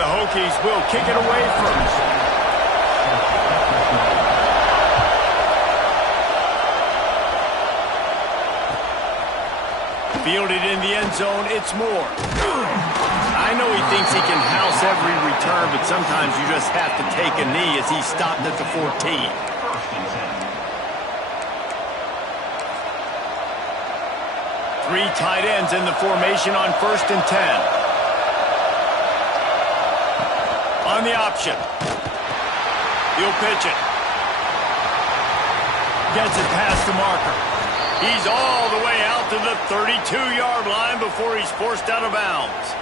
The Hokies will kick it away first. Fielded in the end zone, it's Moore. I know he thinks he can house every return, but sometimes you just have to take a knee as he's stopped at the 14. Three tight ends in the formation on 1st and 10. On the option. He'll pitch it. Gets it past the marker. He's all the way out to the 32-yard line before he's forced out of bounds.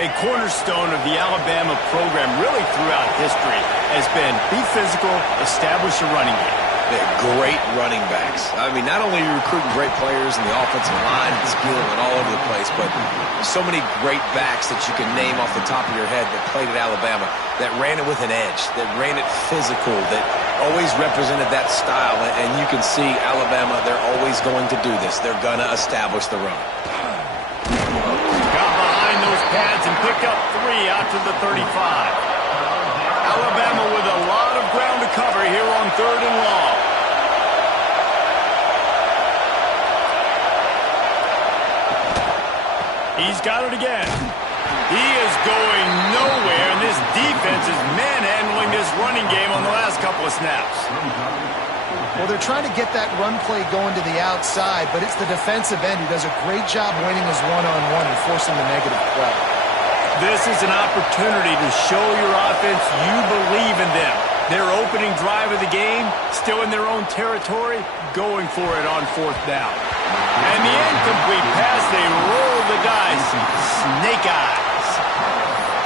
A cornerstone of the Alabama program really throughout history has been be physical, establish a running game. They're great running backs. I mean, not only are you recruiting great players in the offensive line and skill and all over the place, but so many great backs that you can name off the top of your head that played at Alabama, that ran it with an edge, that ran it physical, that always represented that style. And you can see Alabama, they're always going to do this. They're going to establish the run. Got behind those pads and picked up 3 out to the 35. Alabama with a lot of ground to cover here on 3rd and long. He's got it again. He is going nowhere, and this defense is manhandling this running game on the last couple of snaps. Well, they're trying to get that run play going to the outside, but it's the defensive end who does a great job winning his one-on-one and forcing the negative play. This is an opportunity to show your offense you believe in them. Their opening drive of the game, still in their own territory, going for it on 4th down. And the incomplete pass, they roll the dice. Snake eyes.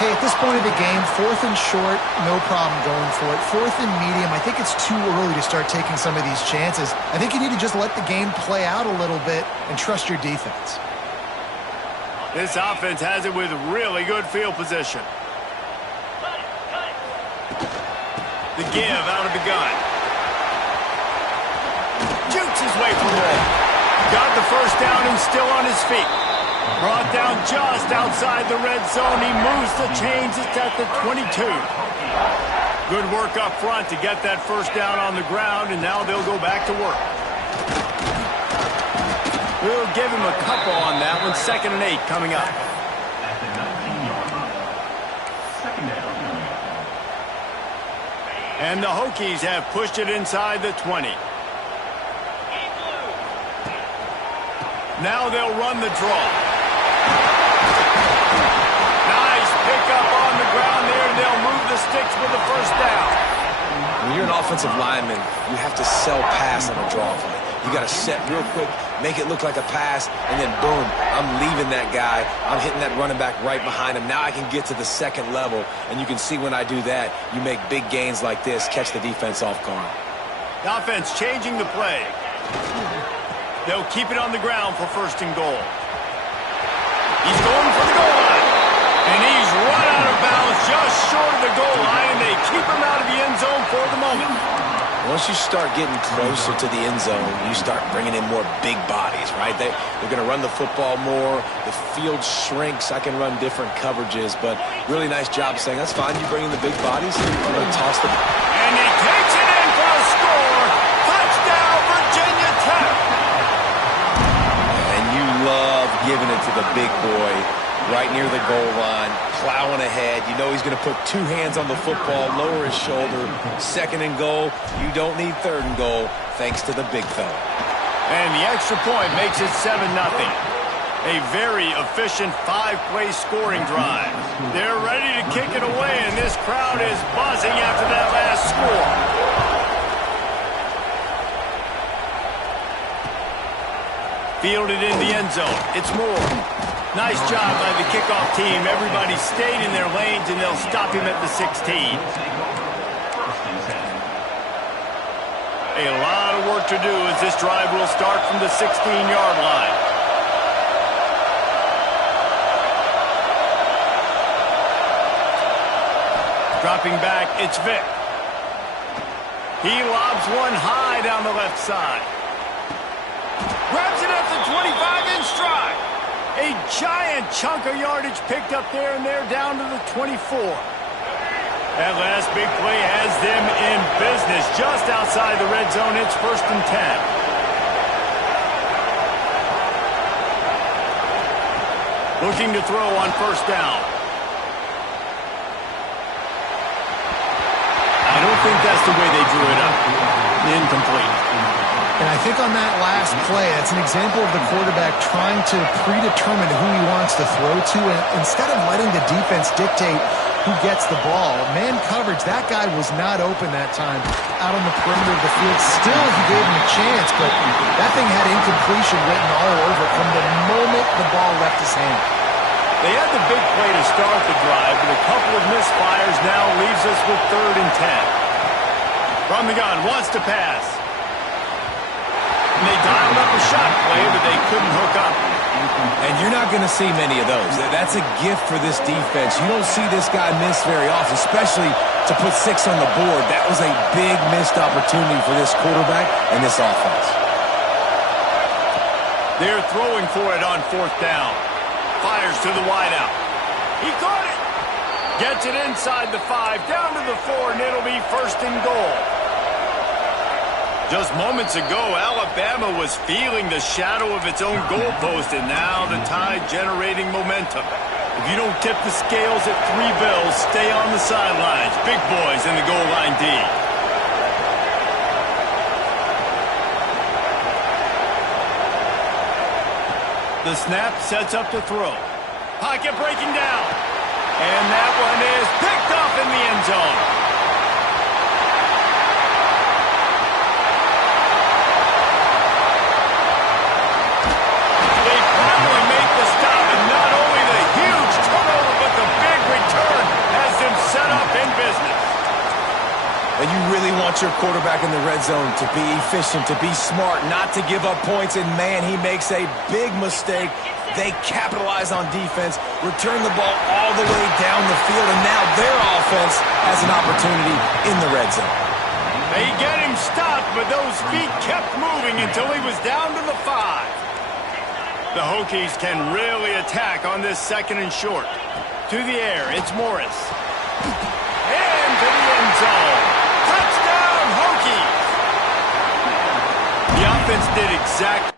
Hey, at this point of the game, 4th and short, no problem going for it. 4th and medium, I think it's too early to start taking some of these chances. I think you need to just let the game play out a little bit and trust your defense. This offense has it with really good field position. The give out of the gun. Jukes his way for Moore. Got the first down and still on his feet. Brought down just outside the red zone. He moves the chains. It's at the 22. Good work up front to get that first down on the ground, and now they'll go back to work. We'll give him a couple on that one. 2nd and 8 coming up. And the Hokies have pushed it inside the 20. Now they'll run the draw. Nice pickup on the ground there. They'll move the sticks with the first down. When you're an offensive lineman, you have to sell pass on a draw play. You got to set real quick, make it look like a pass, and then boom, I'm leaving that guy. I'm hitting that running back right behind him. Now I can get to the 2nd level, and you can see when I do that, you make big gains like this, catch the defense off guard. The offense changing the play. They'll keep it on the ground for 1st and goal. He's going for the goal line. And he's run out of bounds just short of the goal line. They keep him out of the end zone for the moment. Once you start getting closer to the end zone, you start bringing in more big bodies, right? They're going to run the football more. The field shrinks. I can run different coverages, but really nice job saying, that's fine. You bring in the big bodies, I'm going to toss the ball. And he takes it in for a score. Touchdown, Virginia Tech. And you love giving it to the big boy right near the goal line, plowing ahead. You know he's going to put 2 hands on the football, lower his shoulder. 2nd and goal. You don't need 3rd and goal, thanks to the big fella. And the extra point makes it 7-0. A very efficient 5-play scoring drive. They're ready to kick it away, and this crowd is buzzing after that last score. Fielded in the end zone. It's Moore. Nice job by the kickoff team. Everybody stayed in their lanes, and they'll stop him at the 16. A lot of work to do as this drive will start from the 16-yard line. Dropping back, it's Vick. He lobs one high down the left side. Grabs it at the 25 in stride. A giant chunk of yardage picked up there, and they're down to the 24. That last big play has them in business just outside the red zone. It's 1st and 10. Looking to throw on 1st down. I don't think that's the way they drew it up. Incomplete. And I think on that last play, that's an example of the quarterback trying to predetermine who he wants to throw to, and instead of letting the defense dictate who gets the ball. Man coverage, that guy was not open that time out on the perimeter of the field. Still, he gave him a chance, but that thing had incompletion written all over it from the moment the ball left his hand. They had the big play to start the drive, but a couple of misfires now leaves us with 3rd and 10. From the gun, wants to pass. And they dialed up a shot play, but they couldn't hook up. And you're not going to see many of those. That's a gift for this defense. You don't see this guy miss very often, especially to put 6 on the board. That was a big missed opportunity for this quarterback and this offense. They're throwing for it on 4th down. Fires to the wideout. He caught it. Gets it inside the 5, down to the 4, and it'll be 1st and goal. Just moments ago, Alabama was feeling the shadow of its own goalpost, and now the Tide generating momentum. If you don't tip the scales at 3 bills, stay on the sidelines. Big boys in the goal line D. The snap sets up to throw. Pocket breaking down. And that one is picked off in the end zone. They finally make the stop, and not only the huge turnover, but the big return has them set up in business. And you really want your quarterback in the red zone to be efficient, to be smart, not to give up points. And, man, he makes a big mistake. They capitalize on defense, return the ball all the way down the field, and now their offense has an opportunity in the red zone. They get him stopped, but those feet kept moving until he was down to the 5. The Hokies can really attack on this 2nd and short. To the air, it's Morris. Into the end zone. Touchdown, Hokies! The offense did exactly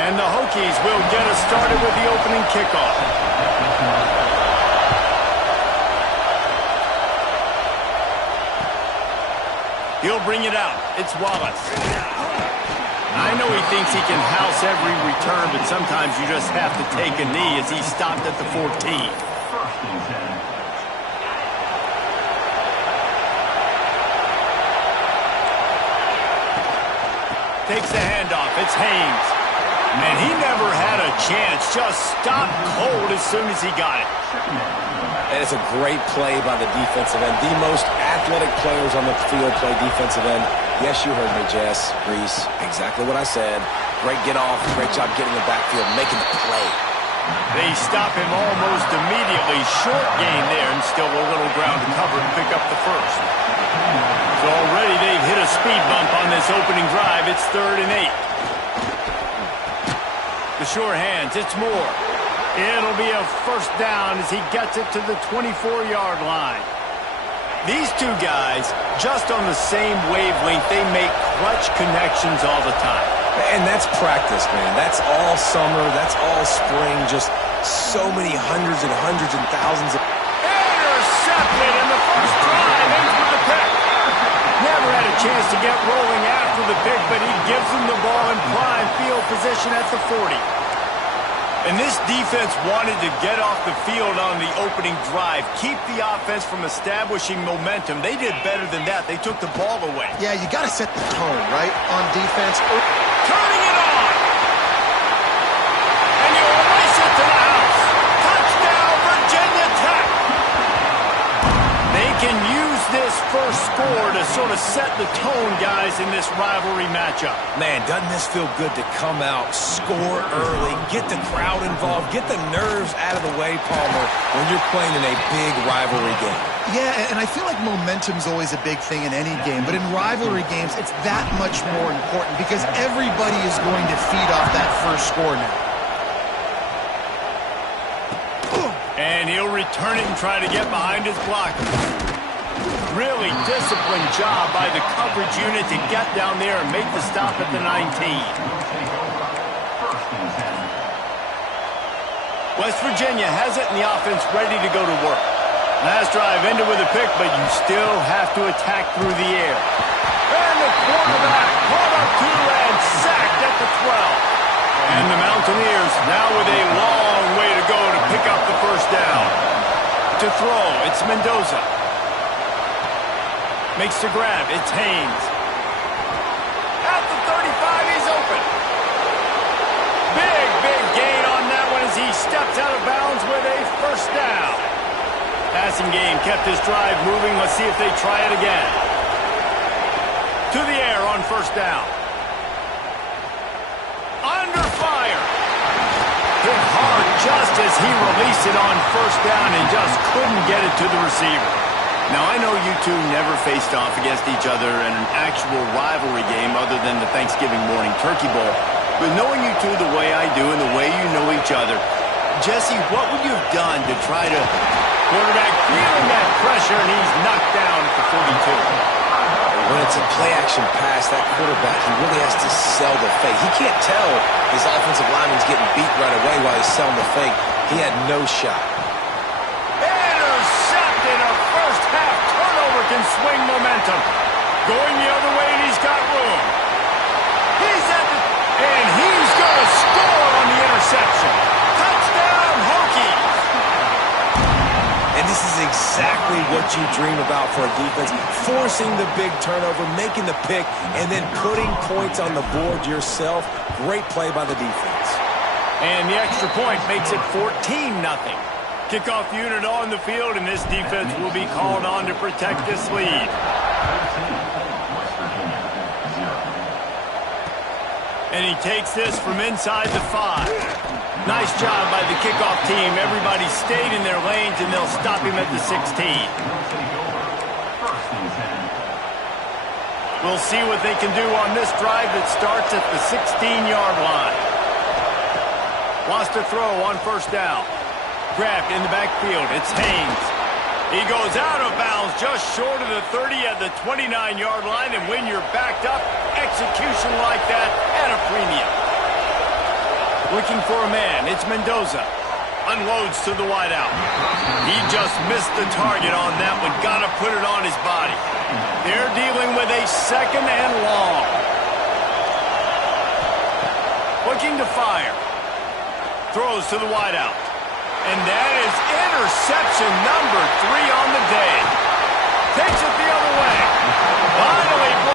And the Hokies will get us started with the opening kickoff. He'll bring it out. It's Wallace. I know he thinks he can house every return, but sometimes you just have to take a knee as he stopped at the 14. Takes the handoff. It's Haynes. And he never had a chance. Just stopped cold as soon as he got it. And it's a great play by the defensive end. The most athletic players on the field play defensive end. Yes, you heard me, Jess, Reese. Exactly what I said. Great get off. Great job getting the backfield, making the play. They stop him almost immediately. Short gain there, and still a little ground to cover to pick up the first. So already they've hit a speed bump on this opening drive. It's 3rd and 8. The sure hands. It's Moore. It'll be a first down as he gets it to the 24-yard line. These two guys, just on the same wavelength, they make clutch connections all the time. And that's practice, man. That's all summer. That's all spring. Just so many hundreds and thousands of... Intercepted in the first drive. Ends with the pick. Never had a chance to get rolling after the pick, but he gives them the ball in prime field position at the 40. And this defense wanted to get off the field on the opening drive, keep the offense from establishing momentum. They did better than that. They took the ball away. Yeah, you got to set the tone, right, on defense. Turning it on! And you erase it to the house. Touchdown, Virginia Tech! They can use this first score to sort of set the tone, guys, in this rivalry matchup. Man, doesn't this feel good to come out, score early, get the crowd involved, get the nerves out of the way, Palmer, when you're playing in a big rivalry game? Yeah, and I feel like momentum's always a big thing in any game, but in rivalry games, it's that much more important because everybody is going to feed off that first score now. And he'll return it and try to get behind his blocker. Really disciplined job by the coverage unit to get down there and make the stop at the 19. West Virginia has it and the offense ready to go to work. Last drive ended with a pick, but you still have to attack through the air. And the quarterback caught up to and sacked at the 12. And the Mountaineers now with a long way to go to pick up the first down. To throw, it's Mendoza. Makes the grab, it's Haynes. At the 35, he's open. Big gain on that one as he steps out of bounds with a first down. Passing game kept this drive moving. Let's see if they try it again. To the air on first down. Under fire. Hit hard just as he released it on first down and just couldn't get it to the receiver. Now, I know you two never faced off against each other in an actual rivalry game other than the Thanksgiving morning Turkey Bowl. But knowing you two the way I do and the way you know each other, Jesse, what would you have done to try to... Quarterback feeling that pressure, and he's knocked down at the 42. When it's a play-action pass, that quarterback, he really has to sell the fake. He can't tell his offensive lineman's getting beat right away while he's selling the fake. He had no shot. Intercepted. A first-half turnover can swing momentum. Going the other way, and he's got room. He's at the... And he's going to score on the interception. Touchdown, Hokies. And this is exactly what you dream about for a defense. Forcing the big turnover, making the pick, and then putting points on the board yourself. Great play by the defense. And the extra point makes it 14-0. Kickoff unit on the field, and this defense will be called on to protect this lead. And he takes this from inside the 5. Nice job by the kickoff team. Everybody stayed in their lanes, and they'll stop him at the 16. We'll see what they can do on this drive that starts at the 16-yard line. Wants to throw on first down. Grabbed in the backfield. It's Haynes. He goes out of bounds just short of the 30 at the 29-yard line, and when you're backed up, execution like that at a premium. Looking for a man. It's Mendoza. Unloads to the wideout. He just missed the target on that one. Got to put it on his body. They're dealing with a second and long. Looking to fire. Throws to the wideout. And that is interception number 3 on the day. Takes it the other way. Finally.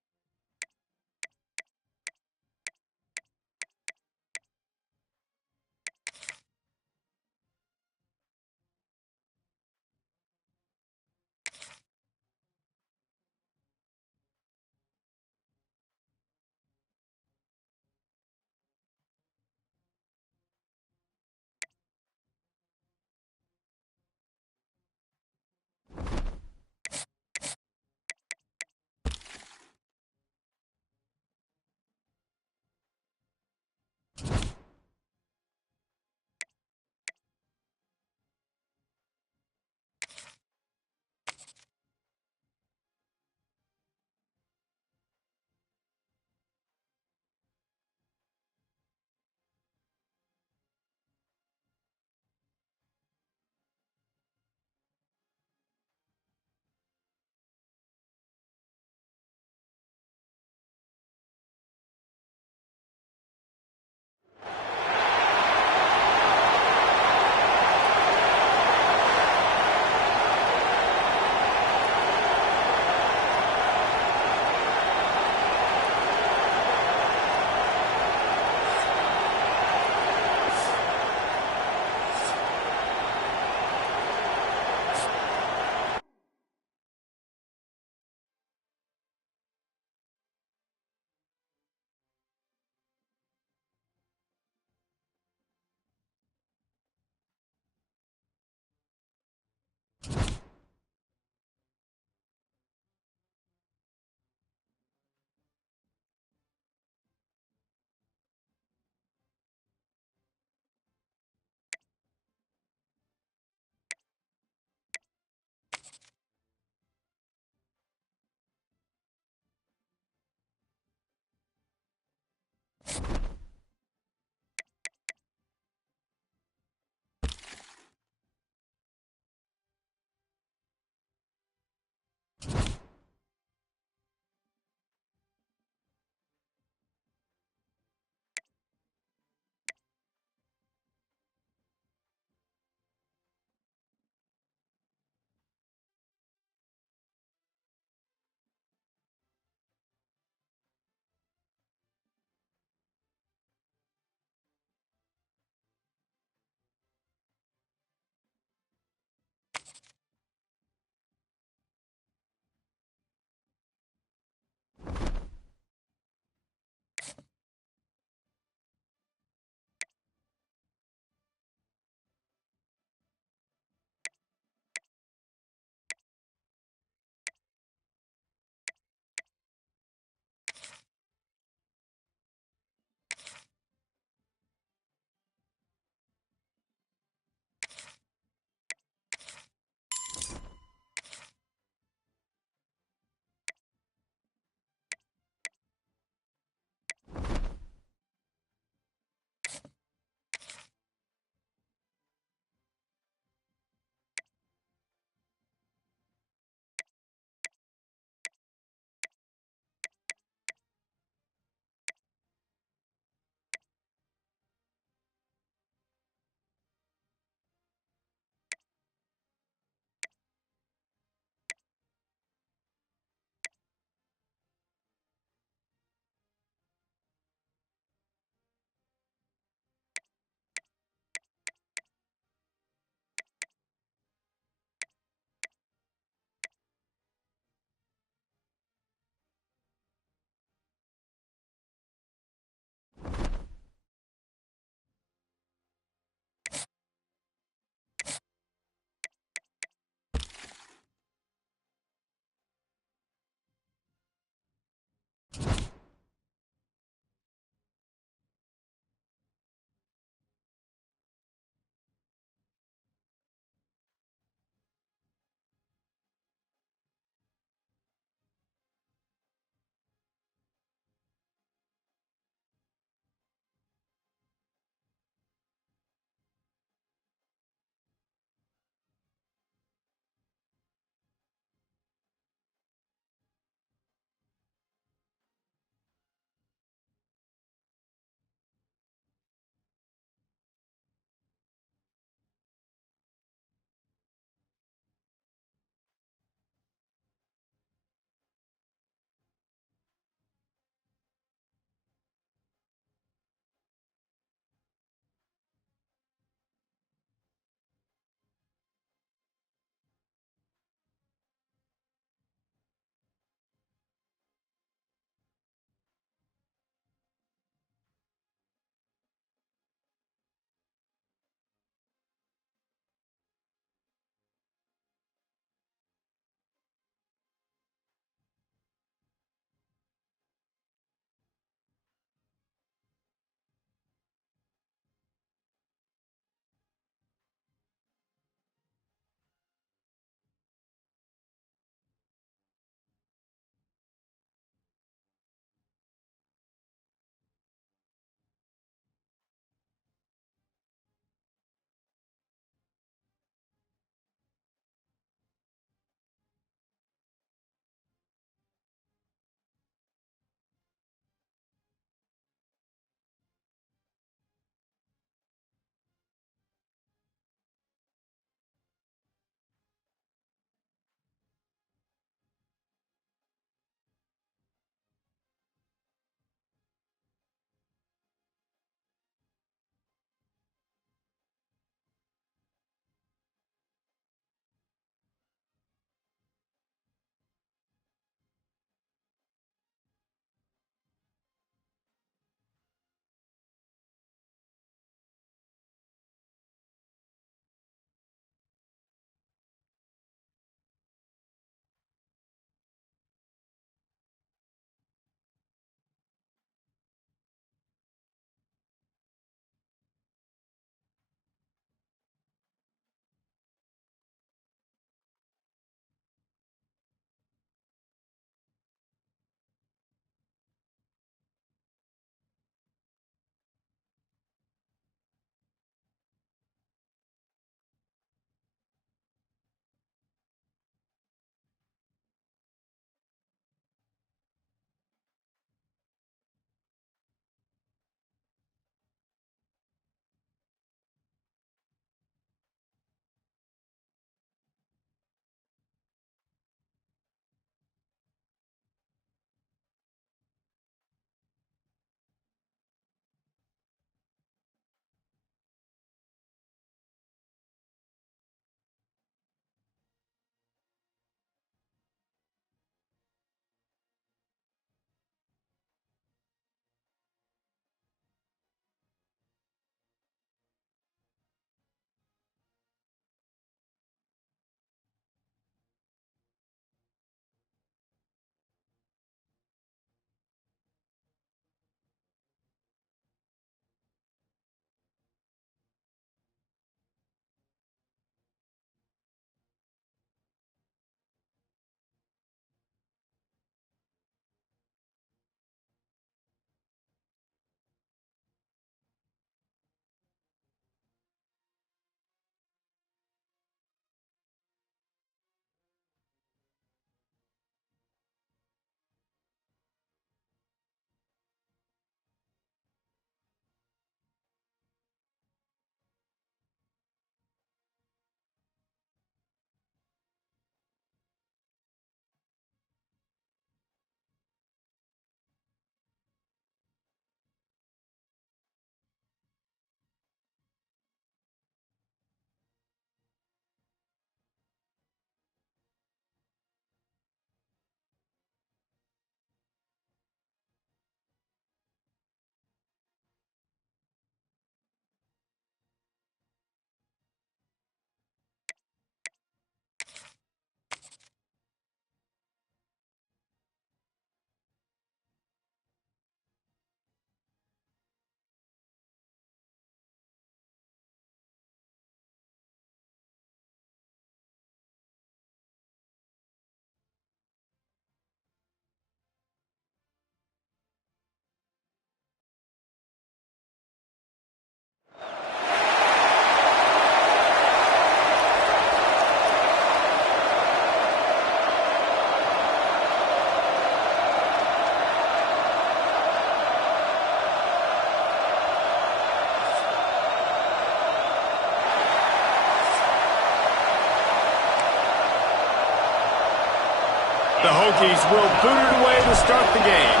The Hokies will boot it away to start the game.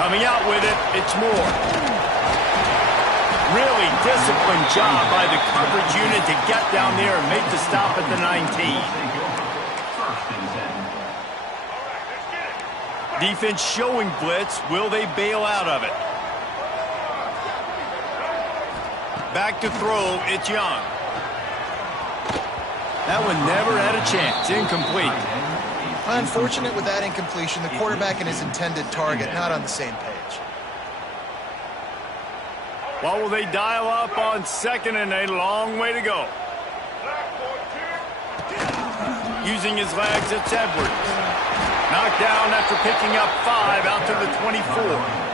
Coming out with it, it's Moore. Really disciplined job by the coverage unit to get down there and make the stop at the 19. Defense showing blitz. Will they bail out of it? Back to throw. It's Young. That one never had a chance. Incomplete. Unfortunate with that incompletion. The quarterback and his intended target not on the same page. What will they dial up on 2nd and a long way to go? Using his legs, it's Edwards. Knocked down after picking up 5 out to the 24.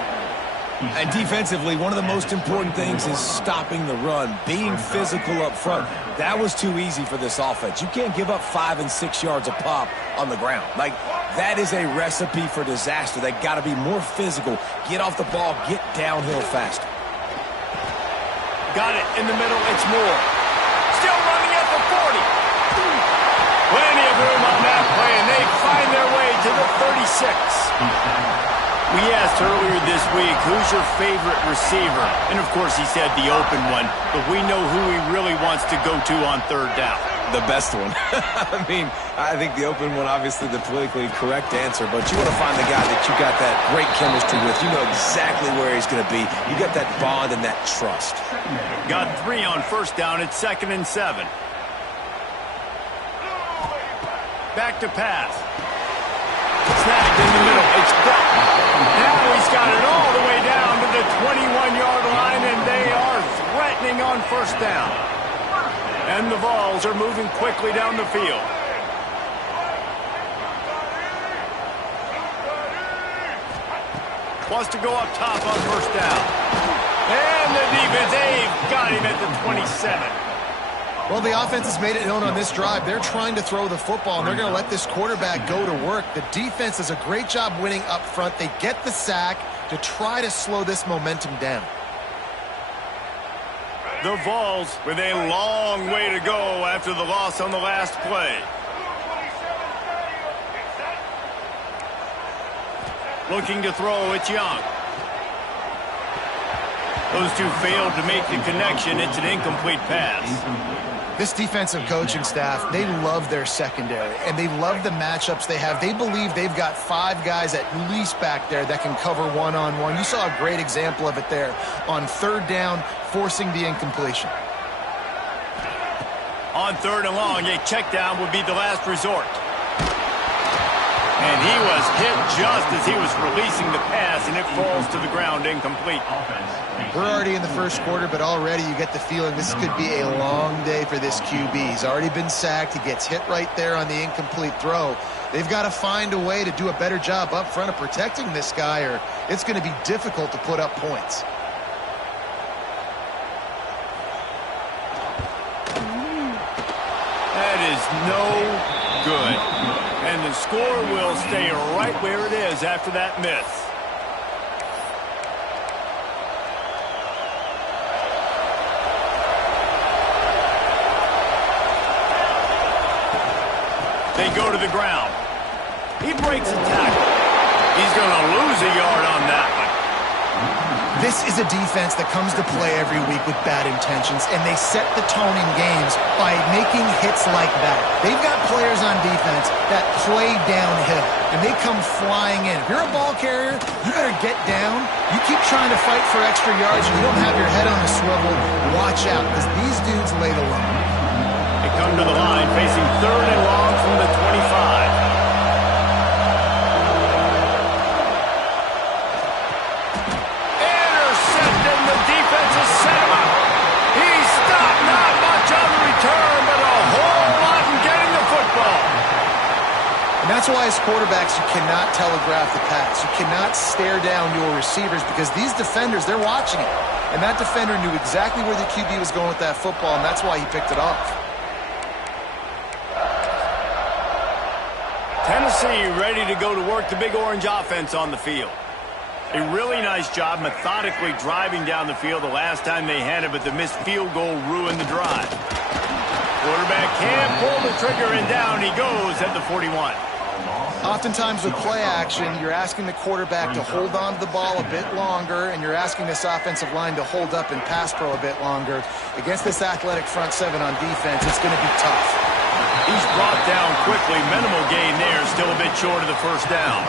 And defensively, one of the most important things is stopping the run, being physical up front. That was too easy for this offense. You can't give up 5 and 6 yards a pop on the ground. Like, that is a recipe for disaster. They got to be more physical, get off the ball, get downhill faster. Got it in the middle. It's Moore. Still running at the 40. Plenty of room on that play, and they find their way to the 36. We asked earlier this week, who's your favorite receiver? And, of course, he said the open one, but we know who he really wants to go to on 3rd down. The best one. I mean, I think the open one, obviously the politically correct answer, but you want to find the guy that you got that great chemistry with. You know exactly where he's going to be. You got that bond and that trust. Got 3 on 1st down. It's 2nd and 7. Back to pass. Snagged in the middle. It's Belton. Now he's got it all the way down to the 21-yard line, and they are threatening on 1st down. And the Vols are moving quickly down the field. Wants to go up top on 1st down. And the defense, they've got him at the 27. Well, the offense has made it known on this drive. They're trying to throw the football, and they're going to let this quarterback go to work. The defense does a great job winning up front. They get the sack to try to slow this momentum down. The Vols with a long way to go after the loss on the last play. Looking to throw, it's Young. Those two failed to make the connection. It's an incomplete pass. This defensive coaching staff, they love their secondary, and they love the matchups they have. They believe they've got 5 guys at least back there that can cover one-on-one. You saw a great example of it there on 3rd down, forcing the incompletion. On 3rd and long, a check down would be the last resort. And he was hit just as he was releasing the pass, and it falls to the ground incomplete. We're already in the 1st quarter, but already you get the feeling this could be a long day for this QB. He's already been sacked. He gets hit right there on the incomplete throw. They've got to find a way to do a better job up front of protecting this guy, or it's going to be difficult to put up points. That is no good. And the score will stay right where it is after that miss. They go to the ground. He breaks a tackle. He's going to lose a yard on that one. This is a defense that comes to play every week with bad intentions, and they set the tone in games by making hits like that. They've got players on defense that play downhill, and they come flying in. If you're a ball carrier, you better get down. You keep trying to fight for extra yards, and you don't have your head on a swivel. Watch out, because these dudes lay the line. They come to the line facing 3rd and long from the 25. And that's why, as quarterbacks, you cannot telegraph the pass. You cannot stare down your receivers because these defenders, they're watching it. And that defender knew exactly where the QB was going with that football, and that's why he picked it off. Tennessee ready to go to work the Big Orange offense on the field. A really nice job methodically driving down the field the last time they had it, but the missed field goal ruined the drive. Quarterback can't pull the trigger, and down he goes at the 41. Oftentimes with play action, you're asking the quarterback to hold on to the ball a bit longer, and you're asking this offensive line to hold up and pass pro a bit longer. Against this athletic front seven on defense, it's going to be tough. He's brought down quickly. Minimal gain there, still a bit short of the first down.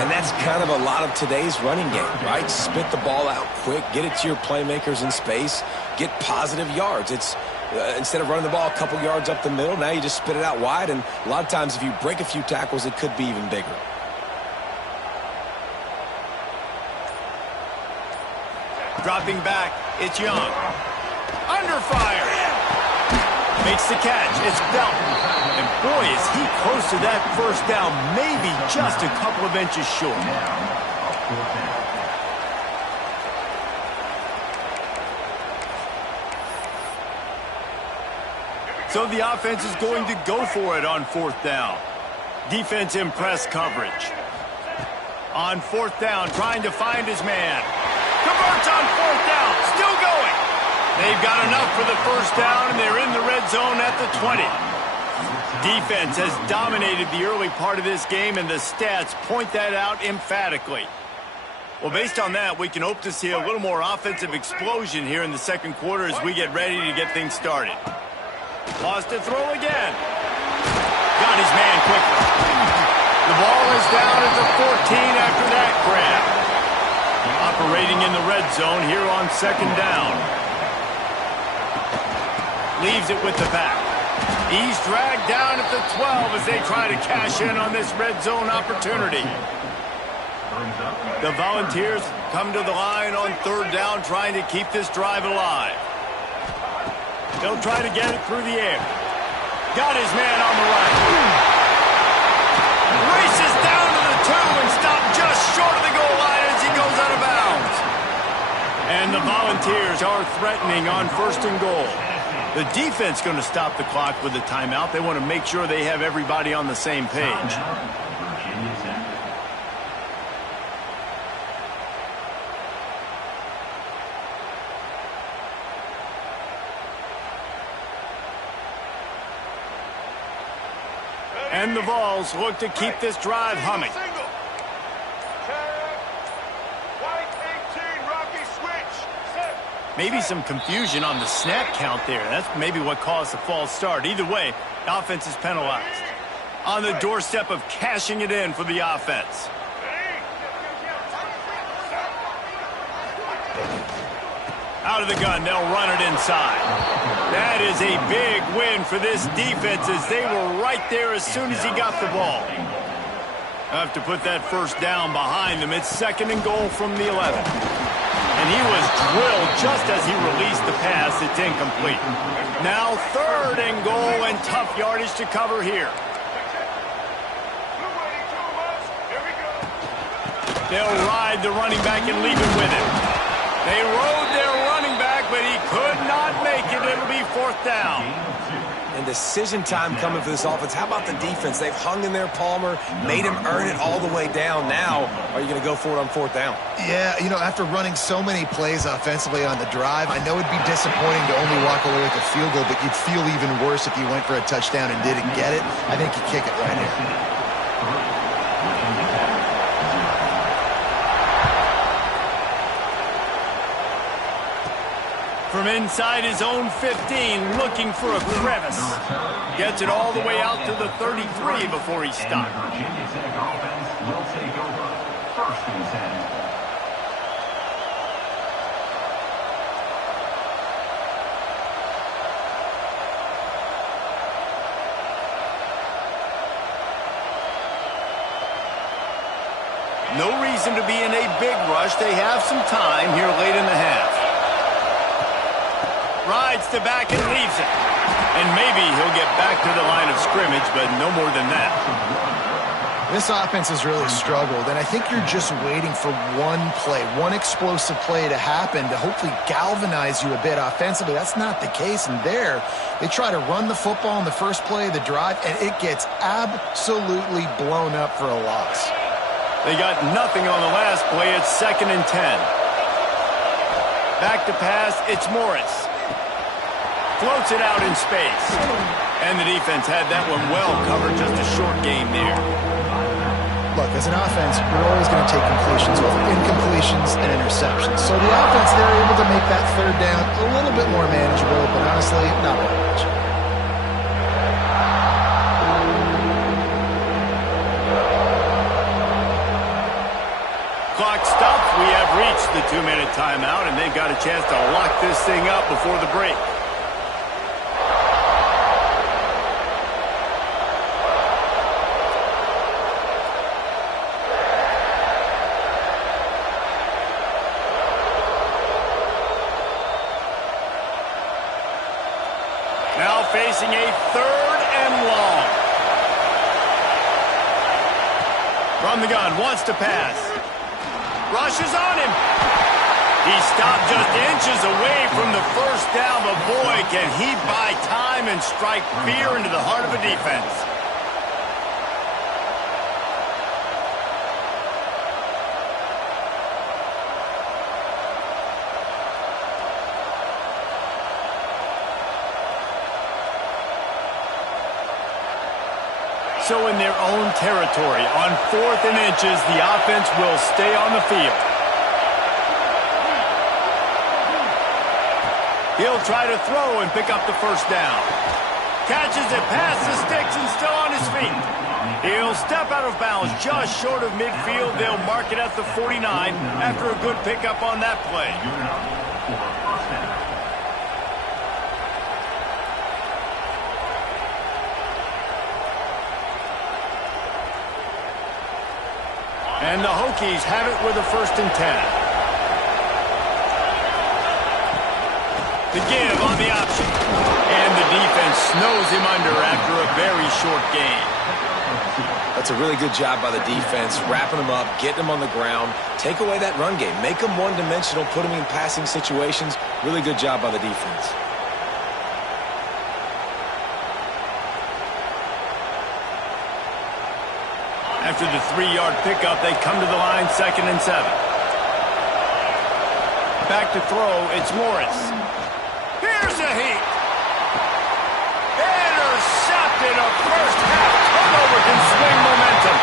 And that's kind of a lot of today's running game, right? Spit the ball out quick, get it to your playmakers in space, get positive yards. It's instead of running the ball a couple yards up the middle, now you just spit it out wide, and a lot of times if you break a few tackles, it could be even bigger. Dropping back, it's Young. Under fire. Makes the catch. It's Belton. And boy, is he close to that first down, maybe just a couple of inches short. So the offense is going to go for it on fourth down. Defense in press coverage. On fourth down, trying to find his man. Converts on fourth down, still going. They've got enough for the first down, and they're in the red zone at the 20. Defense has dominated the early part of this game, and the stats point that out emphatically. Well, based on that, we can hope to see a little more offensive explosion here in the second quarter as we get ready to get things started. Lost to throw again. Got his man quickly. The ball is down at the 14 after that grab. Operating in the red zone here on second down. Leaves it with the back. He's dragged down at the 12 as they try to cash in on this red zone opportunity. The Volunteers come to the line on third down, trying to keep this drive alive. They'll try to get it through the air. Got his man on the right. Races down to the 2 and stopped just short of the goal line as he goes out of bounds. And the Volunteers are threatening on first and goal. The defense going to stop the clock with a timeout. They want to make sure they have everybody on the same page. And the Vols look to keep this drive humming. Maybe some confusion on the snap count there. That's maybe what caused the false start. Either way, the offense is penalized. On the doorstep of cashing it in for the offense. Out of the gun, they'll run it inside. That is a big win for this defense as they were right there as soon as he got the ball. Have to put that first down behind them. It's second and goal from the 11. And he was drilled just as he released the pass. It's incomplete. Now third and goal and tough yardage to cover here. They'll ride the running back and leave it with him. They rode their running back, but he could not make it. It'll be fourth down. And decision time coming for this offense. How about the defense? They've hung in there, Palmer, made him earn it all the way down. Now, are you going to go for it on fourth down? Yeah, you know, after running so many plays offensively on the drive, I know it'd be disappointing to only walk away with a field goal, but you'd feel even worse if you went for a touchdown and didn't get it. I think you kick it right here. From inside his own 15, looking for a crevice. Gets it all the way out to the 33 before he stopped. Virginia Tech offense will take over first and 10. No reason to be in a big rush. They have some time here late in the half. Rides to back and leaves it. And maybe he'll get back to the line of scrimmage, but no more than that. This offense has really struggled, and I think you're just waiting for one play, one explosive play to happen to hopefully galvanize you a bit offensively. That's not the case, and there they try to run the football in the first play of the drive, and it gets absolutely blown up for a loss. They got nothing on the last play. It's 2nd and 10. Back to pass. It's Morris. Floats it out in space. And the defense had that one well covered. Just a short game there. Look, as an offense, we're always going to take completions over incompletions and interceptions. So the offense, they're able to make that 3rd down a little bit more manageable, but honestly, not by much. Clock stopped. We have reached the 2-minute timeout, and they've got a chance to lock this thing up before the break. Now facing a 3rd and long. From the gun, wants to pass. Rushes on him. He stopped just inches away from the 1st down, but boy, can he buy time and strike fear into the heart of a defense. So in their own territory, on 4th and inches, the offense will stay on the field. He'll try to throw and pick up the 1st down. Catches it past the sticks and still on his feet. He'll step out of bounds just short of midfield. They'll mark it at the 49 after a good pickup on that play. And the Hokies have it with a 1st and 10. The give on the option. And the defense snows him under after a very short game. That's a really good job by the defense, wrapping them up, getting them on the ground. Take away that run game. Make them one-dimensional, put them in passing situations. Really good job by the defense. After the 3-yard pickup, they come to the line, 2nd and 7. Back to throw, it's Morris. Here's a heat. Intercepted. A 1st half turnover can swing momentum.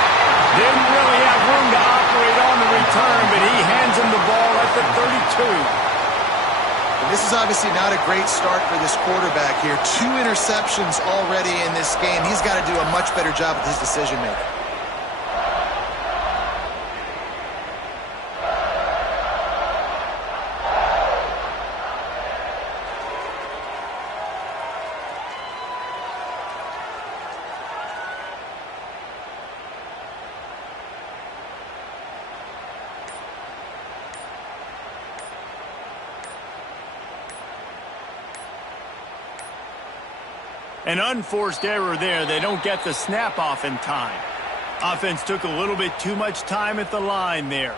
Didn't really have room to operate on the return, but he hands him the ball at the 32. And this is obviously not a great start for this quarterback here. 2 interceptions already in this game. He's got to do a much better job with his decision-making. An unforced error there. They don't get the snap off in time. Offense took a little bit too much time at the line there.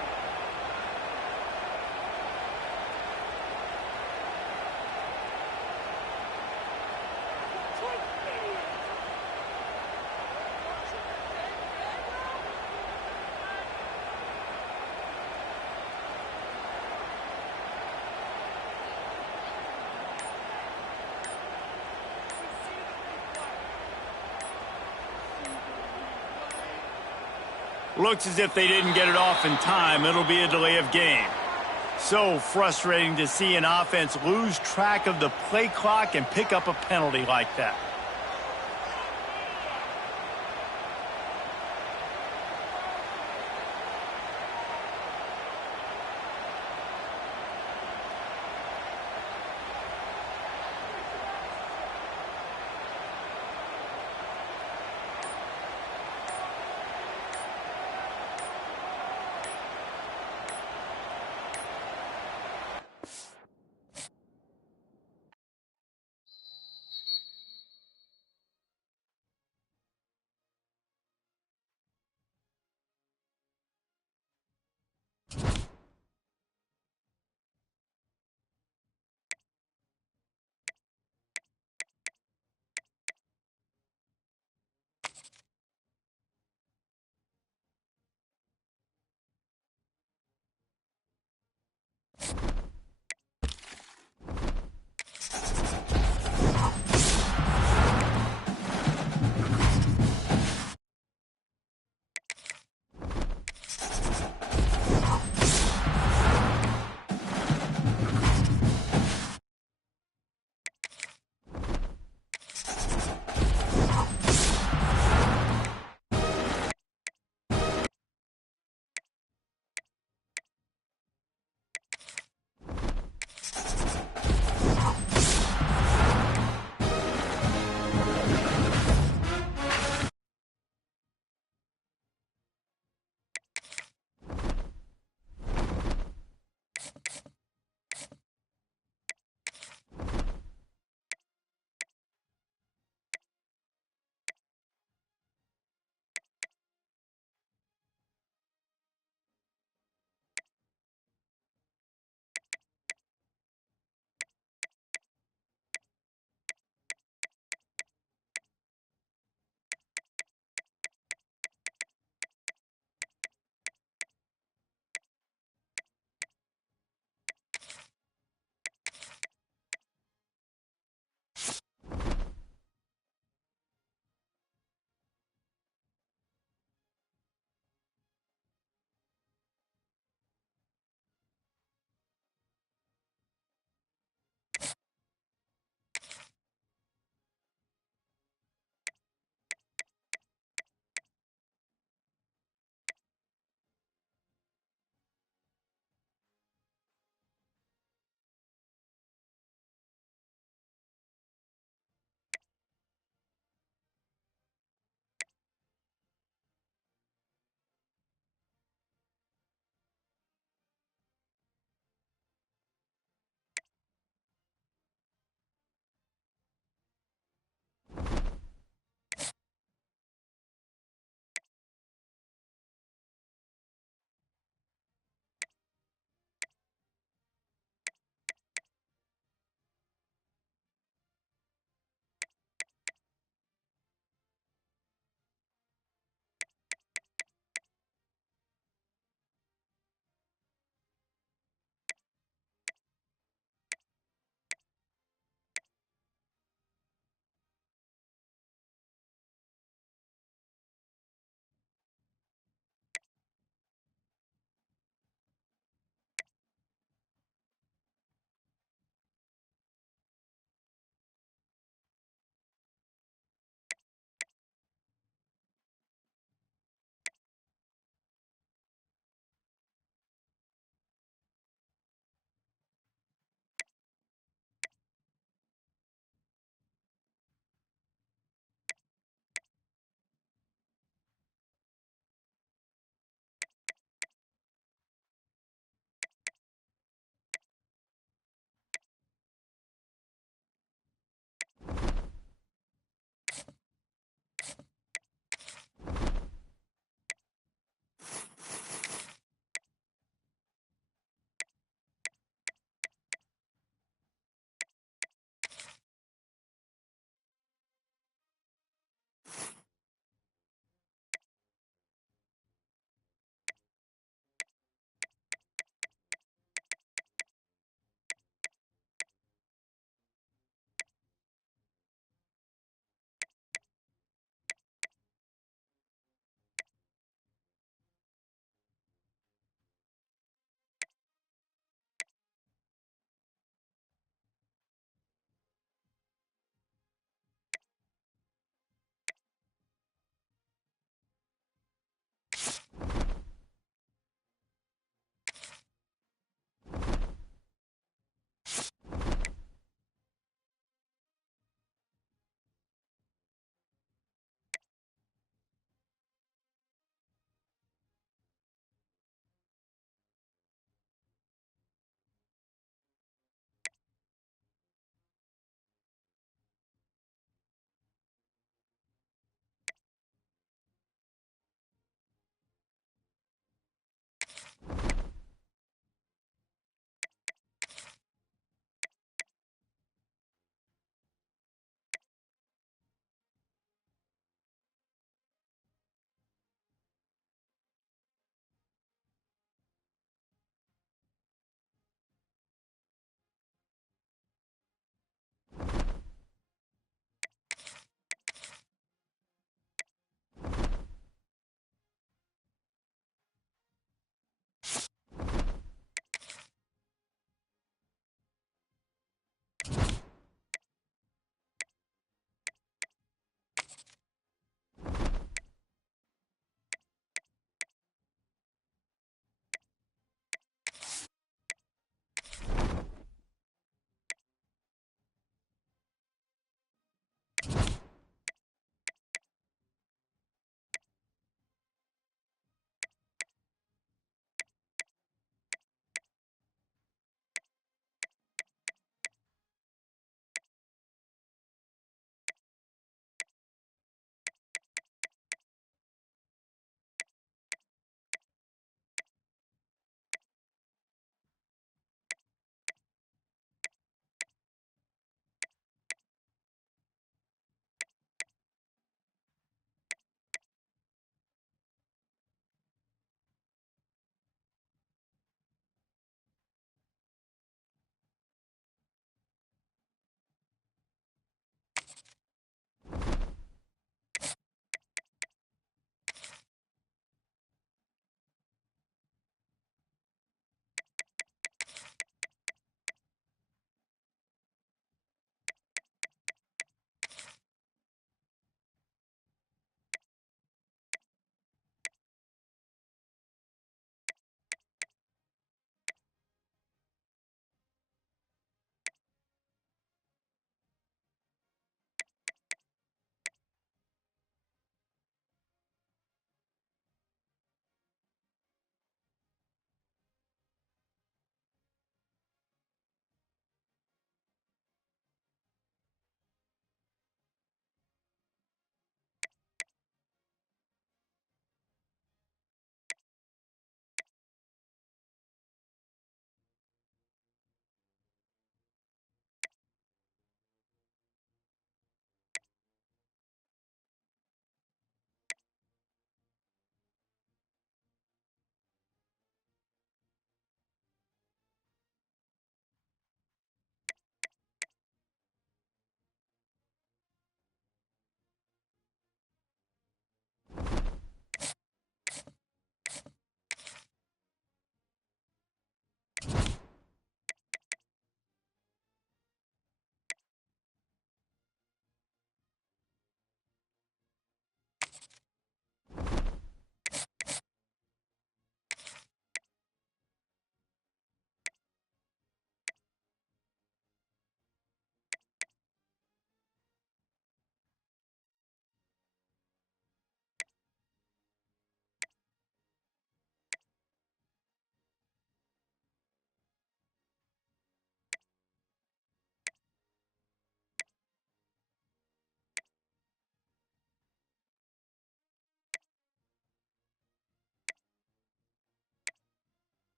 Looks as if they didn't get it off in time. It'll be a delay of game. So frustrating to see an offense lose track of the play clock and pick up a penalty like that.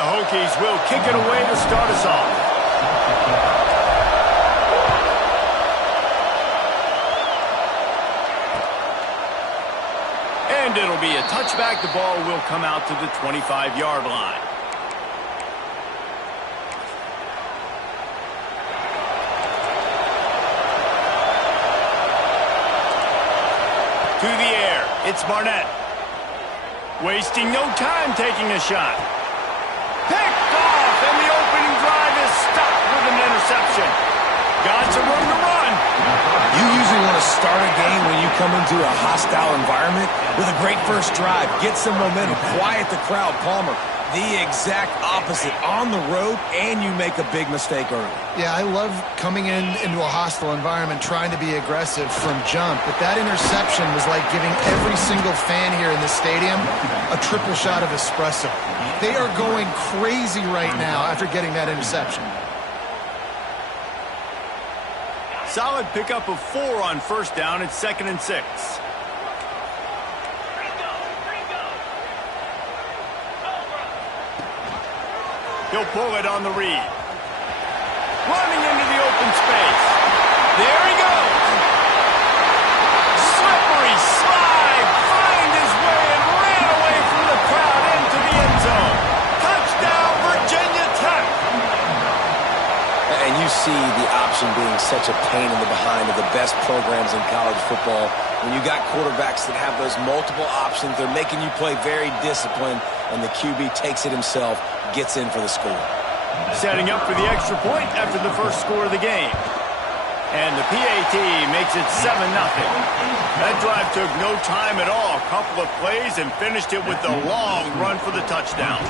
The Hokies will kick it away to start us off. And it'll be a touchback. The ball will come out to the 25-yard line. To the air, it's Barnett. Wasting no time taking a shot. Picked off, and the opening drive is stopped with an interception. Got some room to run. You usually want to start a game when you come into a hostile environment with a great first drive. Get some momentum, quiet the crowd. Palmer, the exact opposite. On the road, and you make a big mistake early. Yeah, I love coming into a hostile environment, trying to be aggressive from jump. But that interception was like giving every single fan here in the stadium a triple shot of espresso. They are going crazy right now after getting that interception. Solid pickup of 4 on first down. It's 2nd and 6. He'll pull it on the read. Running into the open space. There he goes. Slippery slide. Find his way and ran away from the crowd into the end zone. Touchdown, Virginia Tech. And you see the option being such a pain in the behind of the best programs in college football. When you got quarterbacks that have those multiple options, they're making you play very disciplined, and the QB takes it himself, gets in for the score. Setting up for the extra point after the first score of the game. And the PAT makes it 7-0. That drive took no time at all. A couple of plays and finished it with a long run for the touchdown.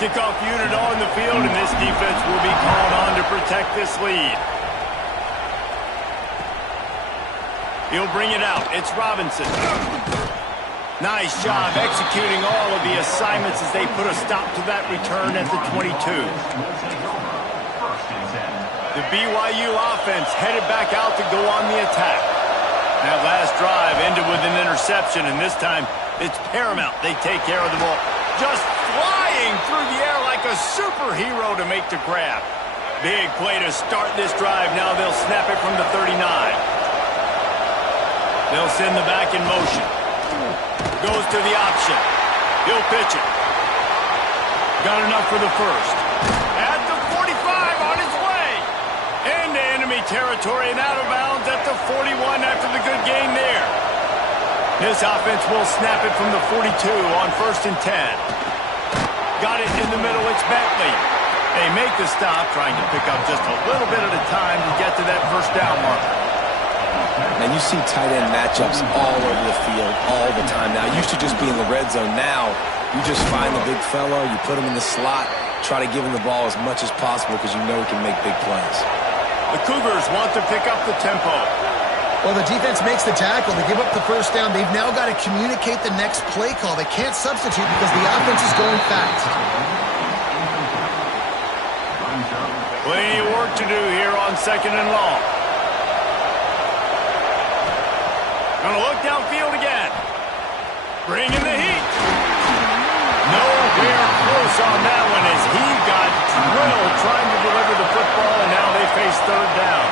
Kickoff unit on the field, and this defense will be called on to protect this lead. He'll bring it out. It's Robinson. Nice job executing all of the assignments as they put a stop to that return at the 22. The BYU offense headed back out to go on the attack. That last drive ended with an interception, and this time it's paramount they take care of the ball. Just flying through the air like a superhero to make the grab. Big play to start this drive. Now they'll snap it from the 39. They'll send the back in motion. Goes to the option. He'll pitch it. Got enough for the first. At the 45 on his way. Into enemy territory and out of bounds at the 41 after the good gain there. This offense will snap it from the 42 on 1st and 10. Got it in the middle. It's Bentley. They make the stop, trying to pick up just a little bit at a time to get to that first down marker. And you see tight end matchups all over the field all the time now. It used to just be in the red zone. Now you just find the big fellow, you put him in the slot, try to give him the ball as much as possible because you know he can make big plays. The Cougars want to pick up the tempo. Well, the defense makes the tackle. They give up the first down. They've now got to communicate the next play call. They can't substitute because the offense is going fast. Plenty of work to do here on 2nd and long. Gonna look downfield again. Bringing the heat. Nowhere close on that one as he got drilled trying to deliver the football, and now they face 3rd down.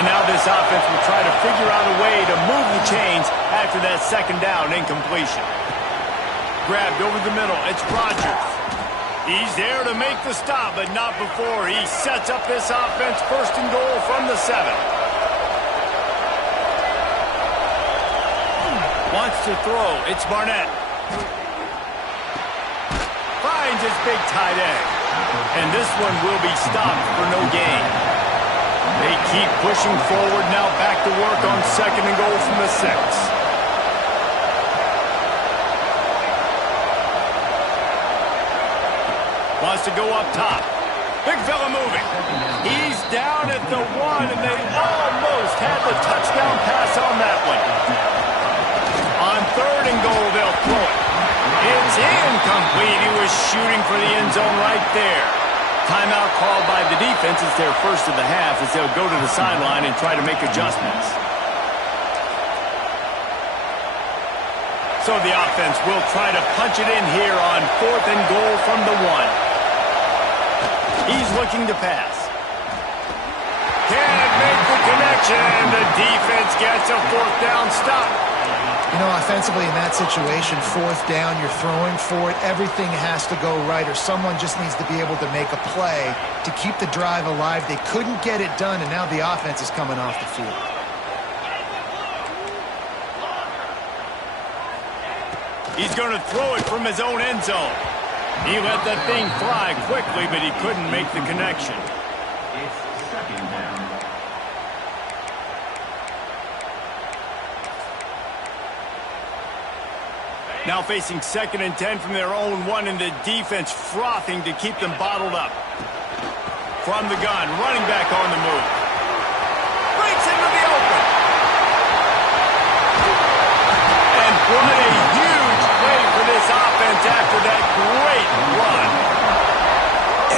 And now this offense will try to figure out a way to move the chains after that 2nd down incompletion. Grabbed over the middle. It's Rodgers. He's there to make the stop, but not before he sets up this offense 1st and goal from the 7. Wants to throw. It's Barnett. Finds his big tight end. And this one will be stopped for no gain. They keep pushing forward now, back to work on 2nd and goal from the 6. Wants to go up top. Big fella moving. He's down at the 1, and they almost had the touchdown pass on that one. On 3rd and goal, they'll throw it. It's incomplete. He was shooting for the end zone right there. Timeout called by the defense. It's their first of the half as they'll go to the sideline and try to make adjustments. So the offense will try to punch it in here on 4th and goal from the 1. He's looking to pass. Can't make the connection. The defense gets a 4th down stop. You know, offensively in that situation, 4th down, you're throwing for it. Everything has to go right, or someone just needs to be able to make a play to keep the drive alive. They couldn't get it done, and now the offense is coming off the field. He's going to throw it from his own end zone. He let that thing fly quickly, but he couldn't make the connection. It's 2nd down. Now facing 2nd and 10 from their own 1, and the defense frothing to keep them bottled up. From the gun, running back on the move. Breaks into the open. And what a huge play for this offense after that great run.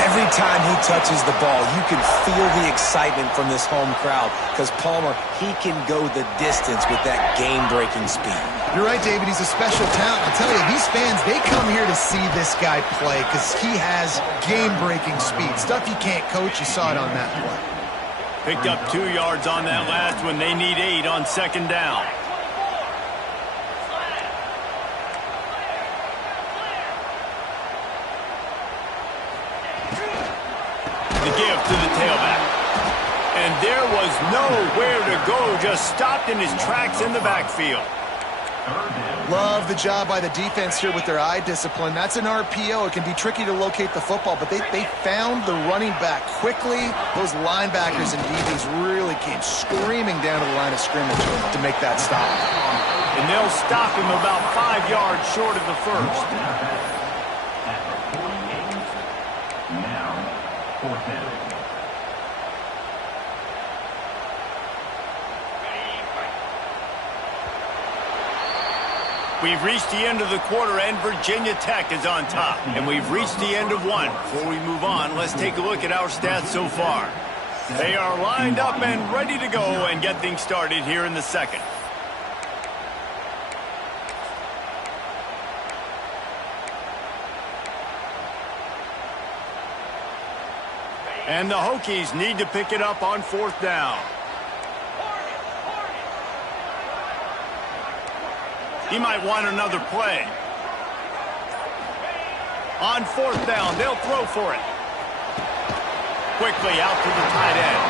Every time he touches the ball, you can feel the excitement from this home crowd because Palmer, he can go the distance with that game-breaking speed. You're right, David. He's a special talent. I'll tell you, these fans, they come here to see this guy play because he has game-breaking speed. Stuff you can't coach. You saw it on that play. Picked up 2 yards on that last one. They need 8 on 2nd down. The give to the tailback. And there was nowhere to go, just stopped in his tracks in the backfield. Love the job by the defense here with their eye discipline. That's an RPO. It can be tricky to locate the football, but they found the running back quickly. Those linebackers and DBs really came screaming down to the line of scrimmage to make that stop. And they'll stop him about 5 yards short of the first. Now, 4th down. We've reached the end of the quarter, and Virginia Tech is on top. And we've reached the end of 1. Before we move on, let's take a look at our stats so far. They are lined up and ready to go and get things started here in the 2nd. And the Hokies need to pick it up on 4th down. He might want another play. On 4th down, they'll throw for it. Quickly out to the tight end.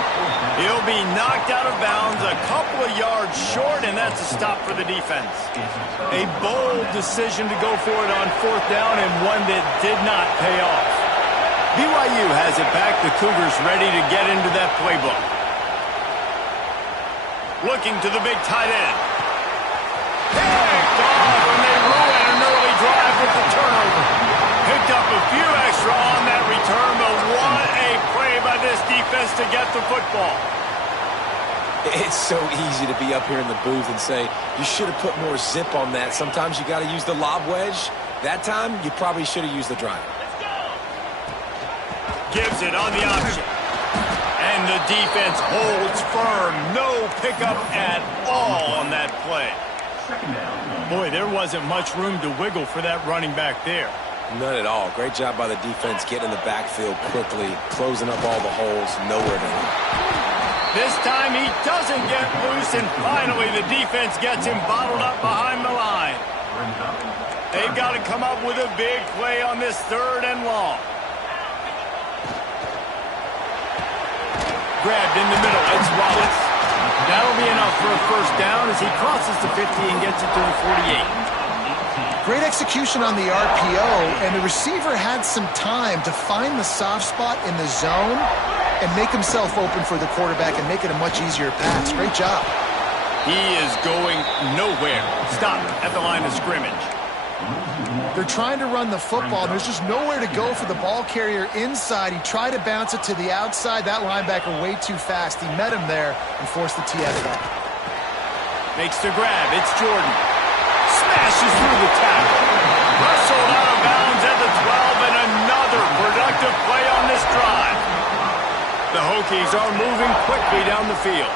He'll be knocked out of bounds a couple of yards short, and that's a stop for the defense. A bold decision to go for it on 4th down, and one that did not pay off. BYU has it back. The Cougars ready to get into that playbook. Looking to the big tight end. Picked off, and they ruin an early drive with the turnover. Picked up a few extra on that return, but what a play by this defense to get the football. It's so easy to be up here in the booth and say, you should have put more zip on that. Sometimes you got to use the lob wedge. That time, you probably should have used the drive. Gives it on the option. And the defense holds firm. No pickup at all on that play. Boy, there wasn't much room to wiggle for that running back there. None at all. Great job by the defense getting in the backfield quickly, closing up all the holes, nowhere to go. This time he doesn't get loose, and finally the defense gets him bottled up behind the line. They've got to come up with a big play on this 3rd and long. Grabbed in the middle, it's Wallace. That'll be enough for a 1st down as he crosses the 50 and gets it to the 48. Great execution on the RPO, and the receiver had some time to find the soft spot in the zone and make himself open for the quarterback and make it a much easier pass. Great job. He is going nowhere. Stopped at the line of scrimmage. They're trying to run the football. There's just nowhere to go for the ball carrier inside. He tried to bounce it to the outside. That linebacker way too fast. He met him there and forced the TFL. Makes the grab. It's Jordan. Smashes through the tackle. Wrestled out of bounds at the 12, and another productive play on this drive. The Hokies are moving quickly down the field.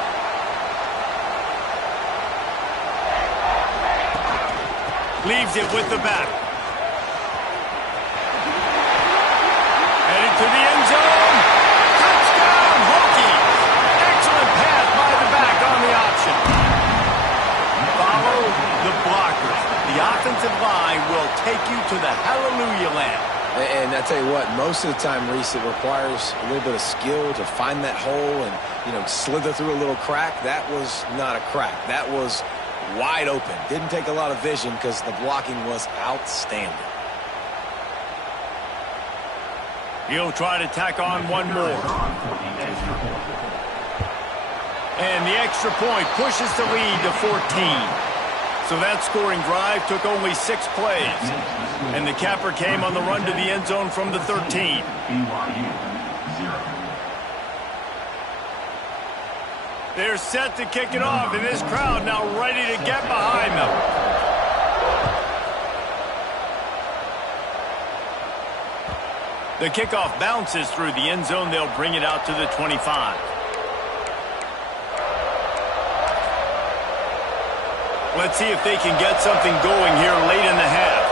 Leaves it with the back. Headed to the end zone. Touchdown, Hokies. Excellent pass by the back on the option. Follow the blockers. The offensive line will take you to the hallelujah land. And I tell you what, most of the time, Reese, it requires a little bit of skill to find that hole and, slither through a little crack. That was not a crack. That was wide open. Didn't take a lot of vision because the blocking was outstanding. He'll try to tack on one more. And the extra point pushes the lead to 14. So that scoring drive took only 6 plays. And the capper came on the run to the end zone from the 13. They're set to kick it off, and this crowd now ready to get behind them. The kickoff bounces through the end zone. They'll bring it out to the 25. Let's see if they can get something going here late in the half.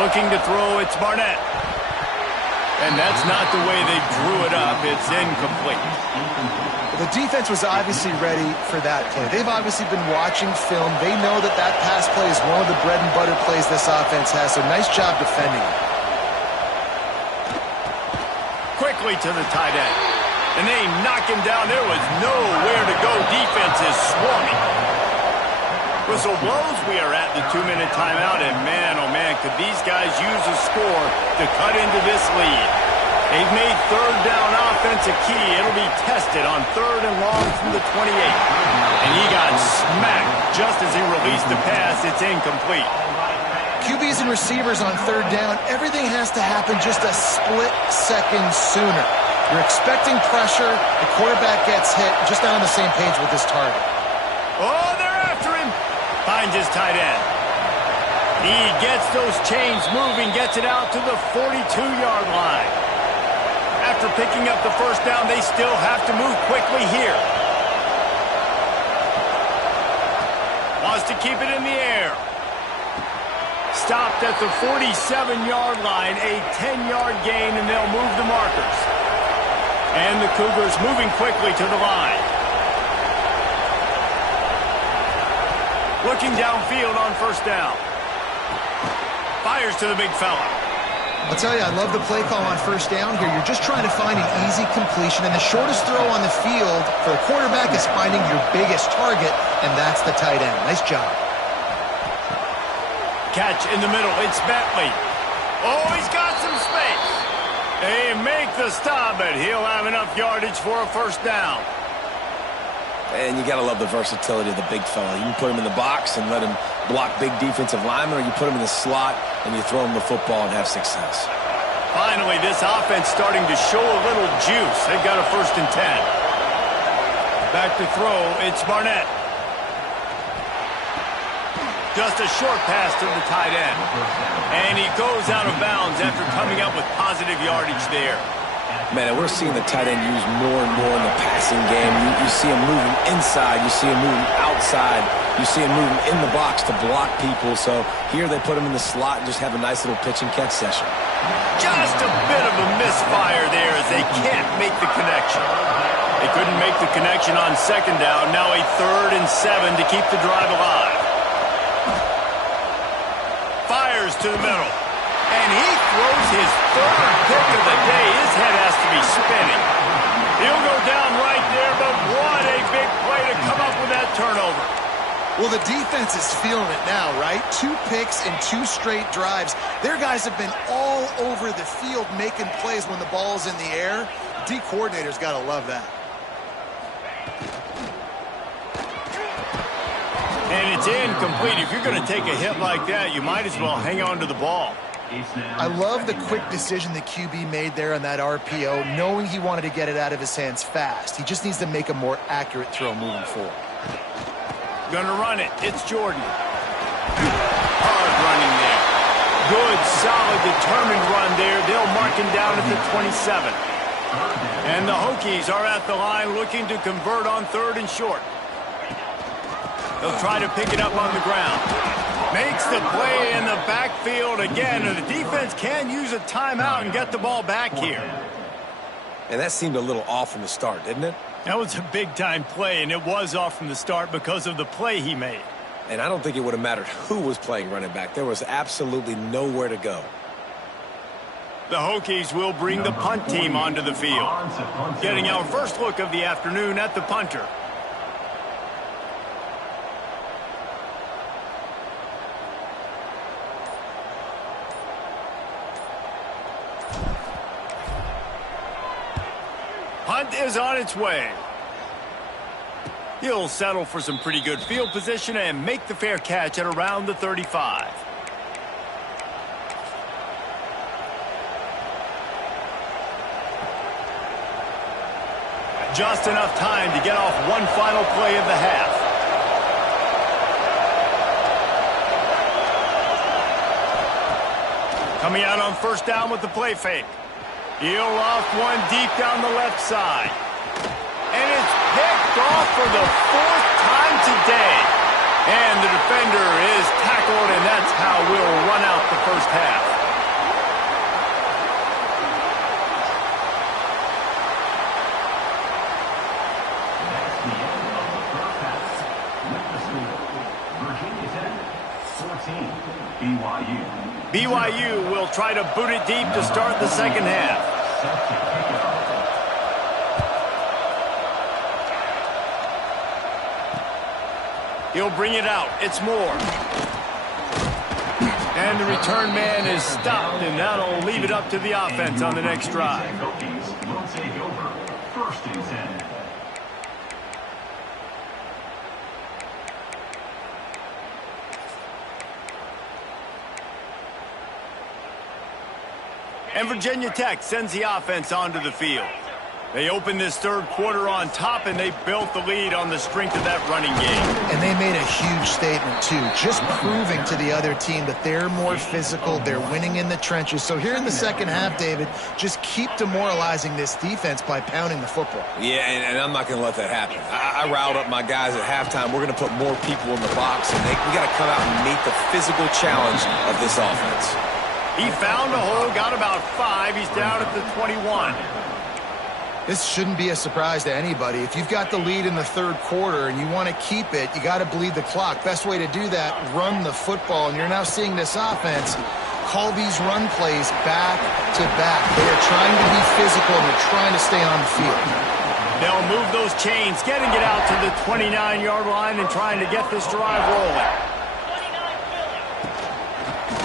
Looking to throw, it's Barnett. And that's not the way they drew it up. It's incomplete. The defense was obviously ready for that play. They've obviously been watching film. They know that that pass play is one of the bread and butter plays this offense has, so nice job defending it. Quickly to the tight end. And they knock him down. There was nowhere to go. Defense is swarming. Whistle blows. We are at the 2-minute timeout. And man, oh man, could these guys use a score to cut into this lead. They've made third down offense a key. It'll be tested on 3rd and long from the 28. And he got smacked just as he released the pass. It's incomplete. QBs and receivers on 3rd down, everything has to happen just a split second sooner. You're expecting pressure, the quarterback gets hit, just not on the same page with his target. Oh, they're after him. Finds his tight end. He gets those chains moving, gets it out to the 42-yard line. After picking up the first down, they still have to move quickly here. Wants to keep it in the air. Stopped at the 47-yard line, a 10-yard gain, and they'll move the markers. And the Cougars moving quickly to the line. Looking downfield on first down. Fires to the big fella. I'll tell you, I love the play call on first down here. You're just trying to find an easy completion, and the shortest throw on the field for the quarterback is finding your biggest target, and that's the tight end. Nice job. Catch in the middle. It's Bentley. Oh, he's got some space. They make the stop, but he'll have enough yardage for a first down. And you got to love the versatility of the big fella. You can put him in the box and let him block big defensive linemen, or you put him in the slot and you throw him the football and have success. Finally, this offense starting to show a little juice. They've got a 1st and 10. Back to throw, it's Barnett. Just a short pass to the tight end. And he goes out of bounds after coming up with positive yardage there. Man, we're seeing the tight end used more and more in the passing game. You see him moving inside. You see him moving outside. You see him moving in the box to block people. So here they put him in the slot and just have a nice little pitch and catch session. Just a bit of a misfire there as they can't make the connection. They couldn't make the connection on 2nd down. Now a 3rd and 7 to keep the drive alive. Fires to the middle. And he throws his 3rd pick of the day. His head has to be spinning. He'll go down right there, but what a big play to come up with that turnover. Well, the defense is feeling it now, right? 2 picks in 2 straight drives. Their guys have been all over the field making plays when the ball's in the air. D coordinator's got to love that. And it's incomplete. If you're going to take a hit like that, you might as well hang on to the ball. I love the quick decision the QB made there on that RPO, knowing he wanted to get it out of his hands fast. He just needs to make a more accurate throw moving forward. Gonna run it. It's Jordan. Hard running there. Good, solid, determined run there. They'll mark him down at the 27. And the Hokies are at the line looking to convert on 3rd and short. They'll try to pick it up on the ground. Makes the play in the backfield again, and the defense can use a timeout and get the ball back here. And that seemed a little off from the start, didn't it? That was a big-time play, and it was off from the start because of the play he made. And I don't think it would have mattered who was playing running back. There was absolutely nowhere to go. The Hokies will bring the punt team onto the field. Getting our first look of the afternoon at the punter. Punt is on its way. He'll settle for some pretty good field position and make the fair catch at around the 35. Just enough time to get off one final play of the half. Coming out on first down with the play fake. He'll off one deep down the left side. And it's picked off for the fourth time today. And the defender is tackled, and that's how we'll run out the first half. That's the end of the first half. With the score, Virginia Tech 14, BYU. BYU will try to boot it deep to start the second half. Set to kick it off. He'll bring it out. It's Moore. And the return man is stopped, and that'll leave it up to the offense on the next drive. Hokies will take over. First and 10. And Virginia Tech sends the offense onto the field. They opened this third quarter on top, and they built the lead on the strength of that running game. And they made a huge statement, too, just proving to the other team that they're more physical, they're winning in the trenches. So here in the second half, David, just keep demoralizing this defense by pounding the football. Yeah, and I'm not going to let that happen. I riled up my guys at halftime. We're going to put more people in the box, and we got to come out and meet the physical challenge of this offense. He found a hole, got about 5. He's down at the 21. This shouldn't be a surprise to anybody. If you've got the lead in the third quarter and you want to keep it, you got to bleed the clock. Best way to do that, run the football. And you're now seeing this offense call these run plays back to back. They are trying to be physical, and they're trying to stay on the field. They'll move those chains, getting it out to the 29-yard line and trying to get this drive rolling.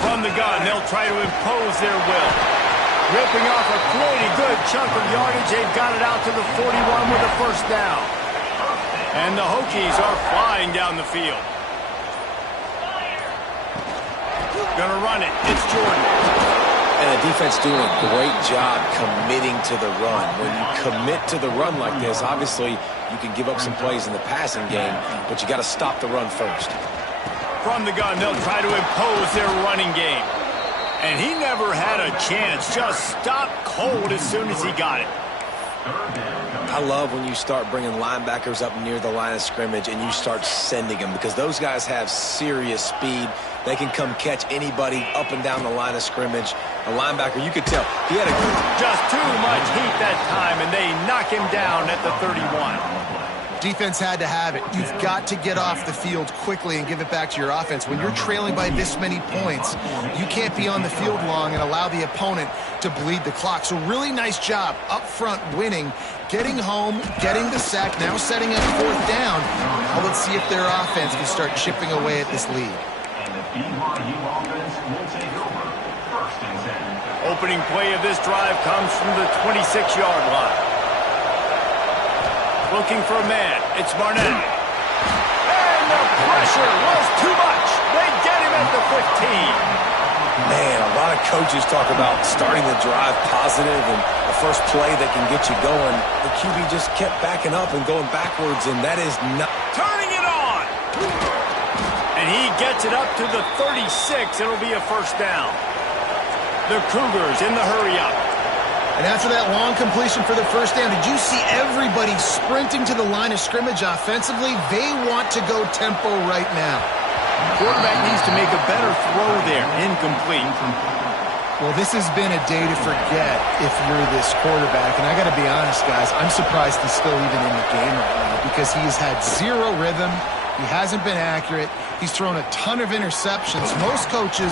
From the gun, they'll try to impose their will. Ripping off a pretty good chunk of yardage. They've got it out to the 41 with a first down. And the Hokies are flying down the field. Gonna run it. It's Jordan. And the defense doing a great job committing to the run. When you commit to the run like this, obviously you can give up some plays in the passing game, but you got to stop the run first. From the gun, they'll try to impose their running game. And he never had a chance. Just stopped cold as soon as he got it. I love when you start bringing linebackers up near the line of scrimmage and you start sending them, because those guys have serious speed. They can come catch anybody up and down the line of scrimmage. A linebacker, you could tell, he had just too much heat that time, and they knock him down at the 31. Defense had to have it. You've got to get off the field quickly and give it back to your offense. When you're trailing by this many points, you can't be on the field long and allow the opponent to bleed the clock. So really nice job up front winning, getting home, getting the sack, now setting up fourth down. Now let's see if their offense can start chipping away at this lead. And the BYU offense will take over. First and 10. Opening play of this drive comes from the 26-yard line. Looking for a man. It's Barnett. And the pressure was too much. They get him at the 15. Man, a lot of coaches talk about starting the drive positive and the first play that can get you going. The QB just kept backing up and going backwards, and that is not... Turning it on. And he gets it up to the 36. It'll be a first down. The Cougars in the hurry up. And after that long completion for the first down, did you see everybody sprinting to the line of scrimmage offensively? They want to go tempo right now. Quarterback needs to make a better throw there. Incomplete. Well, this has been a day to forget if you're this quarterback. And I got to be honest, guys, I'm surprised he's still even in the game right now because he has had zero rhythm. He hasn't been accurate. He's thrown a ton of interceptions. Most coaches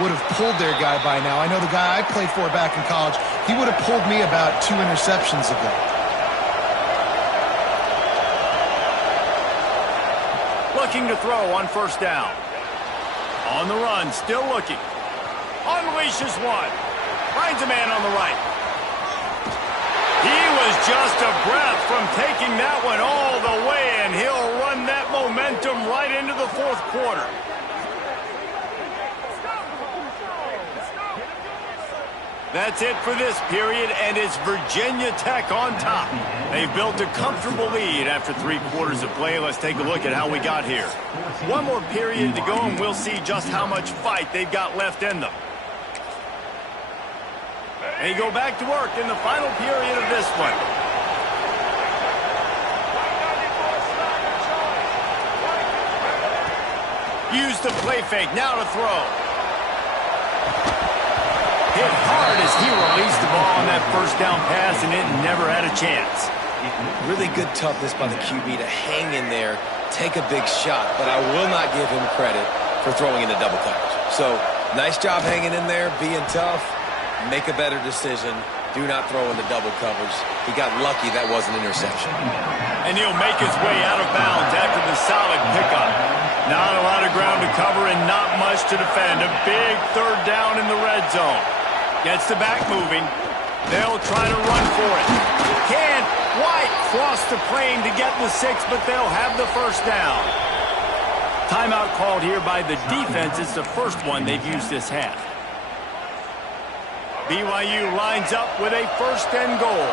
would have pulled their guy by now. I know the guy I played for back in college, he would have pulled me about 2 interceptions ago. Looking to throw on first down. On the run, still looking. Unleashes one. Finds a man on the right. He was just a breath from taking that one all the way, and he'll run that momentum right into the fourth quarter. That's it for this period, and it's Virginia Tech on top. They've built a comfortable lead after 3 quarters of play. Let's take a look at how we got here. One more period to go, and we'll see just how much fight they've got left in them. They go back to work in the final period of this one. Use the play fake, now to throw. Hit hard as he released the ball on that first down pass, and it never had a chance. Really good toughness by the QB to hang in there, take a big shot, but I will not give him credit for throwing into double coverage. So, nice job hanging in there, being tough, make a better decision, do not throw into double coverage. He got lucky that was an interception. And he'll make his way out of bounds after the solid pickup. Not a lot of ground to cover and not much to defend. A big third down in the red zone. Gets the back moving. They'll try to run for it. Can't quite cross the plane to get the 6, but they'll have the first down. Timeout called here by the defense. It's the first one they've used this half. BYU lines up with a first and goal.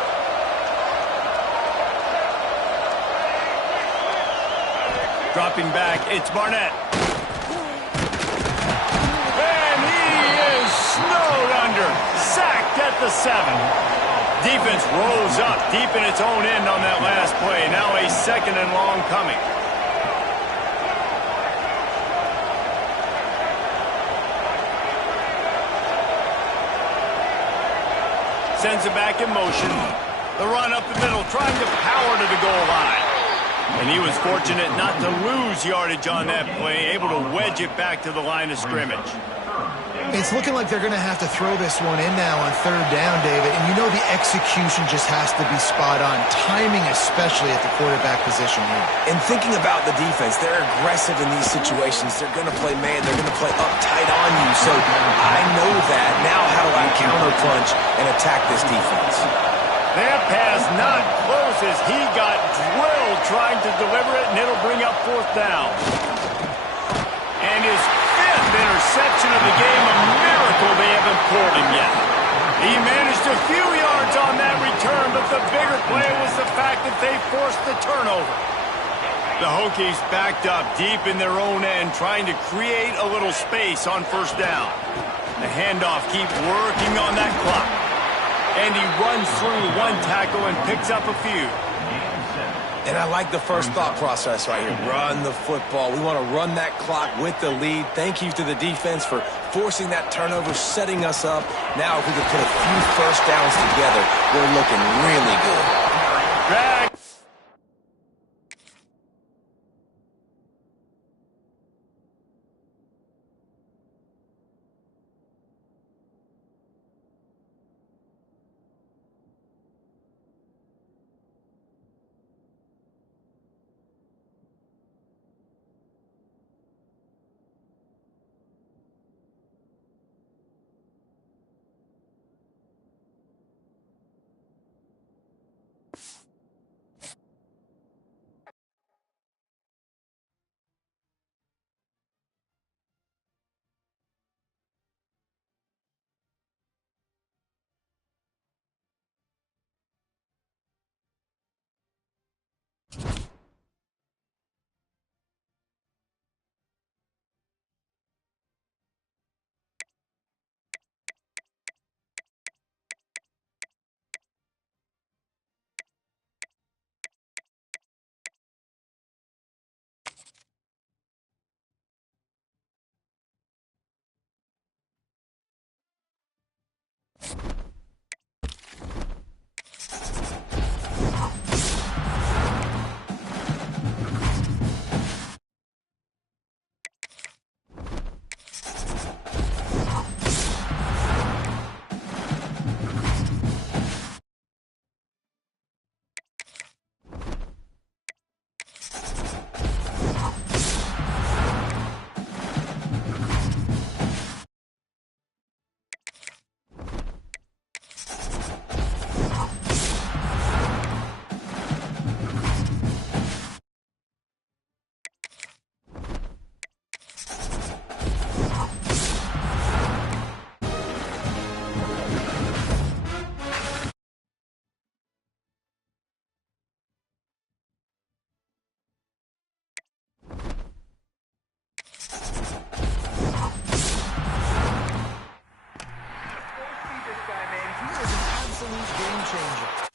Dropping back, it's Barnett. And he is snowed under. Sacked at the 7. Defense rolls up deep in its own end on that last play. Now a second and long coming. Sends it back in motion. The run up the middle, trying to power to the goal line. And he was fortunate not to lose yardage on that play, able to wedge it back to the line of scrimmage. It's looking like they're going to have to throw this one in now on third down, David. And you know the execution just has to be spot on. Timing especially at the quarterback position here. And thinking about the defense, they're aggressive in these situations. They're going to play man. They're going to play up tight on you. So I know that. Now how do I counterpunch and attack this defense? That pass not close as he got drilled trying to deliver it, and it'll bring up fourth down. And his 5th interception of the game, a miracle they haven't pulled him yet. He managed a few yards on that return, but the bigger play was the fact that they forced the turnover. The Hokies backed up deep in their own end, trying to create a little space on first down. The handoff keeps working on that clock. And he runs through one tackle and picks up a few. And I like the first thought process right here. Run the football. We want to run that clock with the lead. Thank you to the defense for forcing that turnover, setting us up. Now if we can put a few first downs together, we're looking really good. Drag. huge game changer.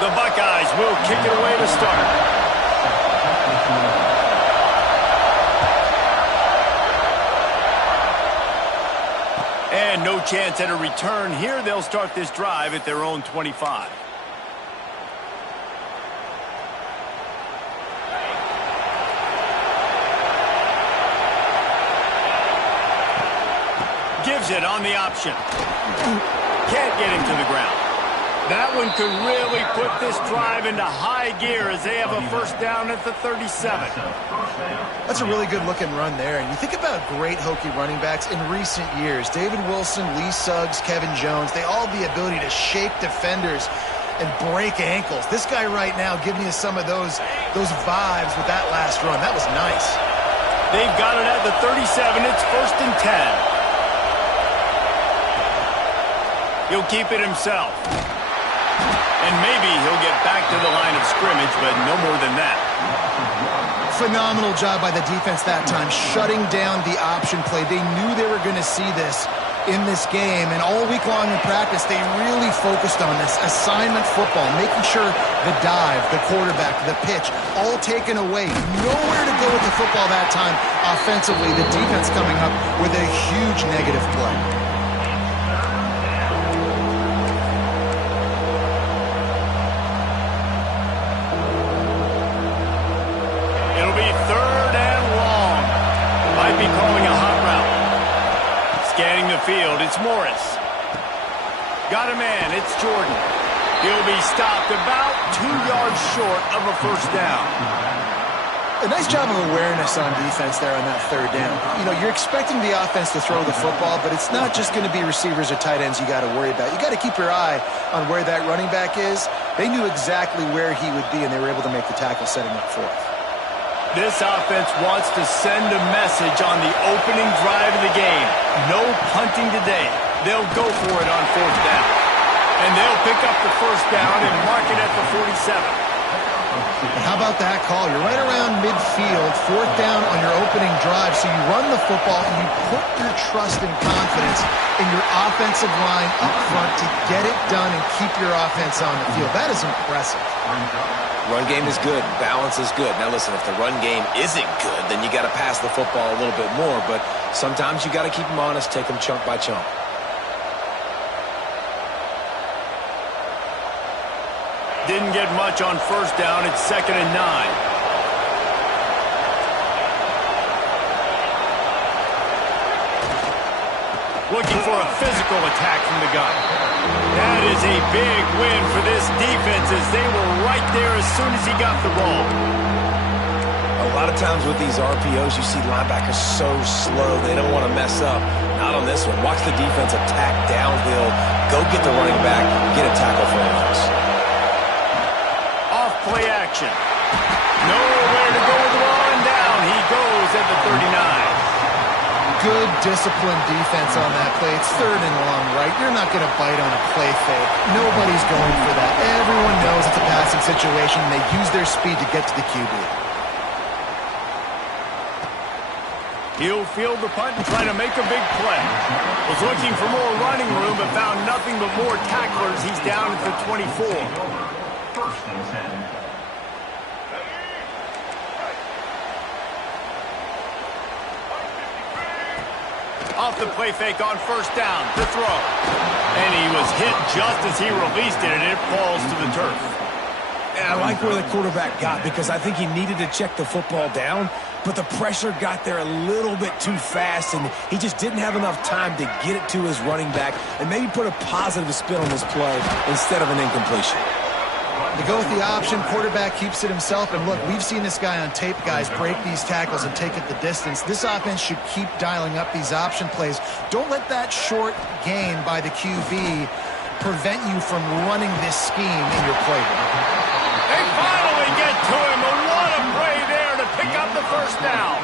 The Buckeyes will kick it away to start. And no chance at a return here. They'll start this drive at their own 25. Gives it on the option. Can't get him to the ground. That one could really put this drive into high gear as they have a first down at the 37. That's a really good-looking run there. And you think about great Hokie running backs in recent years. David Wilson, Lee Suggs, Kevin Jones, they all have the ability to shake defenders and break ankles. This guy right now giving you some of those vibes with that last run. That was nice. They've got it at the 37. It's 1st and 10. He'll keep it himself. And maybe he'll get back to the line of scrimmage, but no more than that. Phenomenal job by the defense that time, shutting down the option play. They knew they were going to see this in this game, and all week long in practice, they really focused on this assignment football, making sure the dive, the quarterback, the pitch, all taken away. Nowhere to go with the football that time offensively. The defense coming up with a huge negative play. Scanning the field, it's Morris. Got a man, it's Jordan. He'll be stopped about 2 yards short of a first down. A nice job of awareness on defense there on that third down. You know, you're expecting the offense to throw the football, but it's not just going to be receivers or tight ends you got to worry about. You got to keep your eye on where that running back is. They knew exactly where he would be, and they were able to make the tackle setting up for it. This offense wants to send a message on the opening drive of the game. No punting today. They'll go for it on 4th down. And they'll pick up the first down and mark it at the 47. And how about that call? You're right around midfield, 4th down on your opening drive. So you run the football and you put your trust and confidence in your offensive line up front to get it done and keep your offense on the field. That is impressive. Run game is good. Balance is good. Now, listen, if the run game isn't good, then you got to pass the football a little bit more. But sometimes you got to keep them honest, take them chunk by chunk. Didn't get much on first down. It's 2nd and 9. Looking for a physical attack from the gun. That is a big win for this defense as they were right there as soon as he got the ball. A lot of times with these RPOs, you see linebackers so slow, they don't want to mess up. Not on this one. Watch the defense attack downhill, go get the running back, get a tackle for a loss. Off play action. Nowhere to go with the ball, and down he goes at the 39. Good disciplined defense on that play. It's 3rd and long, right? You're not going to bite on a play fake. Nobody's going for that. Everyone knows it's a passing situation. They use their speed to get to the QB. He'll field the punt and try to make a big play. Was looking for more running room, but found nothing but more tacklers. He's down at the 24. 1st and 10. Off the play fake on first down to throw. And he was hit just as he released it, and it falls to the turf. Yeah, I like where the quarterback got because I think he needed to check the football down, but the pressure got there a little bit too fast, and he just didn't have enough time to get it to his running back and maybe put a positive spin on this play instead of an incompletion. They go with the option. Quarterback keeps it himself. And look, we've seen this guy on tape, guys, break these tackles and take it the distance. This offense should keep dialing up these option plays. Don't let that short gain by the QB prevent you from running this scheme in your playbook. They finally get to him, and what a play there to pick up the first down.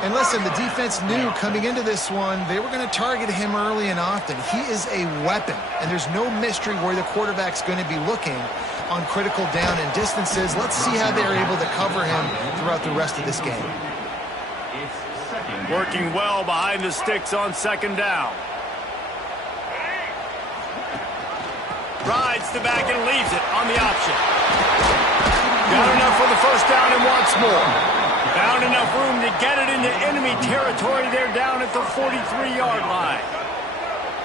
And listen, the defense knew coming into this one, they were going to target him early and often. He is a weapon, and there's no mystery where the quarterback's going to be looking on critical down and distances. Let's see how they're able to cover him throughout the rest of this game. Working well behind the sticks on 2nd down. Rides the back and leaves it on the option. Got enough for the first down and wants more. Found enough room to get it into enemy territory. They're down at the 43-yard line.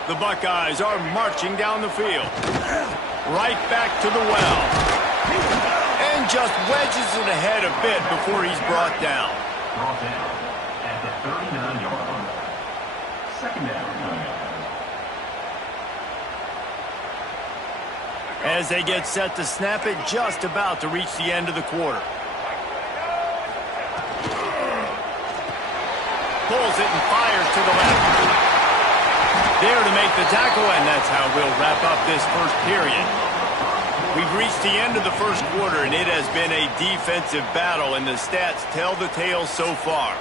The Buckeyes are marching down the field. Right back to the well. And just wedges it ahead a bit before he's brought down. Brought down at the 39-yard line. Second down. As they get set to snap it, just about to reach the end of the quarter. Pulls it and fires to the left. There to make the tackle, and that's how we'll wrap up this first period. We've reached the end of the first quarter, and it has been a defensive battle, and the stats tell the tale so far.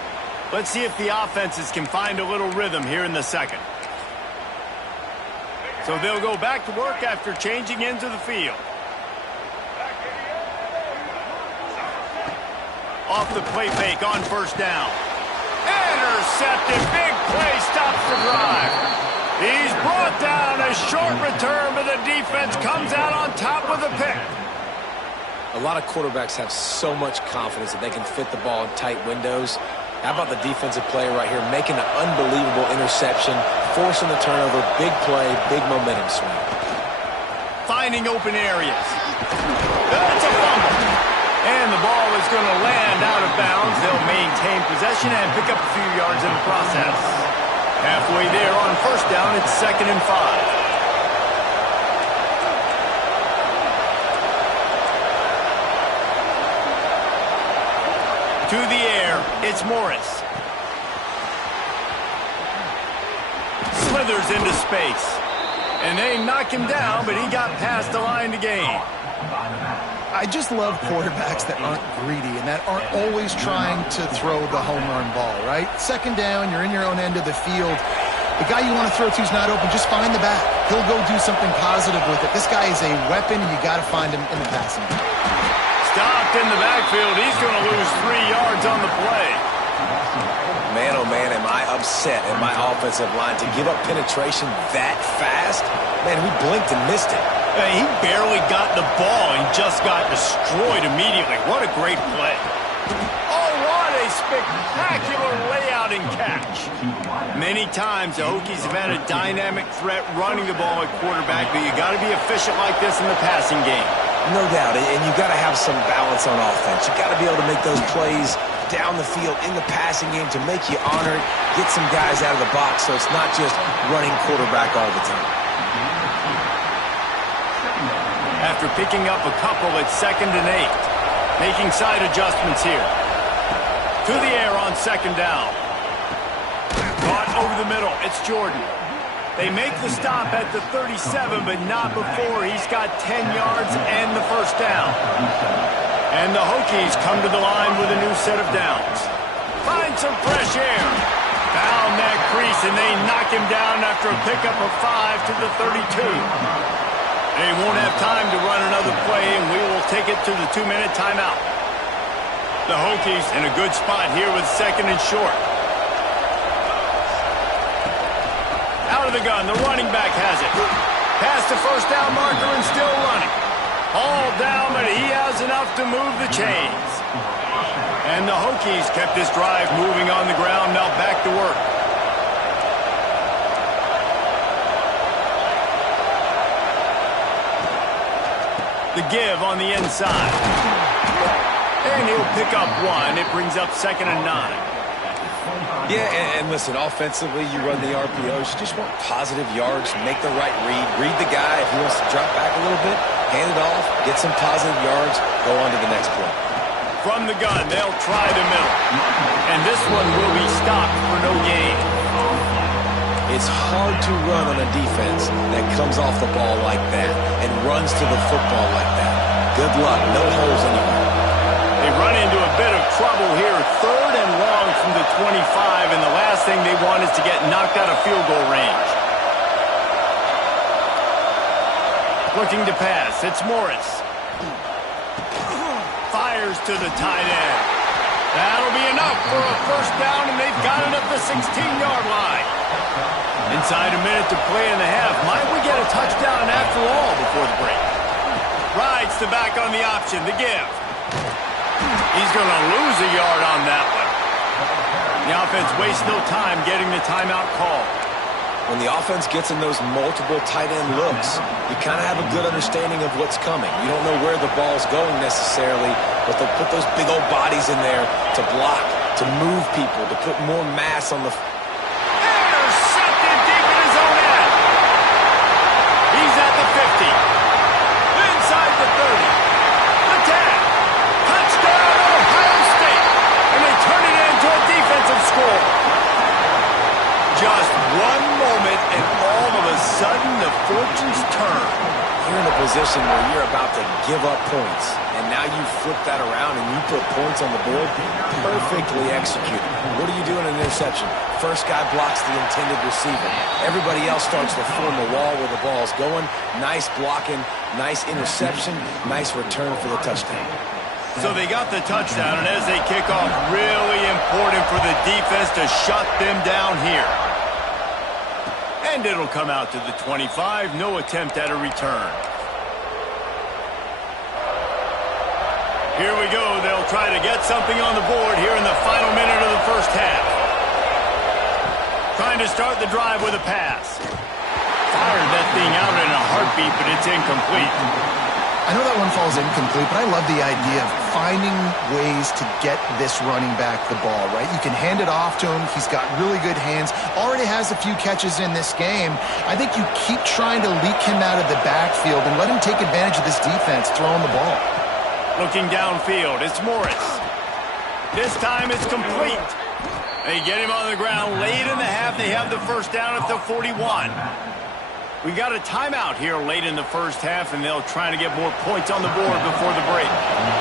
Let's see if the offenses can find a little rhythm here in the second. So they'll go back to work after changing into the field. Off the play fake on first down. Intercepted. Big play stops the drive. He's brought down. A short return, but the defense comes out on top with a pick. A lot of quarterbacks have so much confidence that they can fit the ball in tight windows. How about the defensive player right here making an unbelievable interception, forcing the turnover, big play, big momentum swing. Finding open areas. That's a fumble. And the ball is going to land out of bounds. They'll maintain possession and pick up a few yards in the process. Halfway there on first down, it's 2nd and 5. To the air, it's Morris. Slithers into space. And they knock him down, but he got past the line to gain. I just love quarterbacks that aren't greedy and that aren't always trying to throw the home run ball, right? Second down, you're in your own end of the field. The guy you want to throw to is not open. Just find the back. He'll go do something positive with it. This guy is a weapon, and you got to find him in the passing game. Stopped in the backfield. He's going to lose 3 yards on the play. Man, oh man, am I upset at my offensive line to give up penetration that fast? Man, we blinked and missed it. He barely got the ball and just got destroyed immediately. What a great play. Oh, what a spectacular layout and catch. Many times the Hokies have had a dynamic threat running the ball at quarterback, but you got to be efficient like this in the passing game. No doubt, and you got to have some balance on offense. You got to be able to make those plays down the field in the passing game to make you honor it, get some guys out of the box so it's not just running quarterback all the time. After picking up a couple, it's 2nd and 8. Making side adjustments here. To the air on 2nd down. Caught over the middle. It's Jordan. They make the stop at the 37, but not before he's got 10 yards and the first down. And the Hokies come to the line with a new set of downs. Find some fresh air. Found that crease, and they knock him down after a pickup of 5 to the 32. They won't have time to run another play, and we will take it to the 2-minute timeout. The Hokies in a good spot here with 2nd and short. Out of the gun, the running back has it. Past the first down marker and still running. All down, but he has enough to move the chains. And the Hokies kept this drive moving on the ground, now back to work. The give on the inside. And he'll pick up 1. It brings up 2nd and 9. Yeah, and listen, offensively, you run the RPOs. You just want positive yards, make the right read the guy. If he wants to drop back a little bit, hand it off, get some positive yards, go on to the next play. From the gun, they'll try the middle. And this one will be stopped for no gain. It's hard to run on a defense that comes off the ball like that and runs to the football like that. Good luck. No holes anywhere. They run into a bit of trouble here. 3rd and long from the 25, and the last thing they want is to get knocked out of field goal range. Looking to pass. It's Morris. Fires to the tight end. That'll be enough for a first down, and they've got it at the 16-yard line. Inside a minute to play in the half. Might we get a touchdown after all before the break. Rides the back on the option, the give. He's going to lose a yard on that one. The offense wastes no time getting the timeout call. When the offense gets in those multiple tight end looks, you kind of have a good understanding of what's coming. You don't know where the ball's going necessarily, but they'll put those big old bodies in there to block, to move people, to put more mass on the... Intercepted deep in his own end. He's at the 50. Inside the 30. The 10. Touchdown, Ohio State. And they turn it into a defensive score. Just one moment, and all of a sudden, the fortunes turn. You're in a position where you're about to give up points, and now you flip that around and you put points on the board. Perfectly executed. What do you do in an interception? First guy blocks the intended receiver. Everybody else starts to form a wall where the ball's going. Nice blocking, nice interception, nice return for the touchdown. So they got the touchdown, and as they kick off, really important for the defense to shut them down here. And it'll come out to the 25. No attempt at a return. Here we go. They'll try to get something on the board here in the final minute of the first half. Trying to start the drive with a pass. Fired that thing out in a heartbeat, but it's incomplete. I know that one falls incomplete, but I love the idea of finding ways to get this running back the ball, right? You can hand it off to him. He's got really good hands. Already has a few catches in this game. I think you keep trying to leak him out of the backfield and let him take advantage of this defense throwing the ball. Looking downfield, it's Morris. This time it's complete. They get him on the ground late in the half. They have the first down at the 41. We got a timeout here late in the first half, and they'll try to get more points on the board before the break.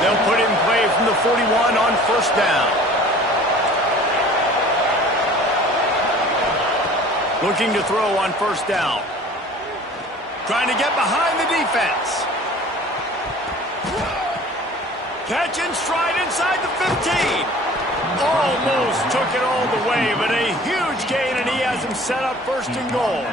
They'll put it in play from the 41 on first down. Looking to throw on first down. Trying to get behind the defense. Catch and stride inside the 15. Almost took it all the way, but a huge gain, and he has him set up first and goal.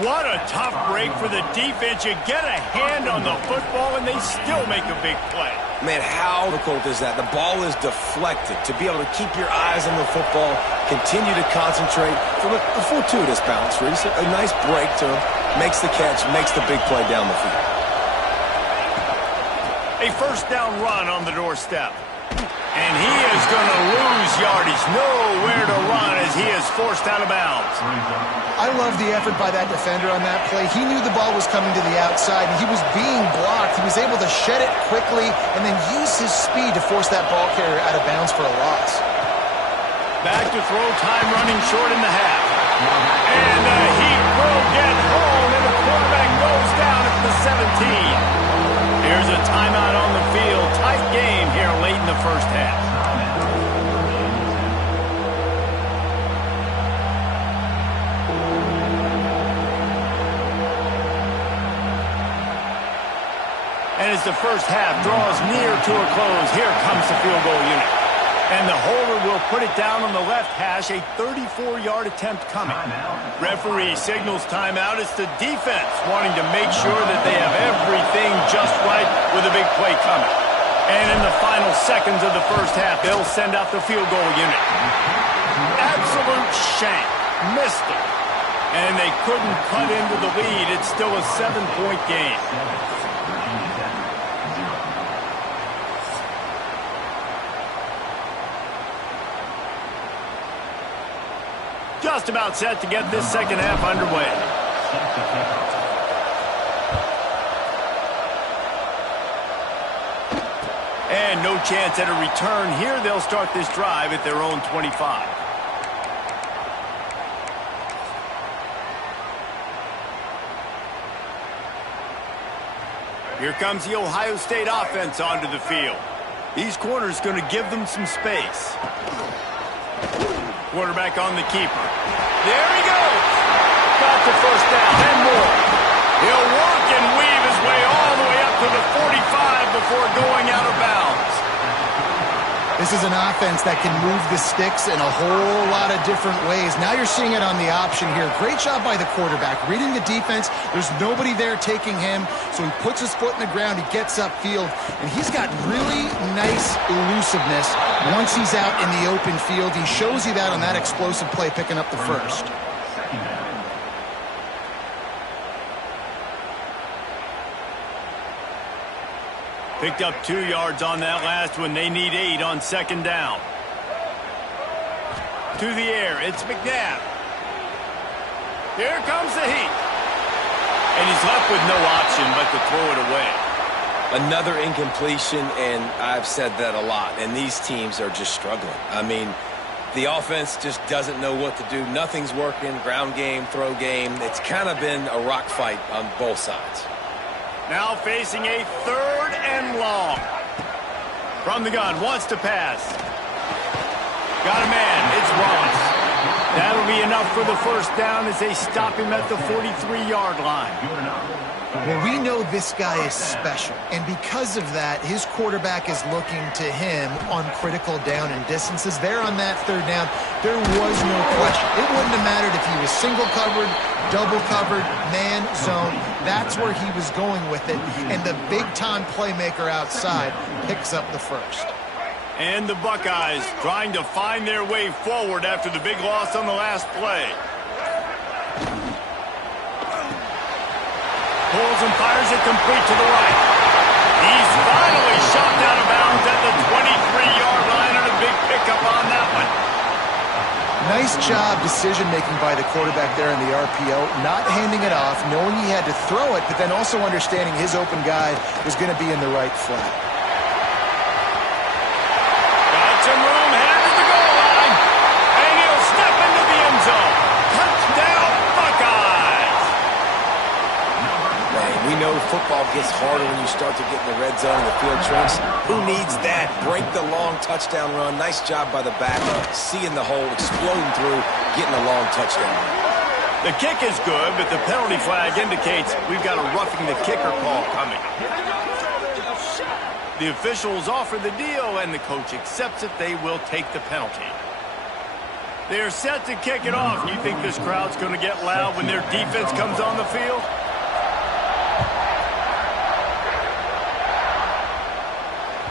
What a tough break for the defense. You get a hand on the football, and they still make a big play. Man, how difficult is that? The ball is deflected. To be able to keep your eyes on the football, continue to concentrate from a fortuitous bounce, Reese. A nice break to him, makes the catch, makes the big play down the field. A first down run on the doorstep. And he is going to lose yardage. Nowhere to run as he is forced out of bounds. I love the effort by that defender on that play. He knew the ball was coming to the outside, and he was being blocked. He was able to shed it quickly and then use his speed to force that ball carrier out of bounds for a loss. Back to throw, time running short in the half. And the Heat will get home, and the quarterback goes down at the 17. Here's a timeout on the field. Tight game here late in the first half. And as the first half draws near to a close, here comes the field goal unit. And the holder will put it down on the left hash, a 34-yard attempt coming. Referee signals timeout. It's the defense wanting to make sure that they have everything just right with a big play coming. And in the final seconds of the first half, they'll send out the field goal unit. Absolute shank. Missed it. And they couldn't cut into the lead. It's still a 7-point game. Just about set to get this second half underway. And no chance at a return here. They'll start this drive at their own 25. Here comes the Ohio State offense onto the field. These corners going to give them some space. Quarterback on the keeper. There he goes. Got the first down and more. He'll work and weave his way all the way up to the 45 before going out of bounds. This This is an offense that can move the sticks in a whole lot of different ways. Now you're seeing it on the option here. Great job by the quarterback. Reading the defense, there's nobody there taking him, so he puts his foot in the ground, he gets upfield, and he's got really nice elusiveness once he's out in the open field. He shows you that on that explosive play, picking up the first. Picked up 2 yards on that last one. They need 8 on second down. To the air, it's McNabb. Here comes the heat. And he's left with no option but to throw it away. Another incompletion, and I've said that a lot, and these teams are just struggling. I mean, the offense just doesn't know what to do. Nothing's working, ground game, throw game. It's kind of been a rock fight on both sides. Now facing a 3rd and long. From the gun, wants to pass. Got a man, it's Ross. That'll be enough for the first down as they stop him at the 43-yard line. Well, we know this guy is special, and because of that, his quarterback is looking to him on critical down and distances. There on that 3rd down, there was no question. It wouldn't have mattered if he was single covered, double covered, man, zone. That's where he was going with it, and the big-time playmaker outside picks up the first. And the Buckeyes trying to find their way forward after the big loss on the last play. Pulls and fires it complete to the right. He's finally shot out of bounds at the 23-yard line, and a big pickup on that one. Nice job decision-making by the quarterback there in the RPO, not handing it off, knowing he had to throw it, but then also understanding his open guy was going to be in the right flat. Got some room, headed to the goal line, and he'll step into the end zone. Touchdown, Buckeyes! Man, we know football gets harder when you start to get in the red zone and the field shrinks. Who needs that? Break the long touchdown run. Nice job by the back, seeing the hole, exploding through, getting a long touchdown. The kick is good, but the penalty flag indicates we've got a roughing the kicker call coming. The officials offer the deal, and the coach accepts it. They will take the penalty. They're set to kick it off. You think this crowd's going to get loud when their defense comes on the field?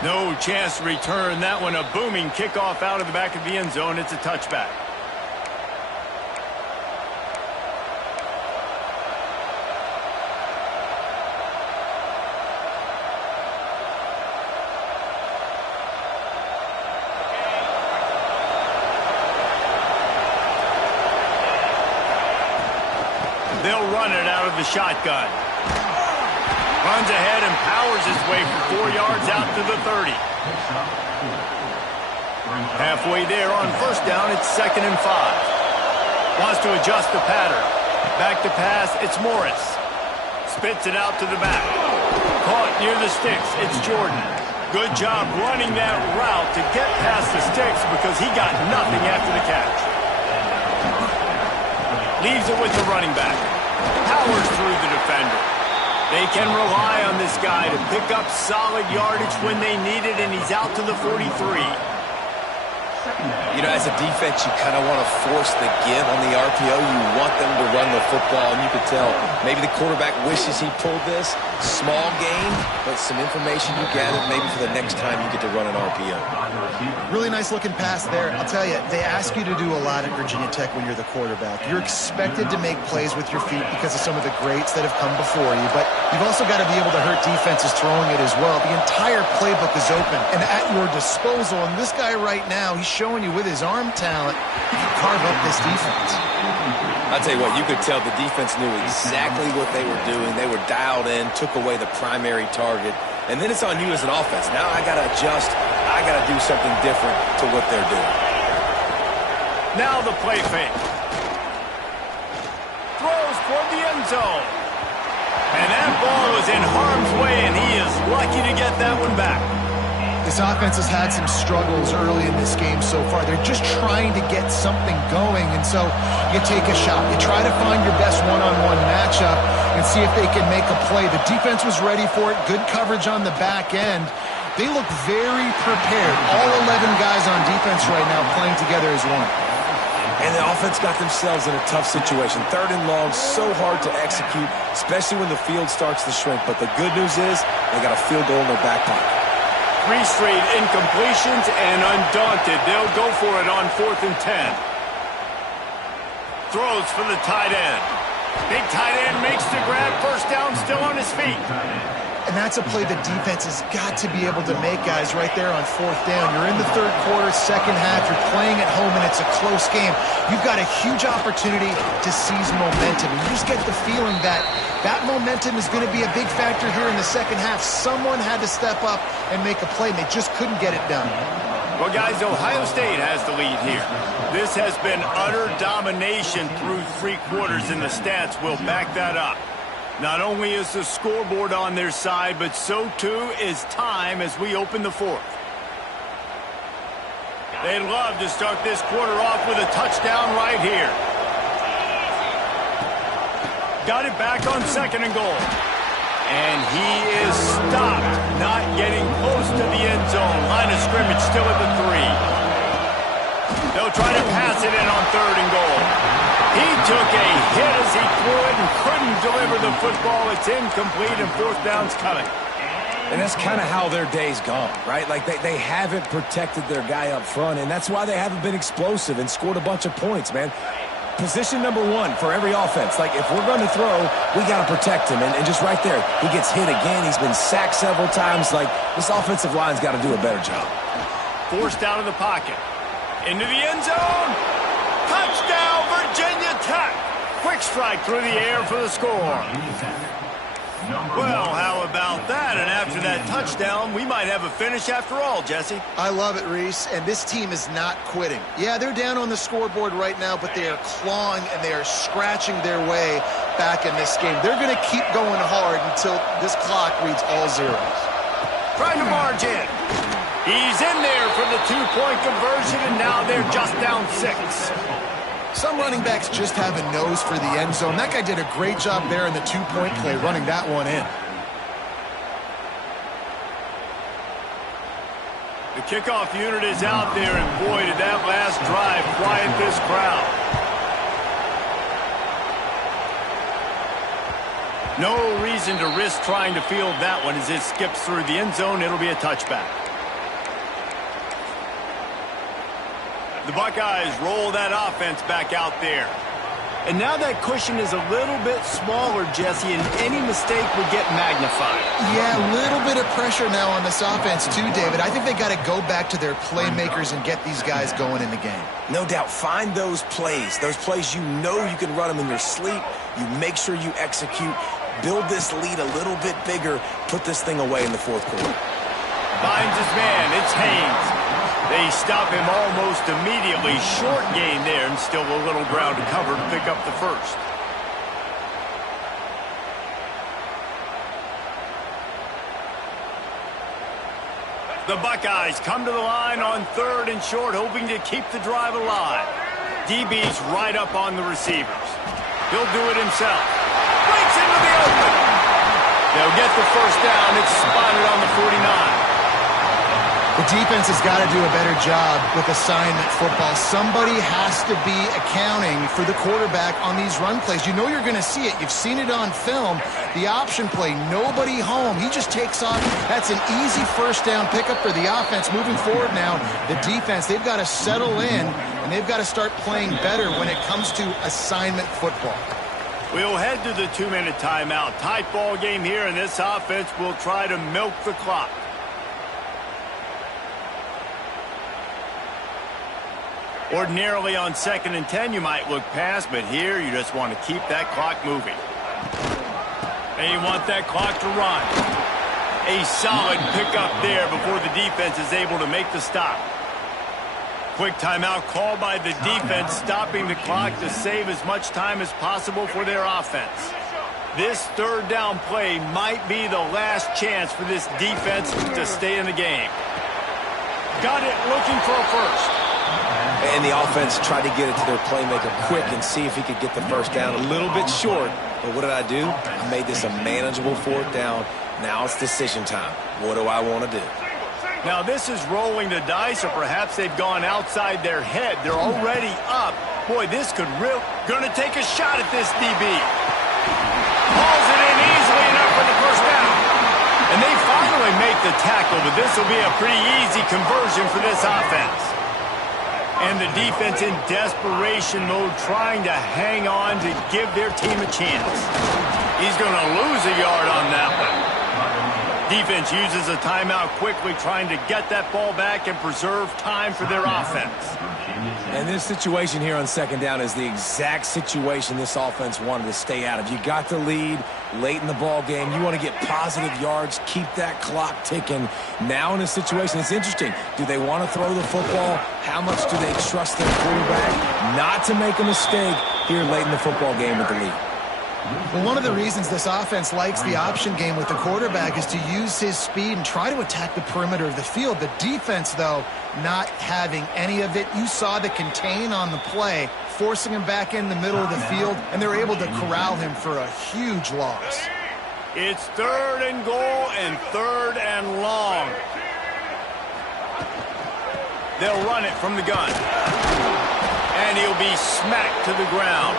No chance to return that one. A booming kickoff out of the back of the end zone. It's a touchback. They'll run it out of the shotgun. Runs ahead and powers his way for 4 yards out to the 30. Halfway there on first down, it's 2nd and 5. Wants to adjust the pattern. Back to pass, it's Morris. Spits it out to the back. Caught near the sticks, it's Jordan. Good job running that route to get past the sticks because he got nothing after the catch. Leaves it with the running back. Powers through the defender. They can rely on this guy to pick up solid yardage when they need it, and he's out to the 43. You know, as a defense, you kind of want to force the give on the RPO. You want them to run the football, and you could tell maybe the quarterback wishes he pulled this. Small gain, but some information you gathered maybe for the next time you get to run an RPO. Really nice looking pass there. I'll tell you, they ask you to do a lot at Virginia Tech when you're the quarterback. You're expected to make plays with your feet because of some of the greats that have come before you, but you've also got to be able to hurt defenses throwing it as well. The entire playbook is open and at your disposal, and this guy right now, he's showing you with his arm talent, he can carve up this defense. I'll tell you what, you could tell the defense knew exactly what they were doing. They were dialed in, took away the primary target, and then it's on you as an offense. Now I got to adjust. I got to do something different to what they're doing. Now the play fake. Throws toward the end zone. And that ball is in harm's way, and he is lucky to get that one back. This offense has had some struggles early in this game so far. They're just trying to get something going, and so you take a shot. You try to find your best one-on-one matchup and see if they can make a play. The defense was ready for it. Good coverage on the back end. They look very prepared. All 11 guys on defense right now playing together as one. And the offense got themselves in a tough situation. 3rd and long, so hard to execute, especially when the field starts to shrink. But the good news is they got a field goal in their back pocket. 3 straight incompletions, and undaunted, they'll go for it on 4th and 10. Throws for the tight end. Big tight end makes the grab. First down, still on his feet. And that's a play the defense has got to be able to make, guys, right there on 4th down. You're in the 3rd quarter, 2nd half. You're playing at home, and it's a close game. You've got a huge opportunity to seize momentum. And you just get the feeling that that momentum is going to be a big factor here in the 2nd half. Someone had to step up and make a play, and they just couldn't get it done. Well, guys, Ohio State has the lead here. This has been utter domination through 3 quarters, and the stats will back that up. Not only is the scoreboard on their side, but so too is time as we open the 4th. They'd love to start this quarter off with a touchdown right here. Got it back on 2nd and goal. And he is stopped, not getting close to the end zone. Line of scrimmage still at the 3. They'll try to pass it in on 3rd and goal. He took a hit as he threw it and couldn't deliver the football. It's incomplete, and 4th down's coming. And that's kind of how their day's gone, right? Like they haven't protected their guy up front, and that's why they haven't been explosive and scored a bunch of points, man. Position number 1 for every offense. Like, if we're going to throw, we got to protect him. And just right there, he gets hit again. He's been sacked several times. Like, this offensive line's got to do a better job. Forced out of the pocket. Into the end zone. Touchdown, Virginia Tech. Quick strike through the air for the score. Well, how about that? And after that touchdown, we might have a finish after all, Jesse. I love it, Reese, and this team is not quitting. Yeah, they're down on the scoreboard right now, but they are clawing and they are scratching their way back in this game. They're going to keep going hard until this clock reads all zeros. Trying to barge in. He's in there for the 2-point conversion, and now they're just down 6. Some running backs just have a nose for the end zone. That guy did a great job there in the 2-point play, running that one in. The kickoff unit is out there, and boy, did that last drive quiet this crowd. No reason to risk trying to field that one as it skips through the end zone. It'll be a touchback. The Buckeyes roll that offense back out there. And now that cushion is a little bit smaller, Jesse, and any mistake would get magnified. Yeah, a little bit of pressure now on this offense too, David. I think they got to go back to their playmakers and get these guys going in the game. No doubt. Find those plays you know you can run them in your sleep. You make sure you execute. Build this lead a little bit bigger. Put this thing away in the 4th quarter. Finds his man. It's Haynes. They stop him almost immediately. Short gain there, and still a little ground to cover to pick up the 1st. The Buckeyes come to the line on 3rd and short, hoping to keep the drive alive. DB's right up on the receivers. He'll do it himself. Breaks into the open. They'll get the 1st down. It's spotted on the 49. The defense has got to do a better job with assignment football. Somebody has to be accounting for the quarterback on these run plays. You know you're going to see it. You've seen it on film. The option play, nobody home. He just takes off. That's an easy 1st down pickup for the offense. Moving forward now, the defense, they've got to settle in, and they've got to start playing better when it comes to assignment football. We'll head to the 2-minute timeout. Tight ball game here, and this offense will try to milk the clock. Ordinarily on 2nd and 10, you might look past, but here you just want to keep that clock moving. And you want that clock to run. A solid pickup there before the defense is able to make the stop. Quick timeout called by the defense, stopping the clock to save as much time as possible for their offense. This 3rd down play might be the last chance for this defense to stay in the game. Got it, looking for a 1st. And the offense tried to get it to their playmaker quick and see if he could get the 1st down. A little bit short, but what did I do? I made this a manageable 4th down. Now it's decision time. What do I want to do? Now this is rolling the dice, or perhaps they've gone outside their head. They're already up. Boy, this could really... Gonna take a shot at this DB. Hauls it in easily enough for the first down. And they finally make the tackle, but this will be a pretty easy conversion for this offense. And the defense in desperation mode, trying to hang on to give their team a chance. He's going to lose a yard on that one. Defense uses a timeout quickly, trying to get that ball back and preserve time for their offense. And this situation here on second down is the exact situation this offense wanted to stay out of. You got the lead late in the ball game. You want to get positive yards, keep that clock ticking. Now in this situation, it's interesting. Do they want to throw the football? How much do they trust their quarterback not to make a mistake here late in the football game with the lead? Well, one of the reasons this offense likes the option game with the quarterback is to use his speed and try to attack the perimeter of the field. The defense, though, not having any of it. You saw the contain on the play, forcing him back in the middle of the field, and they're able to corral him for a huge loss. It's 3rd and goal and 3rd and long. They'll run it from the gun. And he'll be smacked to the ground.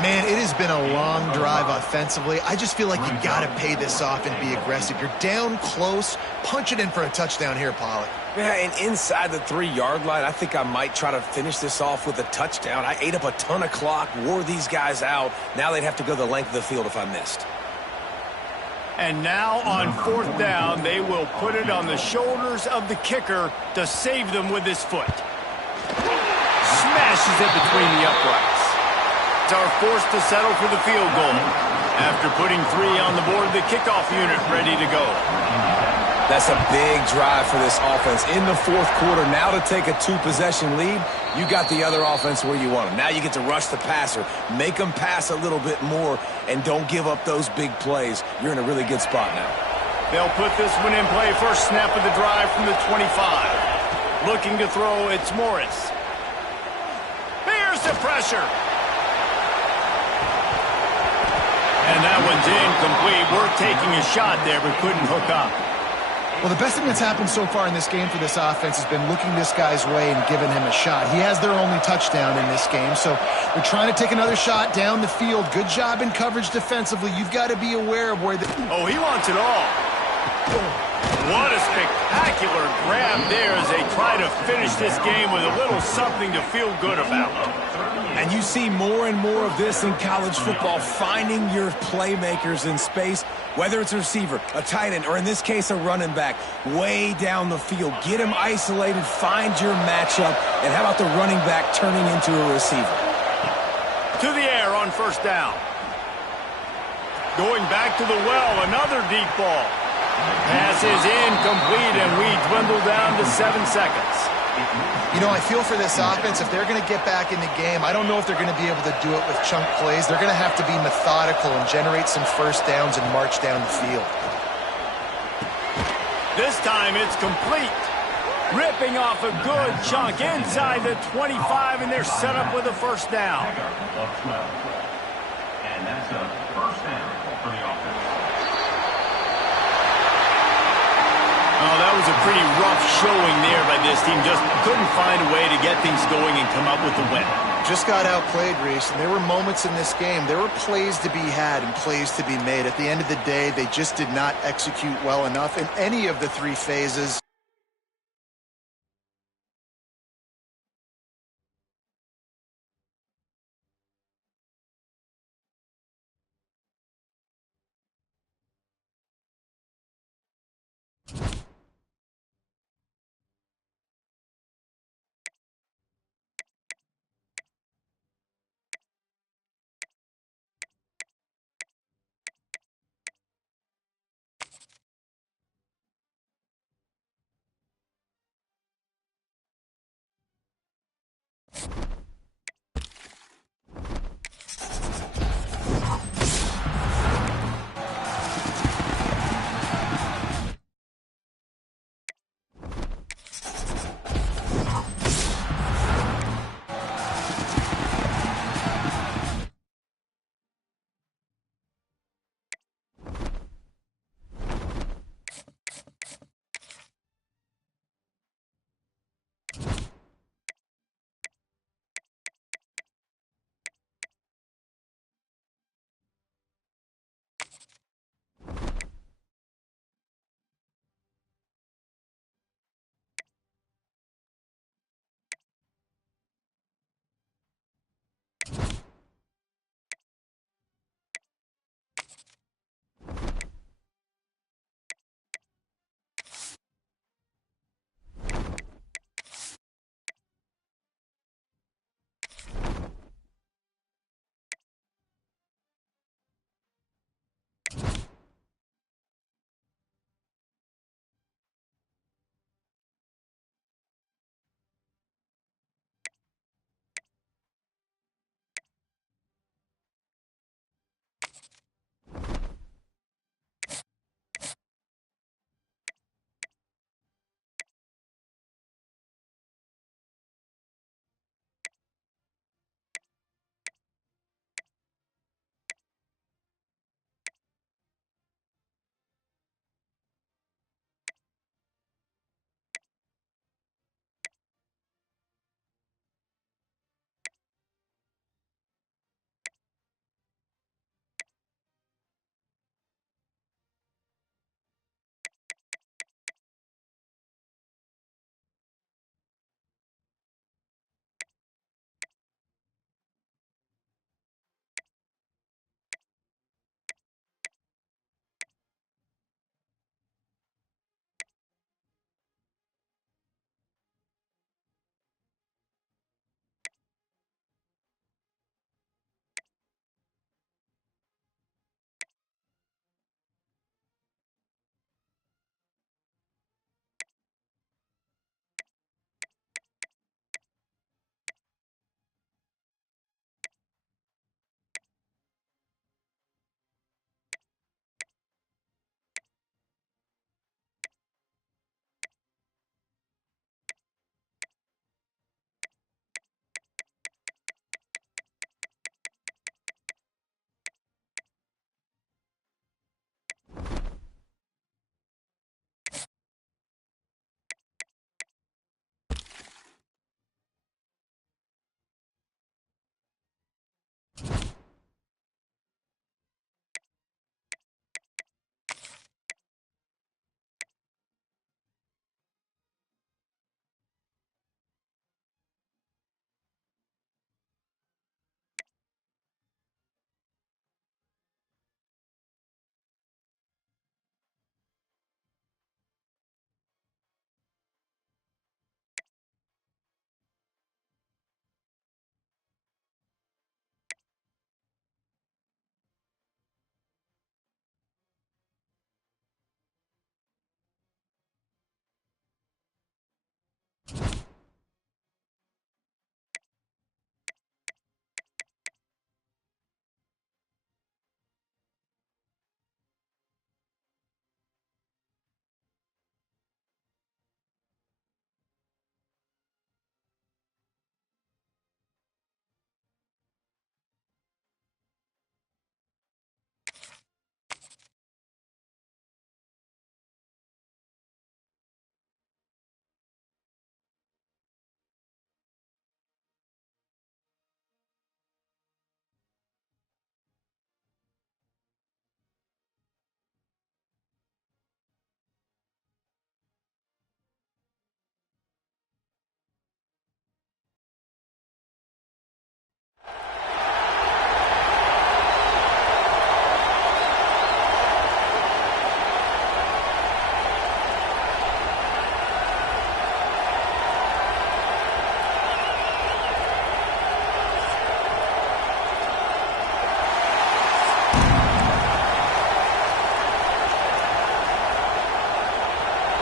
Man, it has been a long drive offensively. I just feel like you got to pay this off and be aggressive. You're down close. Punch it in for a touchdown here, Pollard. Yeah, and inside the 3-yard line, I think I might try to finish this off with a touchdown. I ate up a ton of clock, wore these guys out. Now they'd have to go the length of the field if I missed. And now on 4th down, they will put it on the shoulders of the kicker to save them with his foot. Smashes it between the uprights. Are forced to settle for the field goal. After putting 3 on the board, the kickoff unit ready to go. That's a big drive for this offense in the 4th quarter. Now to take a 2-possession lead, you got the other offense where you want them. Now you get to rush the passer, make them pass a little bit more, and don't give up those big plays. You're in a really good spot now. They'll put this one in play. First snap of the drive from the 25. Looking to throw, it's Morris. Here's the pressure. And that one's incomplete. We're taking a shot there, but couldn't hook up. Well, the best thing that's happened so far in this game for this offense has been looking this guy's way and giving him a shot. He has their only touchdown in this game, so they're trying to take another shot down the field. Good job in coverage defensively. You've got to be aware of where the... Oh, he wants it all. What a spectacular grab there as they try to finish this game with a little something to feel good about. And you see more and more of this in college football, finding your playmakers in space, whether it's a receiver, a tight end, or in this case, a running back, way down the field. Get him isolated, find your matchup, and how about the running back turning into a receiver? To the air on 1st down. Going back to the well, another deep ball. Pass is incomplete, and we dwindle down to 7 seconds. You know, I feel for this offense, if they're going to get back in the game, I don't know if they're going to be able to do it with chunk plays. They're going to have to be methodical and generate some first downs and march down the field. This time it's complete. Ripping off a good chunk inside the 25, and they're set up with a first down. And that's a first down for the offense. Oh, that was a pretty rough showing there by this team. Just couldn't find a way to get things going and come up with the win. Just got outplayed, Reese, and there were moments in this game. There were plays to be had and plays to be made. At the end of the day, they just did not execute well enough in any of the 3 phases.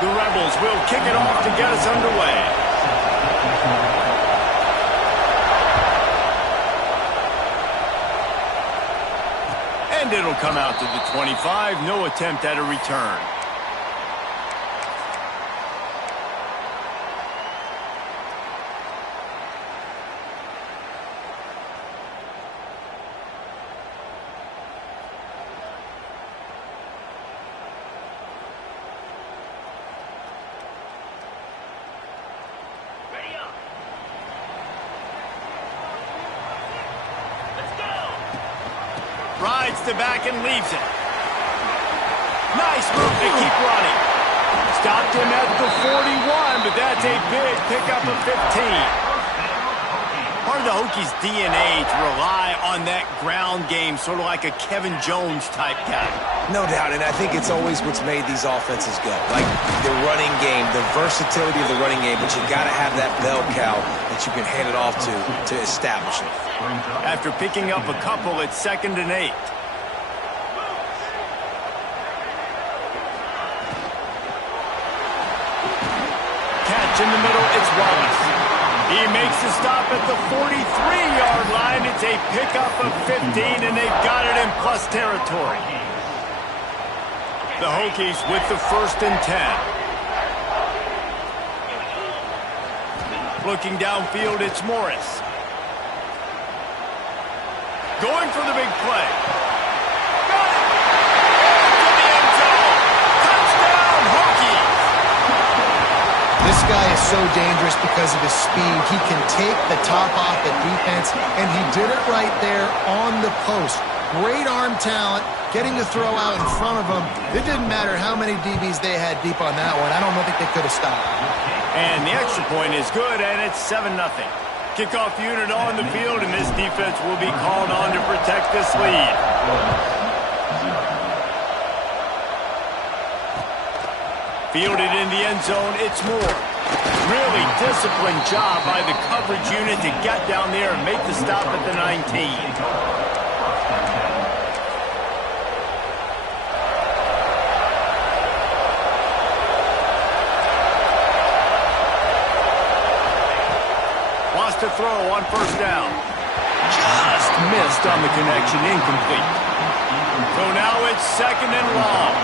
The Rebels will kick it off to get us underway. And it'll come out to the 25. No attempt at a return. Rides the back and leaves it. Nice move to keep running. Stopped him at the 41, but that's a big pickup of 15. Part of the Hokies' DNA to rely on that ground game, sort of like a Kevin Jones type guy. No doubt, and I think it's always what's made these offenses go. Like the running game, the versatility of the running game, but you got to have that bell cow that you can hand it off to establish it. After picking up a couple, it's 2nd and 8. Catch in the middle, it's Wallace. He makes the stop at the 43-yard line. It's a pickup of 15, and they've got it in plus territory. The Hokies with the 1st and 10. Looking downfield, it's Morris. Going for the big play. Got it! To the end zone. Touchdown, Hokies! This guy is so dangerous because of his speed. He can take the top off the defense, and he did it right there on the post. Great arm talent, getting the throw out in front of him. It didn't matter how many DBs they had deep on that one. I don't think they could have stopped. And the extra point is good, and it's 7-0. Kickoff unit on the field, and this defense will be called on to protect this lead. Fielded in the end zone, it's Moore. Really disciplined job by the coverage unit to get down there and make the stop at the 19. To throw on 1st down. Just missed on the connection, incomplete. So now it's 2nd and long.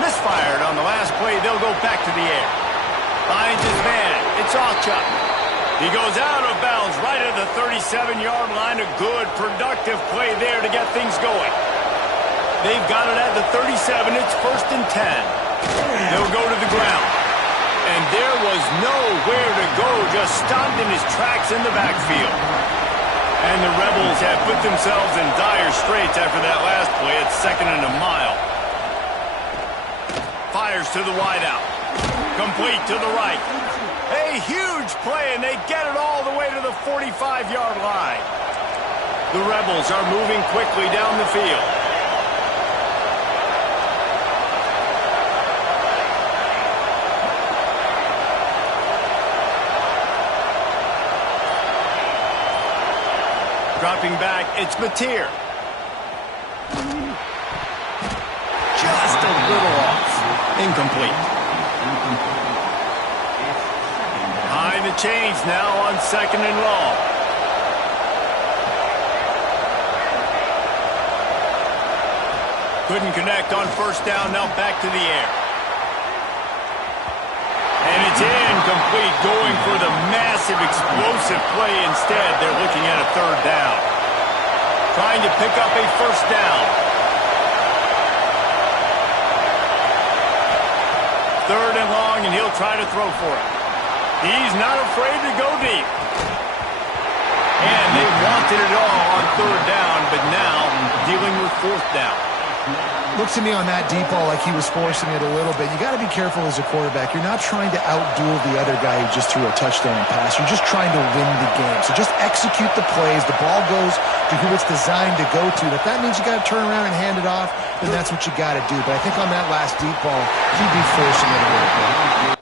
Misfired on the last play. They'll go back to the air. Finds his man. It's Awchuk. He goes out of bounds right at the 37-yard line. A good, productive play there to get things going. They've got it at the 37. It's 1st and 10. They'll go to the ground. And there was nowhere to go, just stopped in his tracks in the backfield. And the Rebels have put themselves in dire straits after that last play. It's 2nd and a mile. Fires to the wideout. Complete to the right. A huge play, and they get it all the way to the 45-yard line. The Rebels are moving quickly down the field. Dropping back, it's Mateer. Just a little off. Incomplete. Behind the chains now on 2nd and long. Couldn't connect on 1st down, now back to the air. And it's incomplete, going for the massive, explosive play instead. They're looking at a 3rd down. Trying to pick up a 1st down. 3rd and long, and he'll try to throw for it. He's not afraid to go deep. And they wanted it all on 3rd down, but now dealing with 4th down. Looks to me on that deep ball like he was forcing it a little bit. You got to be careful as a quarterback. You're not trying to outduel the other guy who just threw a touchdown pass. You're just trying to win the game. So just execute the plays. The ball goes to who it's designed to go to. If that means you got to turn around and hand it off, then that's what you got to do. But I think on that last deep ball, he'd be forcing it a little bit.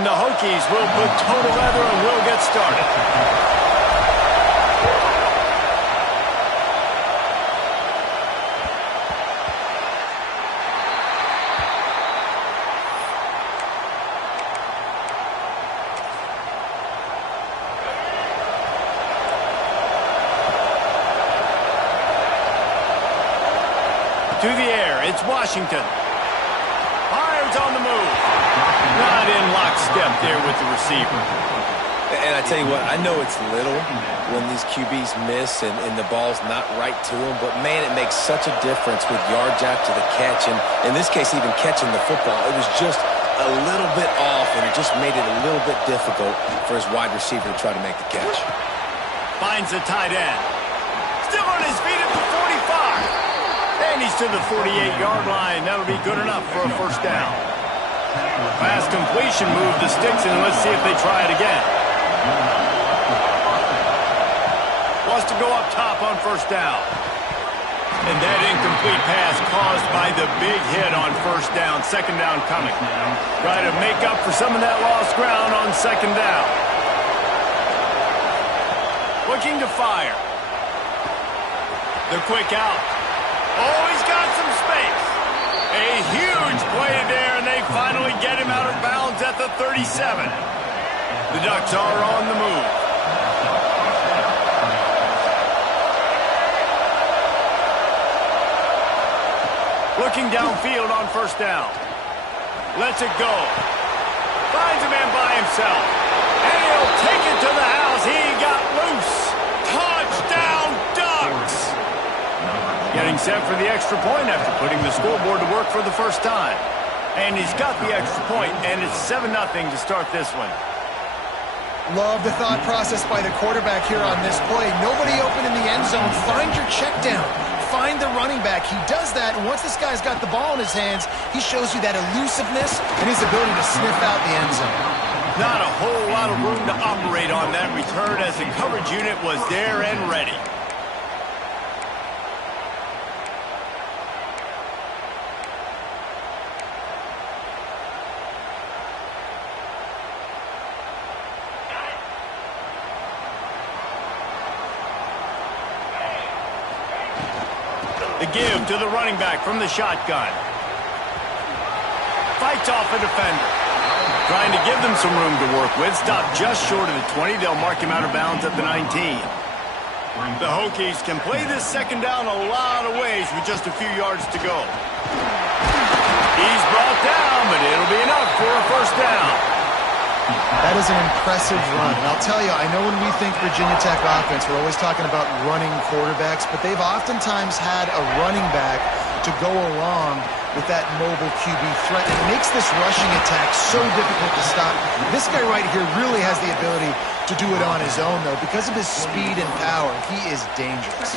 And the Hokies will put total leather and will get started. To the air, it's Washington. Fires on the move. Not in lockstep there with the receiver. And I tell you what, I know it's little when these QBs miss and the ball's not right to them, but man, it makes such a difference with yards after the catch, and in this case, even catching the football. It was just a little bit off, and it just made it a little bit difficult for his wide receiver to try to make the catch. Finds the tight end. Still on his feet at the 45. And he's to the 48-yard line. That'll be good enough for a first down. Pass completion, move the sticks, and let's see if they try it again. Wants to go up top on first down. And that incomplete pass caused by the big hit on first down. Second down coming. Try to make up for some of that lost ground on second down. Looking to fire. The quick out. Oh, he's got some space. A huge play there, and they finally get him out of bounds at the 37. The Ducks are on the move. Looking downfield on first down. Lets it go. Finds a man by himself. And he'll take it to the house. He got loose. Touchdown, Ducks! Getting set for the extra point after putting the scoreboard to work for the first time. And he's got the extra point, and it's 7-0 to start this one. Love the thought process by the quarterback here on this play. Nobody open in the end zone. Find your check down. Find the running back. He does that, and once this guy's got the ball in his hands, he shows you that elusiveness and his ability to sniff out the end zone. Not a whole lot of room to operate on that return as the coverage unit was there and ready. The give to the running back from the shotgun. Fights off a defender. Trying to give them some room to work with. Stopped just short of the 20. They'll mark him out of bounds at the 19. The Hokies can play this second down a lot of ways with just a few yards to go. He's brought down, but it'll be enough for a first down. That is an impressive run. And I'll tell you, I know when we think Virginia Tech offense, we're always talking about running quarterbacks, but they've oftentimes had a running back to go along with that mobile QB threat. And it makes this rushing attack so difficult to stop. This guy right here really has the ability to do it on his own, though. Because of his speed and power, he is dangerous.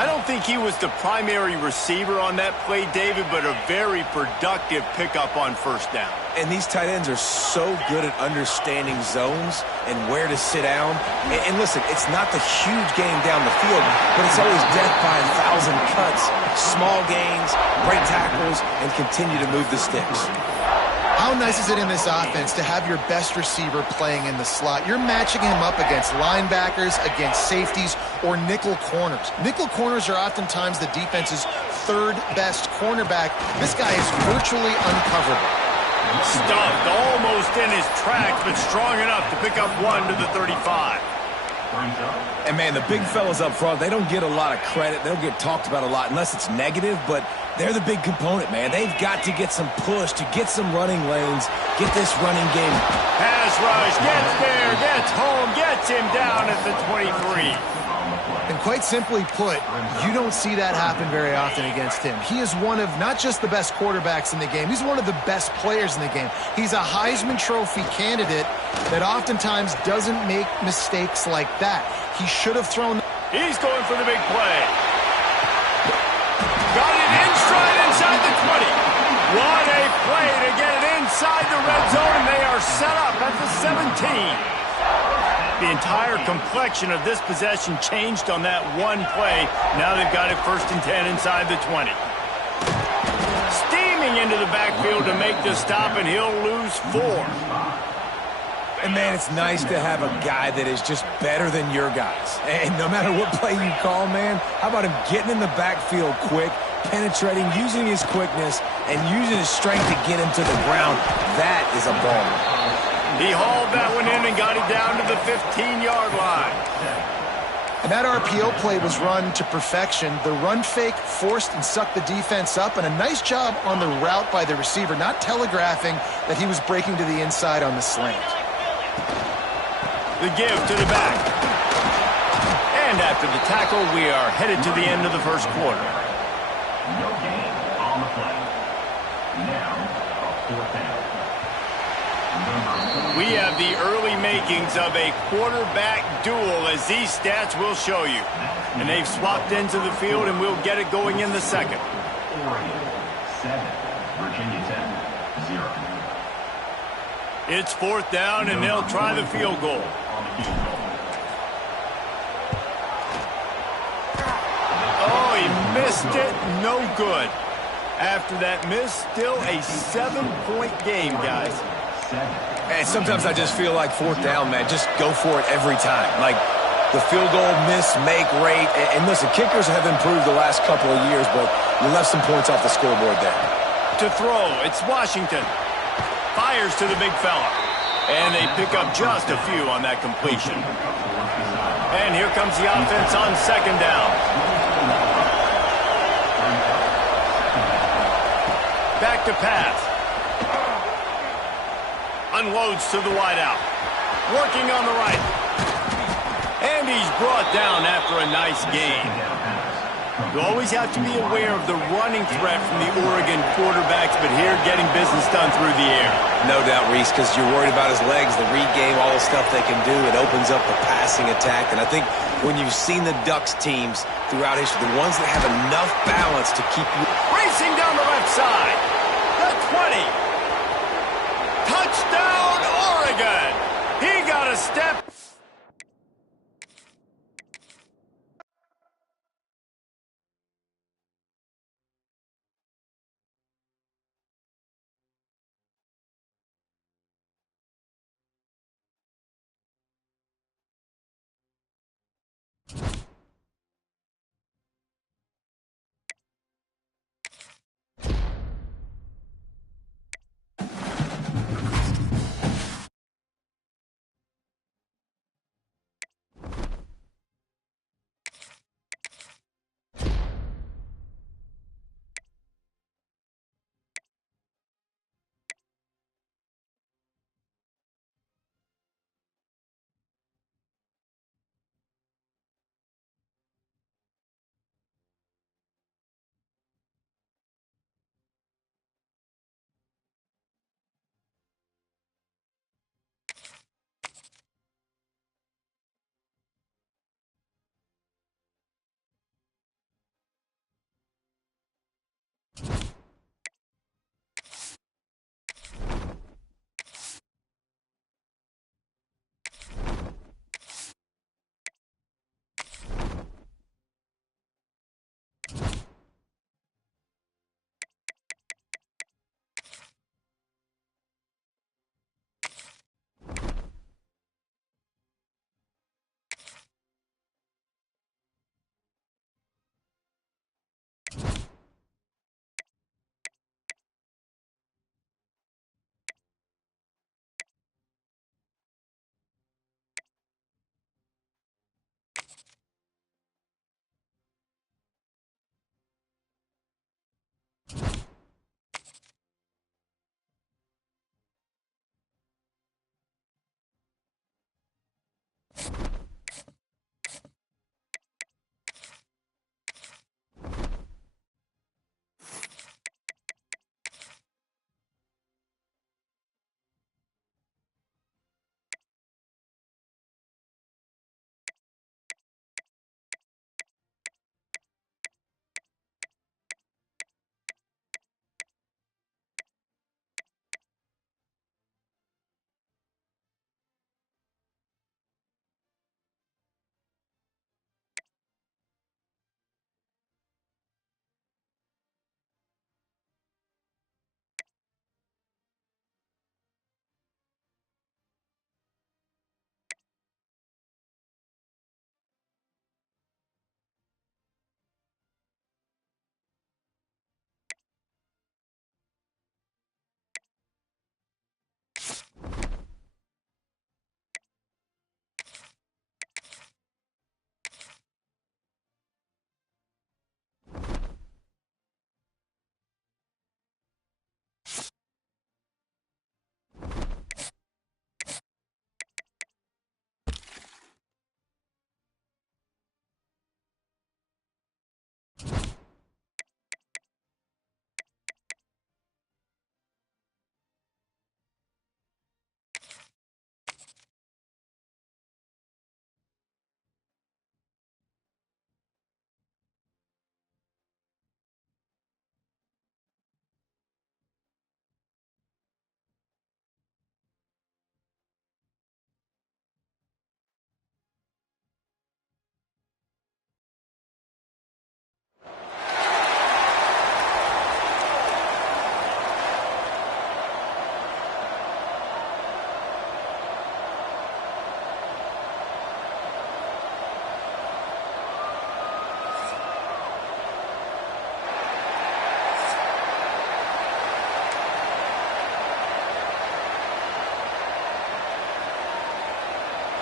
I don't think he was the primary receiver on that play, David, but a very productive pickup on first down. And these tight ends are so good at understanding zones and where to sit down. And listen, it's not the huge game down the field, but it's always death by 1,000 cuts, small gains, great tackles, and continue to move the sticks. How nice is it in this offense to have your best receiver playing in the slot? You're matching him up against linebackers, against safeties, or nickel corners. Nickel corners are oftentimes the defense's third best cornerback. This guy is virtually uncoverable. Stuffed almost in his tracks, but strong enough to pick up one to the 35. And, man, the big fellas up front, they don't get a lot of credit. They don't get talked about a lot unless it's negative, but they're the big component, man. They've got to get some push, to get some running lanes, get this running game. Pass rush, gets there, gets home, gets him down at the 23. And quite simply put, you don't see that happen very often against him. He is one of not just the best quarterbacks in the game, he's one of the best players in the game. He's a Heisman Trophy candidate that oftentimes doesn't make mistakes like that. He should have thrown. He's going for the big play. Got it in stride inside the 20. What a play to get it inside the red zone, and they are set up at the 17. The entire complexion of this possession changed on that one play. Now they've got it 1st and 10 inside the 20. Steam swinging into the backfield to make the stop, and he'll lose 4. And, man, it's nice to have a guy that is just better than your guys. And no matter what play you call, man, how about him getting in the backfield quick, penetrating, using his quickness, and using his strength to get him to the ground? That is a ball. He hauled that one in and got it down to the 15-yard line. And that RPO play was run to perfection. The run fake forced and sucked the defense up, and a nice job on the route by the receiver, not telegraphing that he was breaking to the inside on the slant. The give to the back. And after the tackle, we are headed to the end of the first quarter. No gain on the play. Now, a 4th down. We have the early makings of a quarterback duel, as these stats will show you. And they've swapped into the field, and we'll get it going in the second. Oregon 7, Virginia 10, 0. It's 4th down, and they'll try the field goal. Oh, he missed it. No good. After that miss, still a 7-point game, guys. And sometimes I just feel like 4th down, man, just go for it every time. Like the field goal miss, make rate. And listen, kickers have improved the last couple of years, but you left some points off the scoreboard there. To throw, it's Washington. Fires to the big fella. And they pick up just a few on that completion. And here comes the offense on 2nd down. Back to pass. Unloads to the wideout. Working on the right. And he's brought down after a nice gain. You always have to be aware of the running threat from the Oregon quarterbacks, but here getting business done through the air. No doubt, Reese, because you're worried about his legs, the read game, all the stuff they can do. It opens up the passing attack. And I think when you've seen the Ducks teams throughout history, the ones that have enough balance to keep you... Racing down the left side. The 20. Touchdown, Oregon. He got a step.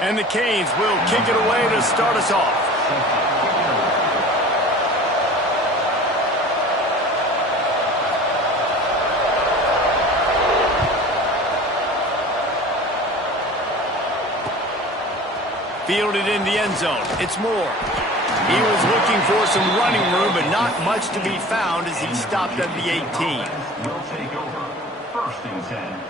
And the Canes will kick it away to start us off. Fielded in the end zone. It's Moore. He was looking for some running room, but not much to be found as he stopped at the 18. Will take over. 1st and 10.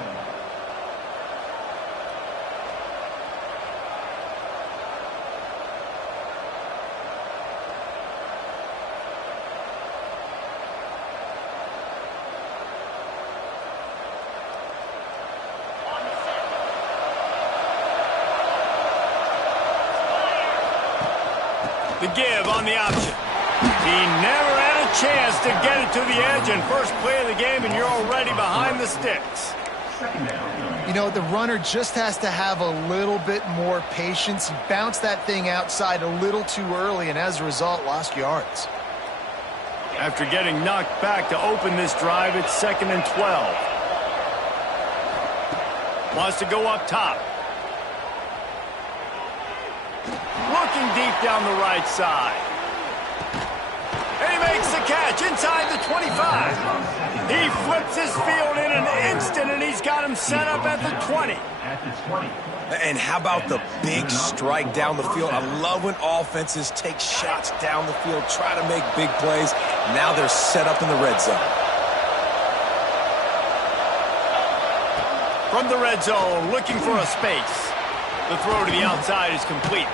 The give on the option. He never had a chance to get it to the edge, and first play of the game, and you're already behind the sticks. You know, the runner just has to have a little bit more patience. He bounced that thing outside a little too early, and as a result, lost yards. After getting knocked back to open this drive, it's 2nd and 12. Wants to go up top. Looking deep down the right side. And he makes the catch inside the 25. He flips his field in an instant, and he's got him set up at the 20. And how about the big strike down the field? I love when offenses take shots down the field, try to make big plays. Now they're set up in the red zone. From the red zone, looking for a space. The throw to the outside is complete.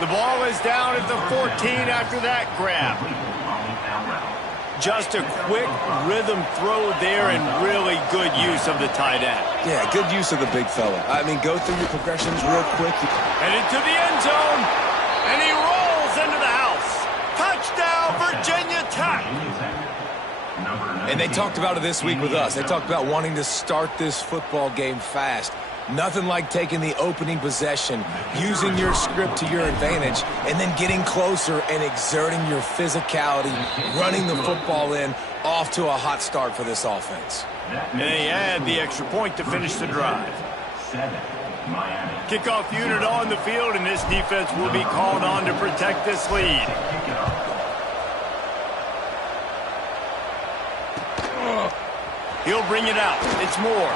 The ball is down at the 14 after that grab. Just a quick rhythm throw there and really good use of the tight end. Yeah, good use of the big fella. I mean, go through your progressions real quick. Headed to the end zone, and he rolls into the house. Touchdown, Virginia Tech. And they talked about it this week with us. They talked about wanting to start this football game fast. Nothing like taking the opening possession, using your script to your advantage, and then getting closer and exerting your physicality, running the football in, off to a hot start for this offense. And they add the extra point to finish the drive. Kickoff unit on the field, and this defense will be called on to protect this lead. He'll bring it out. It's Moore.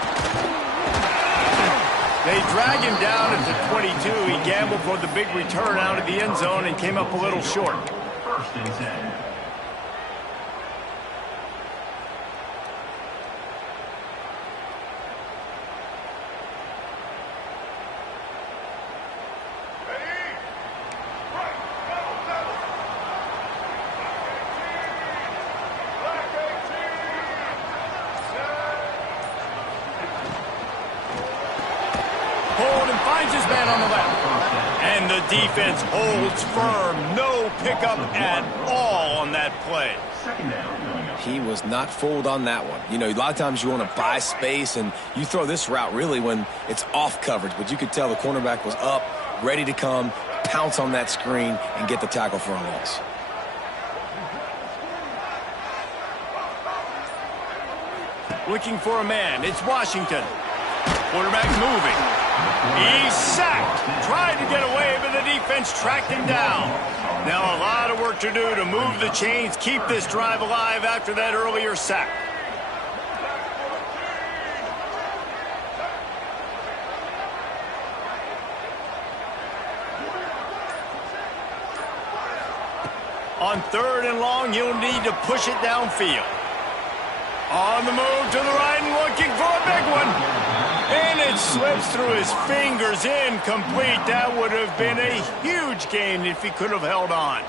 They drag him down at the 22. He gambled for the big return out of the end zone and came up a little short. 1st and 10. Finds his man on the left. And the defense holds firm. No pickup at all on that play. He was not fooled on that one. You know, a lot of times you want to buy space, and you throw this route really when it's off coverage. But you could tell the cornerback was up, ready to come, pounce on that screen, and get the tackle for a loss. Looking for a man. It's Washington. Quarterback moving. He's sacked. Tried to get away, but the defense tracked him down. Now a lot of work to do to move the chains, keep this drive alive after that earlier sack. On 3rd and long, he'll need to push it downfield. On the move to the right and looking for a big one. And it slips through his fingers, incomplete. That would have been a huge gain if he could have held on.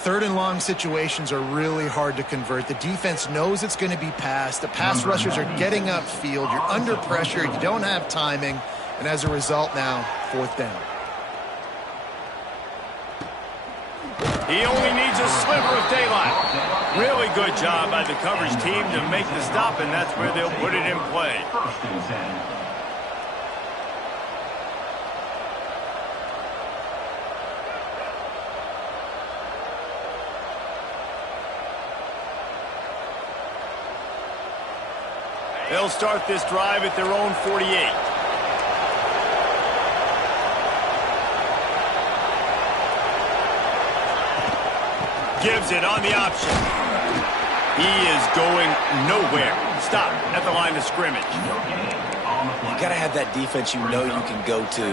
3rd and long situations are really hard to convert. The defense knows it's going to be passed. The pass rushers are getting upfield. You're under pressure. You don't have timing. And as a result now, 4th down. He only needs a sliver of daylight. Really good job by the coverage team to make the stop, and that's where they'll put it in play. 1st and 10. They'll start this drive at their own 48. Gives it on the option. He is going nowhere. Stop at the line of scrimmage. You got to have that defense you know you can go to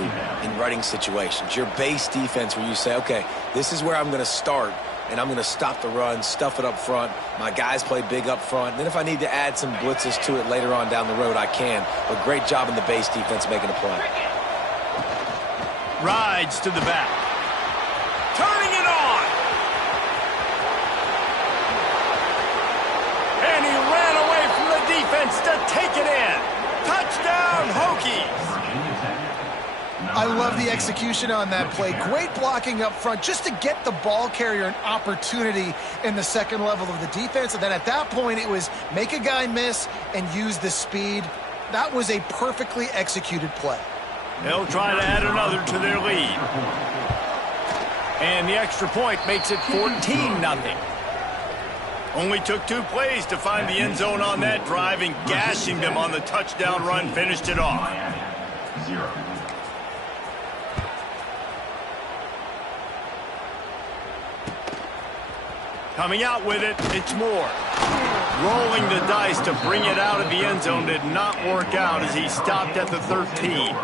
in running situations. Your base defense where you say, okay, this is where I'm going to start, and I'm going to stop the run, stuff it up front. My guys play big up front. And then if I need to add some blitzes to it later on down the road, I can. But great job in the base defense making a play. Rides to the back. Turning it on. And he ran away from the defense to take it in. Touchdown, Hokies. I love the execution on that play. Great blocking up front just to get the ball carrier an opportunity in the second level of the defense. And then at that point, it was make a guy miss and use the speed. That was a perfectly executed play. They'll try to add another to their lead. And the extra point makes it 14-0. Only took 2 plays to find the end zone on that drive, and gashing them on the touchdown run finished it off. Miami, 0. Coming out with it, it's Moore. Rolling the dice to bring it out of the end zone did not work out as he stopped at the 13.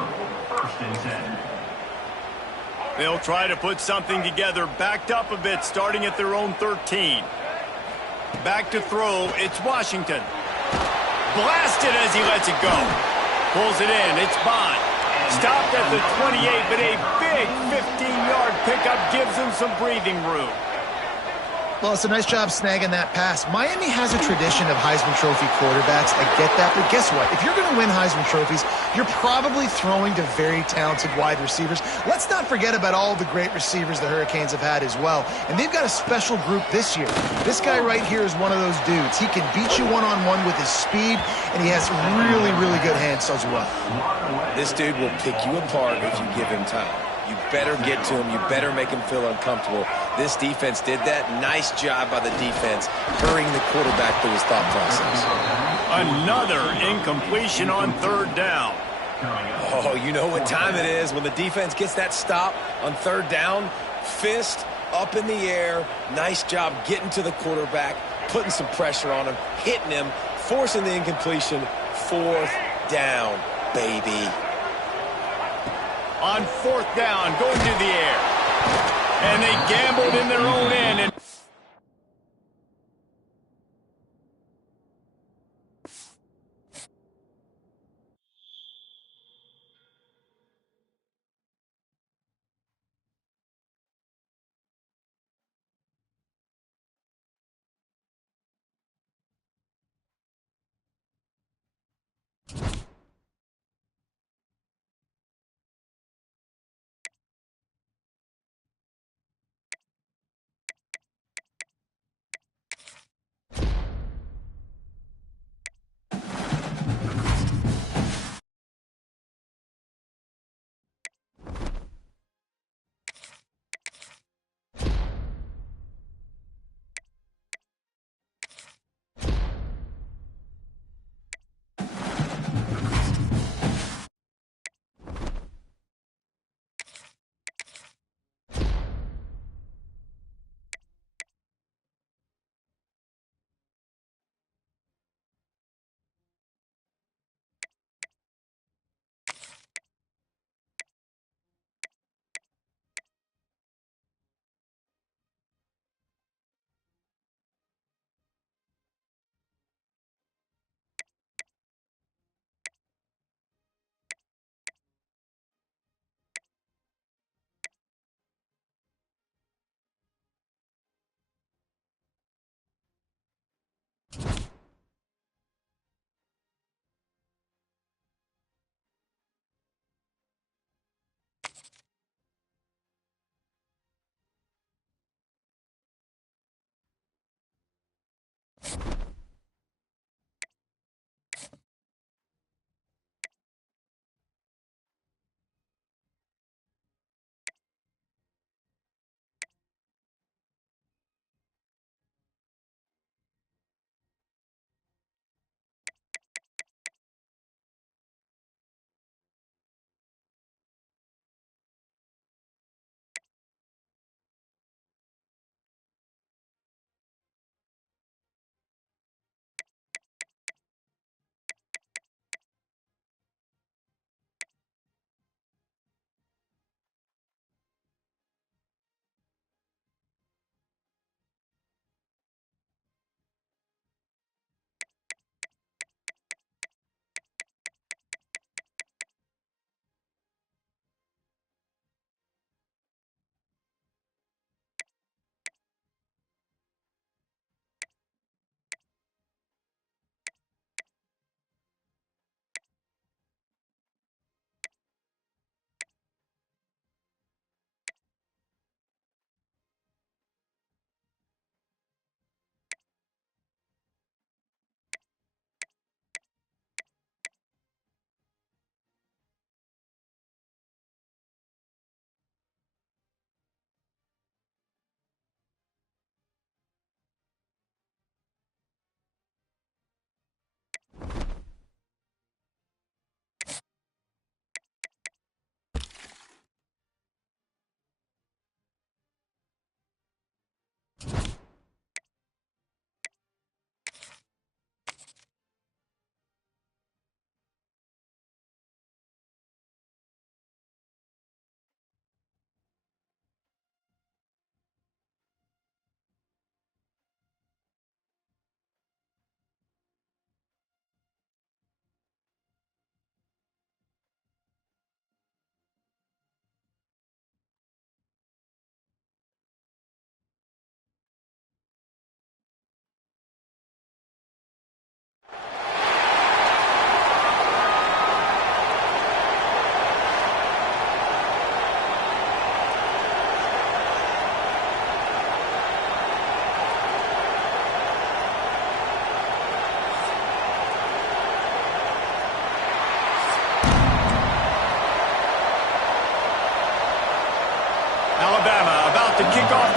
First and 10. They'll try to put something together, backed up a bit, starting at their own 13. Back to throw, it's Washington. Blasted as he lets it go. Pulls it in, it's Bond. Stopped at the 28, but a big 15-yard pickup gives him some breathing room. Well, it's a nice job snagging that pass. Miami has a tradition of Heisman Trophy quarterbacks. I get that, but guess what? If you're going to win Heisman Trophies, you're probably throwing to very talented wide receivers. Let's not forget about all the great receivers the Hurricanes have had as well. And they've got a special group this year. This guy right here is one of those dudes. He can beat you one-on-one with his speed, and he has really, really good hands as well. This dude will pick you apart if you give him time. You better get to him. You better make him feel uncomfortable. This defense did that. Nice job by the defense, hurrying the quarterback through his thought process. Another incompletion on third down. Oh, you know what time it is when the defense gets that stop on third down. Fist up in the air. Nice job getting to the quarterback, putting some pressure on him, hitting him, forcing the incompletion. Fourth down, baby. On fourth down, going to the air. And they gambled in their own end. And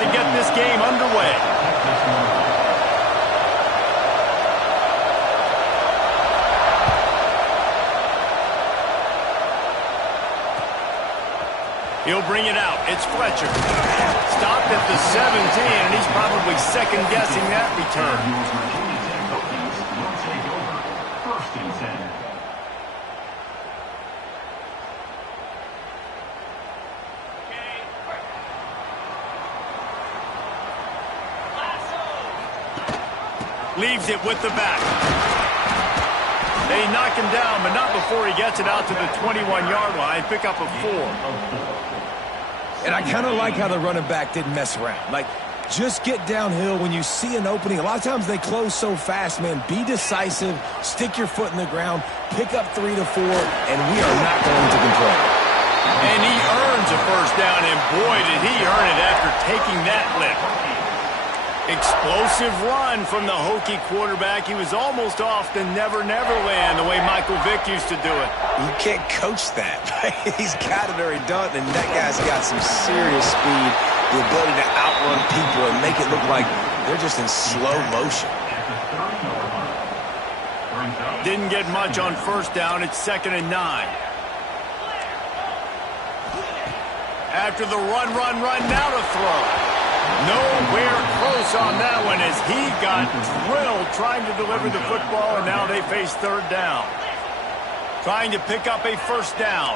to get this game underway. He'll bring it out. It's Fletcher. Stopped at the 17, and he's probably second-guessing that return. First and 10. Leaves it with the back. They knock him down, but not before he gets it out to the 21-yard line. Pick up a 4. And I kind of like how the running back didn't mess around. Like, just get downhill when you see an opening. A lot of times they close so fast, man. Be decisive, stick your foot in the ground, pick up 3 to 4, and we are not going to control. And he earns a first down, and boy, did he earn it after taking that lick. Explosive run from the Hokie quarterback. He was almost off the Never Never Land, the way Michael Vick used to do it. You can't coach that. He's got it already done, and that guy's got some serious speed, the ability to outrun people and make it look like they're just in slow motion. Didn't get much on first down. It's 2nd and 9. After the run, now to throw. Nowhere close on that one as he got drilled trying to deliver the football, and now they face 3rd down. Trying to pick up a first down.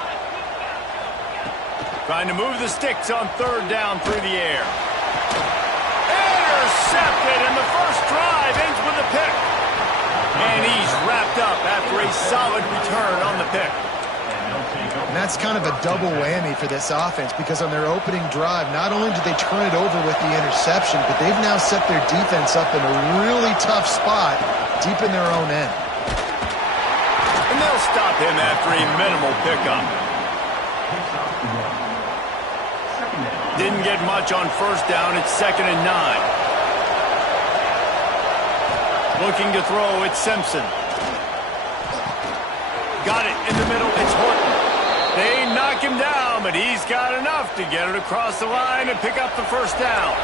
Trying to move the sticks on 3rd down through the air. Intercepted, and the first drive ends with a pick. And he's wrapped up after a solid return on the pick. And that's kind of a double whammy for this offense because on their opening drive, not only did they turn it over with the interception, but they've now set their defense up in a really tough spot deep in their own end. And they'll stop him after a minimal pickup. Didn't get much on first down. It's 2nd and 9. Looking to throw, it's Simpson. Got it in the middle, it's Horton. They knock him down, but he's got enough to get it across the line and pick up the first down.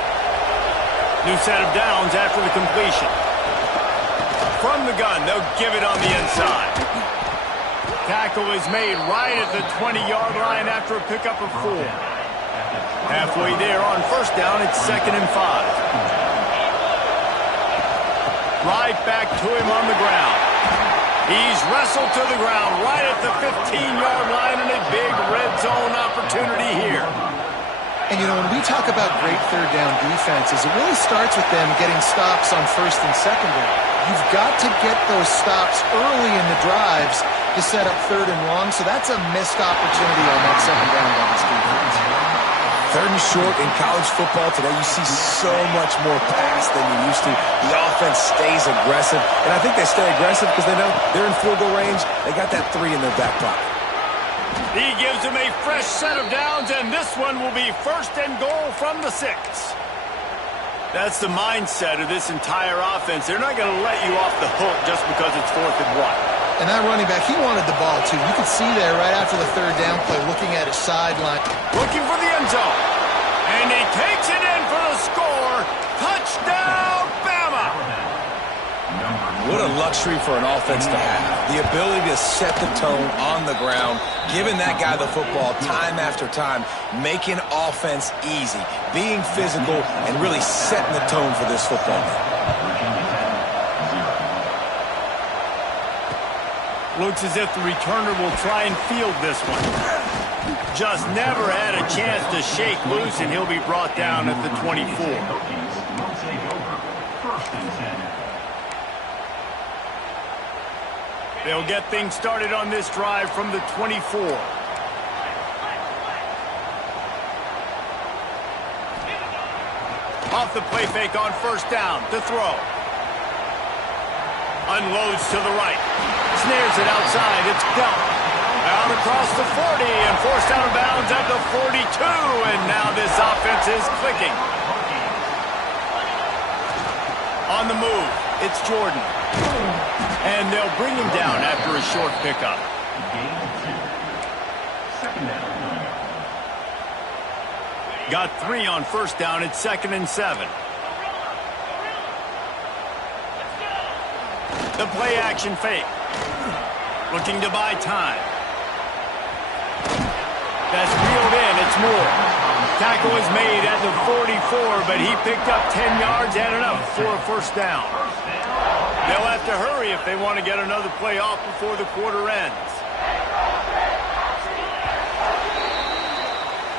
New set of downs after the completion. From the gun, they'll give it on the inside. Tackle is made right at the 20-yard line after a pickup of 4. Halfway there on first down, it's 2nd and 5. Right back to him on the ground. He's wrestled to the ground right at the 15-yard line and a big red zone opportunity here. And, you know, when we talk about great 3rd down defenses, it really starts with them getting stops on 1st and 2nd down. You've got to get those stops early in the drives to set up 3rd and long, so that's a missed opportunity on that 2nd down by this defense. 3rd and short in college football today, you see so much more pass than you used to. The offense stays aggressive, and I think they stay aggressive because they know they're in field goal range. They got that 3 in their back pocket. He gives him a fresh set of downs, and this one will be 1st and goal from the 6. That's the mindset of this entire offense. They're not going to let you off the hook just because it's 4th and 1. And that running back, he wanted the ball, too. You could see there right after the 3rd down play, looking at his sideline. Looking for the end zone. And he takes it in for the score. Touchdown, Bama! What a luxury for an offense to have. The ability to set the tone on the ground, giving that guy the football time after time, making offense easy, being physical, and really setting the tone for this football game. Looks as if the returner will try and field this one. Just never had a chance to shake loose, and he'll be brought down at the 24. They'll get things started on this drive from the 24. Off the play fake on first down to throw. Unloads to the right. Snares it outside. It's Delp. Out across the 40 and forced out of bounds at the 42. And now this offense is clicking. On the move, it's Jordan. And they'll bring him down after a short pickup. Got 3 on first down. It's 2nd and 7. The play action fake. Looking to buy time. That's reeled in. It's Moore. Tackle is made at the 44, but he picked up 10 yards and enough for a first down. They'll have to hurry if they want to get another play off before the quarter ends.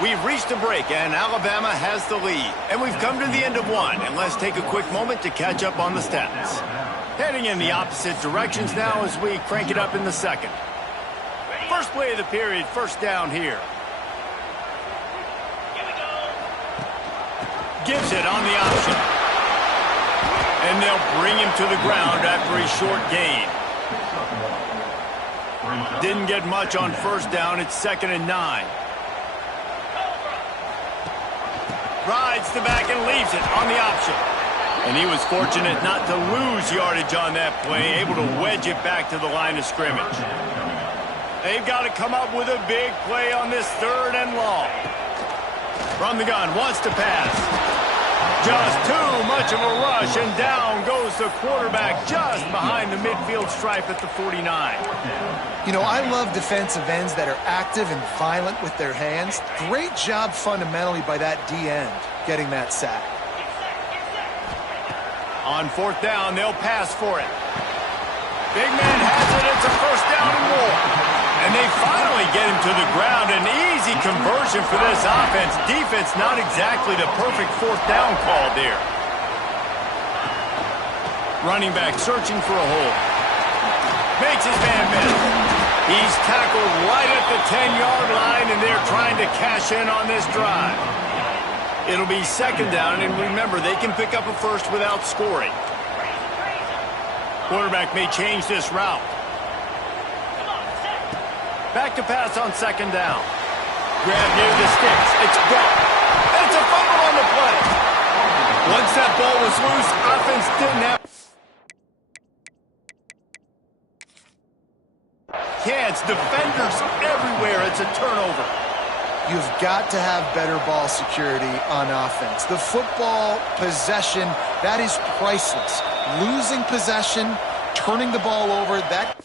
We've reached a break, and Alabama has the lead. And we've come to the end of one, and let's take a quick moment to catch up on the stats. Heading in the opposite directions now as we crank it up in the second. First play of the period, first down here. Gives it on the option. And they'll bring him to the ground after a short gain. Didn't get much on first down. It's 2nd and 9. Rides the back and leaves it on the option. And he was fortunate not to lose yardage on that play, able to wedge it back to the line of scrimmage. They've got to come up with a big play on this 3rd and long. From the gun, wants to pass. Just too much of a rush, and down goes the quarterback just behind the midfield stripe at the 49. You know, I love defensive ends that are active and violent with their hands. Great job fundamentally by that D-end getting that sack. On 4th down, they'll pass for it. Big man has it. It's a first down and more. And they finally get him to the ground. An easy conversion for this offense. Defense not exactly the perfect 4th down call there. Running back searching for a hole. Makes his man miss. He's tackled right at the 10-yard line, and they're trying to cash in on this drive. It'll be 2nd down, and remember, they can pick up a first without scoring. Quarterback may change this route. Back to pass on 2nd down. Grab near the sticks. It's gone. And it's a fumble on the play. Once that ball was loose, offense didn't have chance. Defenders everywhere. It's a turnover. You've got to have better ball security on offense. The football possession, that is priceless. Losing possession, turning the ball over, that...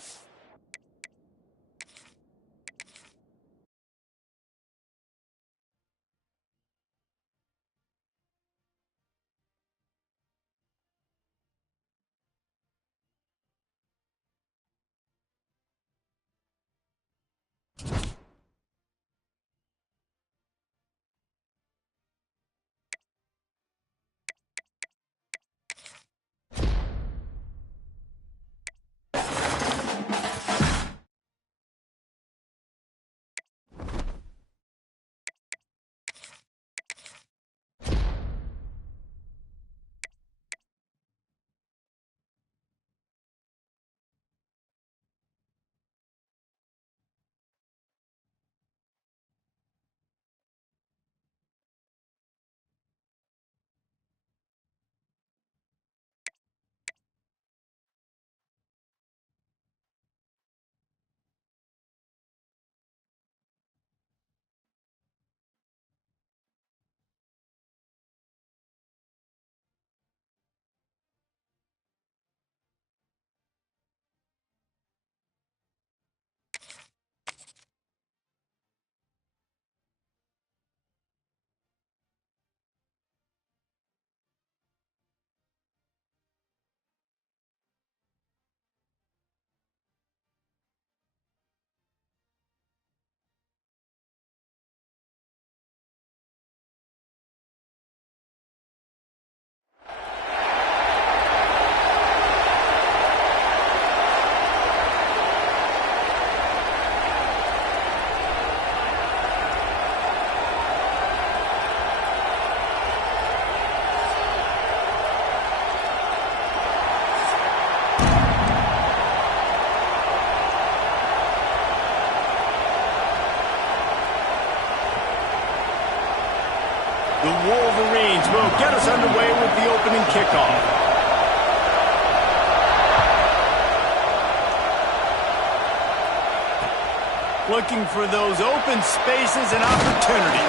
The Wolverines will get us underway with the opening kickoff. looking for those open spaces and opportunity.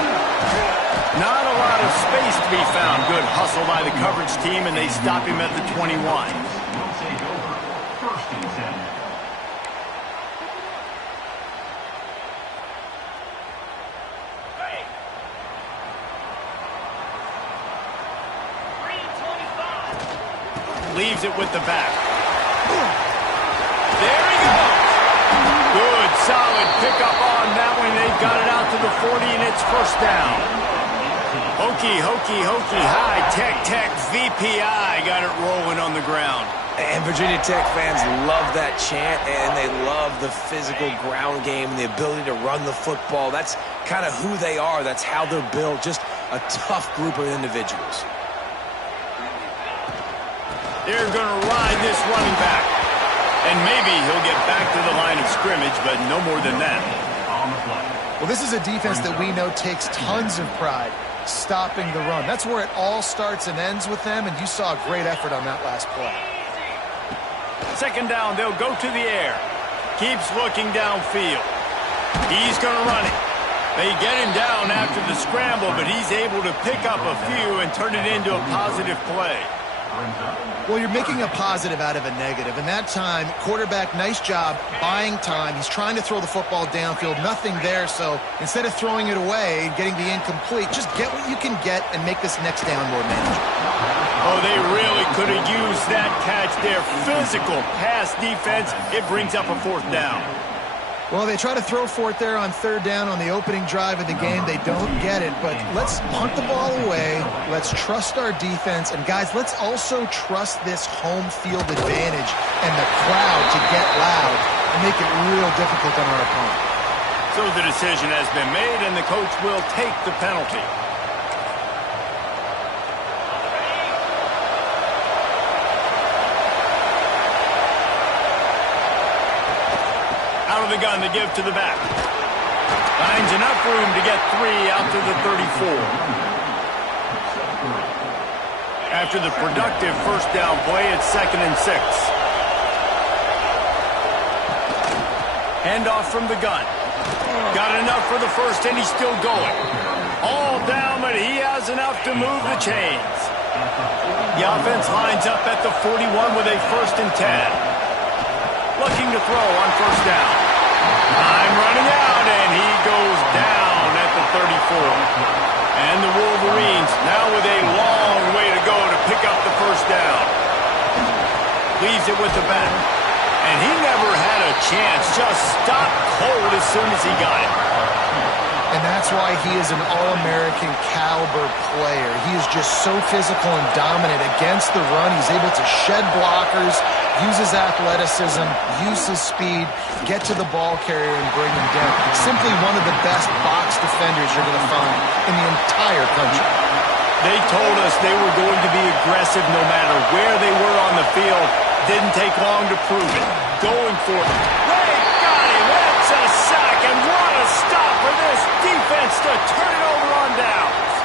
Not a lot of space to be found. Good hustle by the coverage team, and they stop him at the 21. Will take over. First and 10. Leaves it with the back. There he goes. Good, solid pickup on that one. They've got it out to the 40, and it's first down. Hokey, hokey, hokey, high, tech, VPI. Got it rolling on the ground. And Virginia Tech fans love that chant, and they love the physical ground game and the ability to run the football. That's kind of who they are. That's how they're built. Just a tough group of individuals. They're going to ride this running back. And maybe he'll get back to the line of scrimmage, but no more than that. Well, this is a defense that we know takes tons of pride stopping the run. That's where it all starts and ends with them, and you saw a great effort on that last play. Second down, they'll go to the air. Keeps looking downfield. He's going to run it. They get him down after the scramble, but he's able to pick up a few and turn it into a positive play. Well, you're making a positive out of a negative. And that time, quarterback, nice job buying time. He's trying to throw the football downfield. Nothing there. So instead of throwing it away and getting the incomplete, just get what you can get and make this next down more manageable. Oh, they really could have used that catch there. Physical pass defense. It brings up a fourth down. Well, they try to throw for it there on third down on the opening drive of the game. They don't get it, but let's punt the ball away. Let's trust our defense. And, guys, let's also trust this home field advantage and the crowd to get loud and make it real difficult on our opponent. So the decision has been made, and the coach will take the penalty. Out of the gun to give to the back. Finds enough room to get 3 out to the 34. After the productive first down play, it's 2nd and 6. Handoff from the gun. Got enough for the first, and he's still going. All down, but he has enough to move the chains. The offense lines up at the 41 with a 1st and 10. Looking to throw on first down. Time running out, and he goes down at the 34. And the Wolverines now with a long way to go to pick up the first down. Leaves it with the back. And he never had a chance. Just stopped cold as soon as he got it. And that's why he is an All-American caliber player. He is just so physical and dominant against the run. He's able to shed blockers, use his athleticism, use his speed, get to the ball carrier and bring him down. Simply one of the best box defenders you're going to find in the entire country. They told us they were going to be aggressive no matter where they were on the field. Didn't take long to prove it. Going for it. They got him. That's a sack, and what a stop for this defense to turn it over on downs.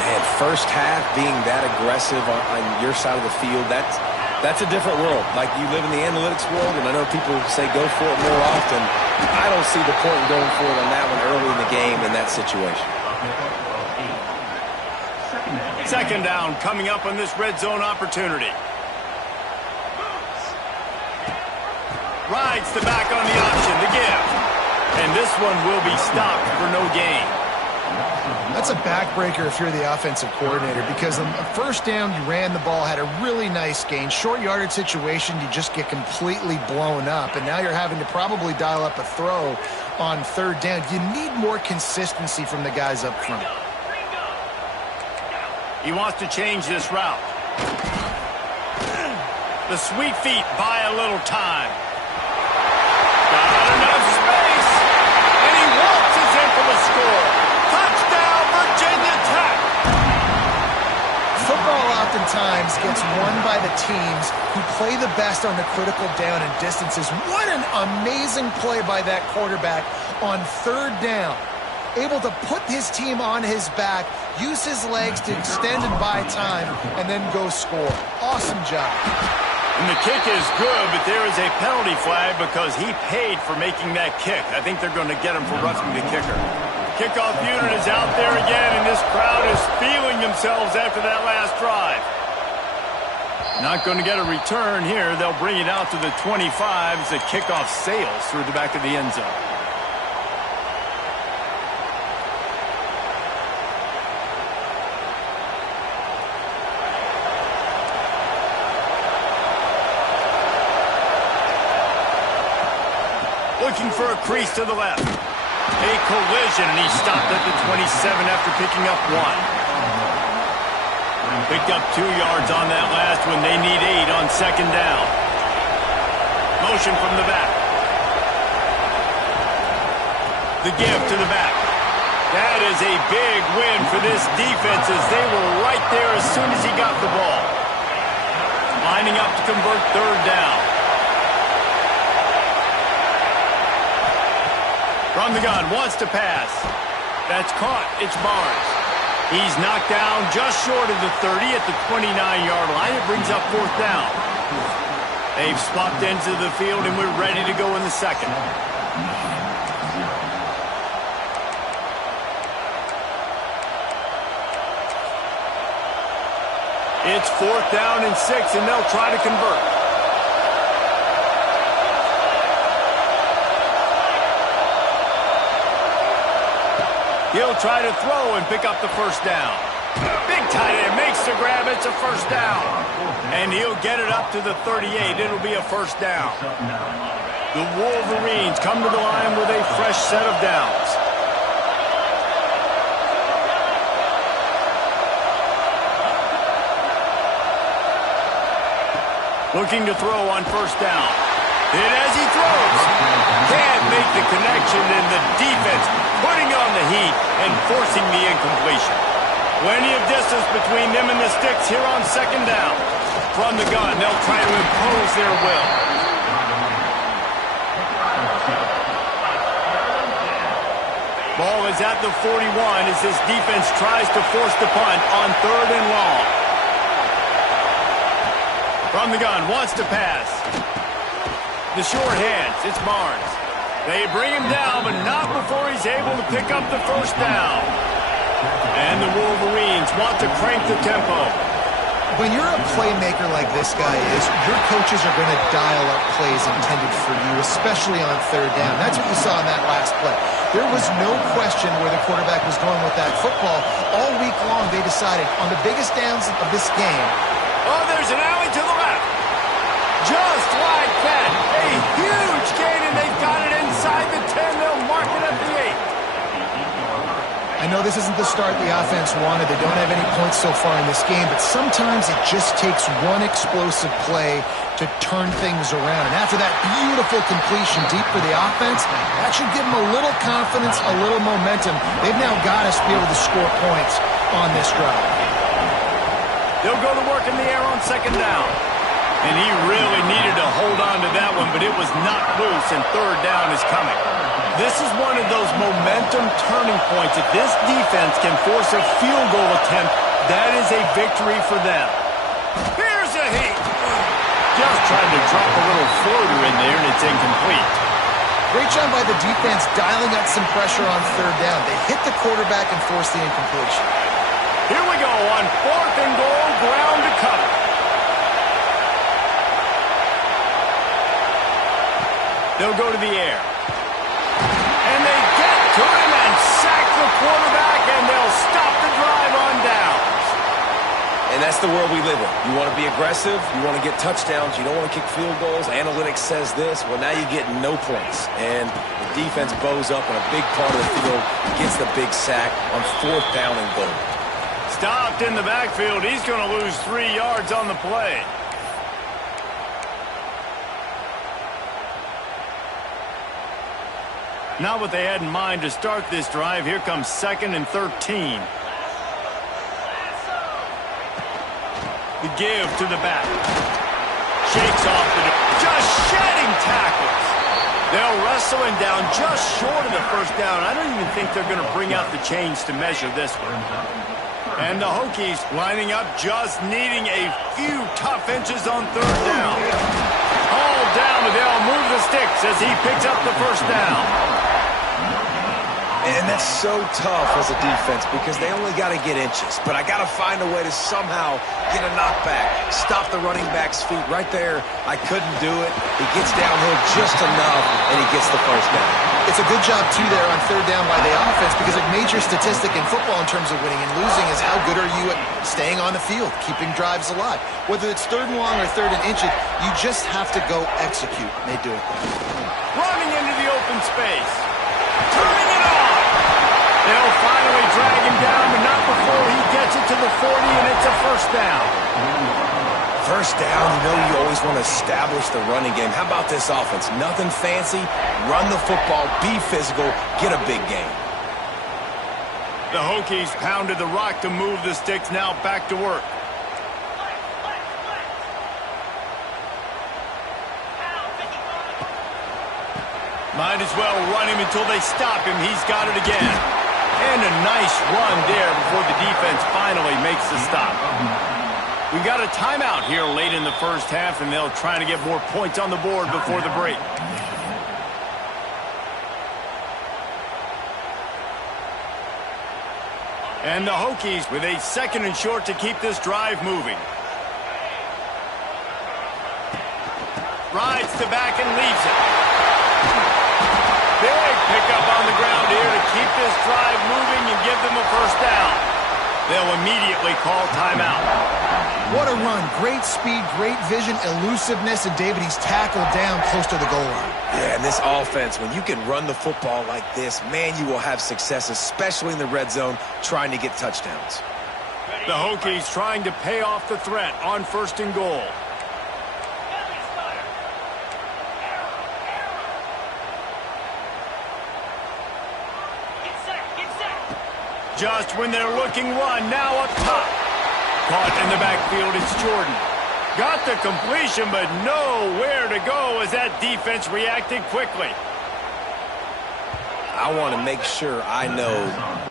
Man, first half being that aggressive on your side of the field, that's a different world. Like, you live in the analytics world, and I know people say go for it more often. I don't see the point in going for it on that one early in the game in that situation. Second down coming up on this red zone opportunity. Rides the back on the option to give. And this one will be stopped for no gain. That's a backbreaker if you're the offensive coordinator, because on the first down, you ran the ball, had a really nice gain. Short yardage situation, you just get completely blown up, and now you're having to probably dial up a throw on third down. You need more consistency from the guys up front. He wants to change this route. The sweet feet buy a little time. Got enough space, and he waltzes in for the score. Touchdown, Virginia Tech. Football oftentimes gets won by the teams who play the best on the critical down and distances. What an amazing play by that quarterback on third down. Able to put his team on his back, use his legs to extend and buy time, and then go score. Awesome job. And the kick is good, but there is a penalty flag because he paid for making that kick. I think they're going to get him for roughing the kicker. Kickoff unit is out there again, and this crowd is feeling themselves after that last drive. Not going to get a return here. They'll bring it out to the 25 as the kickoff sails through the back of the end zone. Looking for a crease to the left. A collision, and he stopped at the 27 after picking up 1. Picked up 2 yards on that last one. They need 8 on second down. Motion from the back. The give to the back. That is a big win for this defense as they were right there as soon as he got the ball. Lining up to convert third down. From the gun, wants to pass. That's caught. It's Barnes. He's knocked down just short of the 30 at the 29-yard line. It brings up fourth down. They've swapped into the field, and we're ready to go in the second. It's fourth down and 6, and they'll try to convert. He'll try to throw and pick up the first down. Big tight end makes the grab. It's a first down. And he'll get it up to the 38. It'll be a first down. The Wolverines come to the line with a fresh set of downs. Looking to throw on first down. And as he throws, can't make the connection, and the defense putting on the heat and forcing the incompletion. Plenty of distance between them and the sticks here on second down. From the gun, they'll try to impose their will. Ball is at the 41 as this defense tries to force the punt on third and long. From the gun, wants to pass. The short hands, it's Barnes. They bring him down, but not before he's able to pick up the first down. And the Wolverines want to crank the tempo. When you're a playmaker like this guy is, your coaches are going to dial up plays intended for you, especially on third down. That's what you saw in that last play. There was no question where the quarterback was going with that football. All week long, they decided on the biggest downs of this game. Oh, there's an alley to the left. Just like that. A huge gain, and they've got it inside the 10. They'll mark it at the 8. I know this isn't the start the offense wanted. They don't have any points so far in this game, but sometimes it just takes one explosive play to turn things around. And after that beautiful completion deep for the offense, that should give them a little confidence, a little momentum. They've now got to be able to score points on this drive. They'll go to work in the air on second down. And he really needed to hold on to that one, but it was knocked loose, and third down is coming. This is one of those momentum turning points. If this defense can force a field goal attempt, that is a victory for them. Here's a heat. Just trying to drop a little floater in there, and it's incomplete. Great job by the defense dialing up some pressure on third down. They hit the quarterback and forced the incompletion. Here we go on fourth and goal, ground to cover. They'll go to the air. And they get to him and sack the quarterback, and they'll stop the drive on downs. And that's the world we live in. You want to be aggressive. You want to get touchdowns. You don't want to kick field goals. Analytics says this. Well, now you get no points. And the defense bows up on a big part of the field, gets the big sack on fourth down and goal. Stopped in the backfield. He's going to lose 3 yards on the play. Not what they had in mind to start this drive. Here comes 2nd and 13. The give to the back. Shakes off just shedding tackles. They'll wrestle him down just short of the first down. I don't even think they're going to bring out the chains to measure this one. And the Hokies lining up, just needing a few tough inches on third down. All down, and they'll move the sticks as he picks up the first down. And that's so tough as a defense because they only got to get inches. But I got to find a way to somehow get a knockback, stop the running back's feet right there. I couldn't do it. He gets downhill just enough, and he gets the first down. It's a good job, too, there on third down by the offense because a major statistic in football in terms of winning and losing is how good are you at staying on the field, keeping drives alive. Whether it's third and long or third and inches, you just have to go execute. And they do it there. Running into the open space. Turning it on. They'll finally drag him down, but not before he gets it to the 40, and it's a first down. First down, you always want to establish the running game. How about this offense? Nothing fancy. Run the football, be physical, get a big gain. The Hokies pounded the rock to move the sticks, now back to work. Might as well run him until they stop him. He's got it again. And a nice run there before the defense finally makes the stop. We've got a timeout here late in the first half, and they'll try to get more points on the board before the break. And the Hokies with a second and short to keep this drive moving. Rides to back and leaves it. Big pickup on the ground here to keep this drive moving and give them a first down. They'll immediately call timeout. What a run. Great speed, great vision, elusiveness, and David, he's tackled down close to the goal line. Yeah, and this offense, when you can run the football like this, man, you will have success, especially in the red zone, trying to get touchdowns. The Hokies trying to pay off the threat on first and goal. Just when they're looking run, now up top. Caught in the backfield, it's Jordan. Got the completion, but nowhere to go as that defense reacted quickly. I want to make sure I know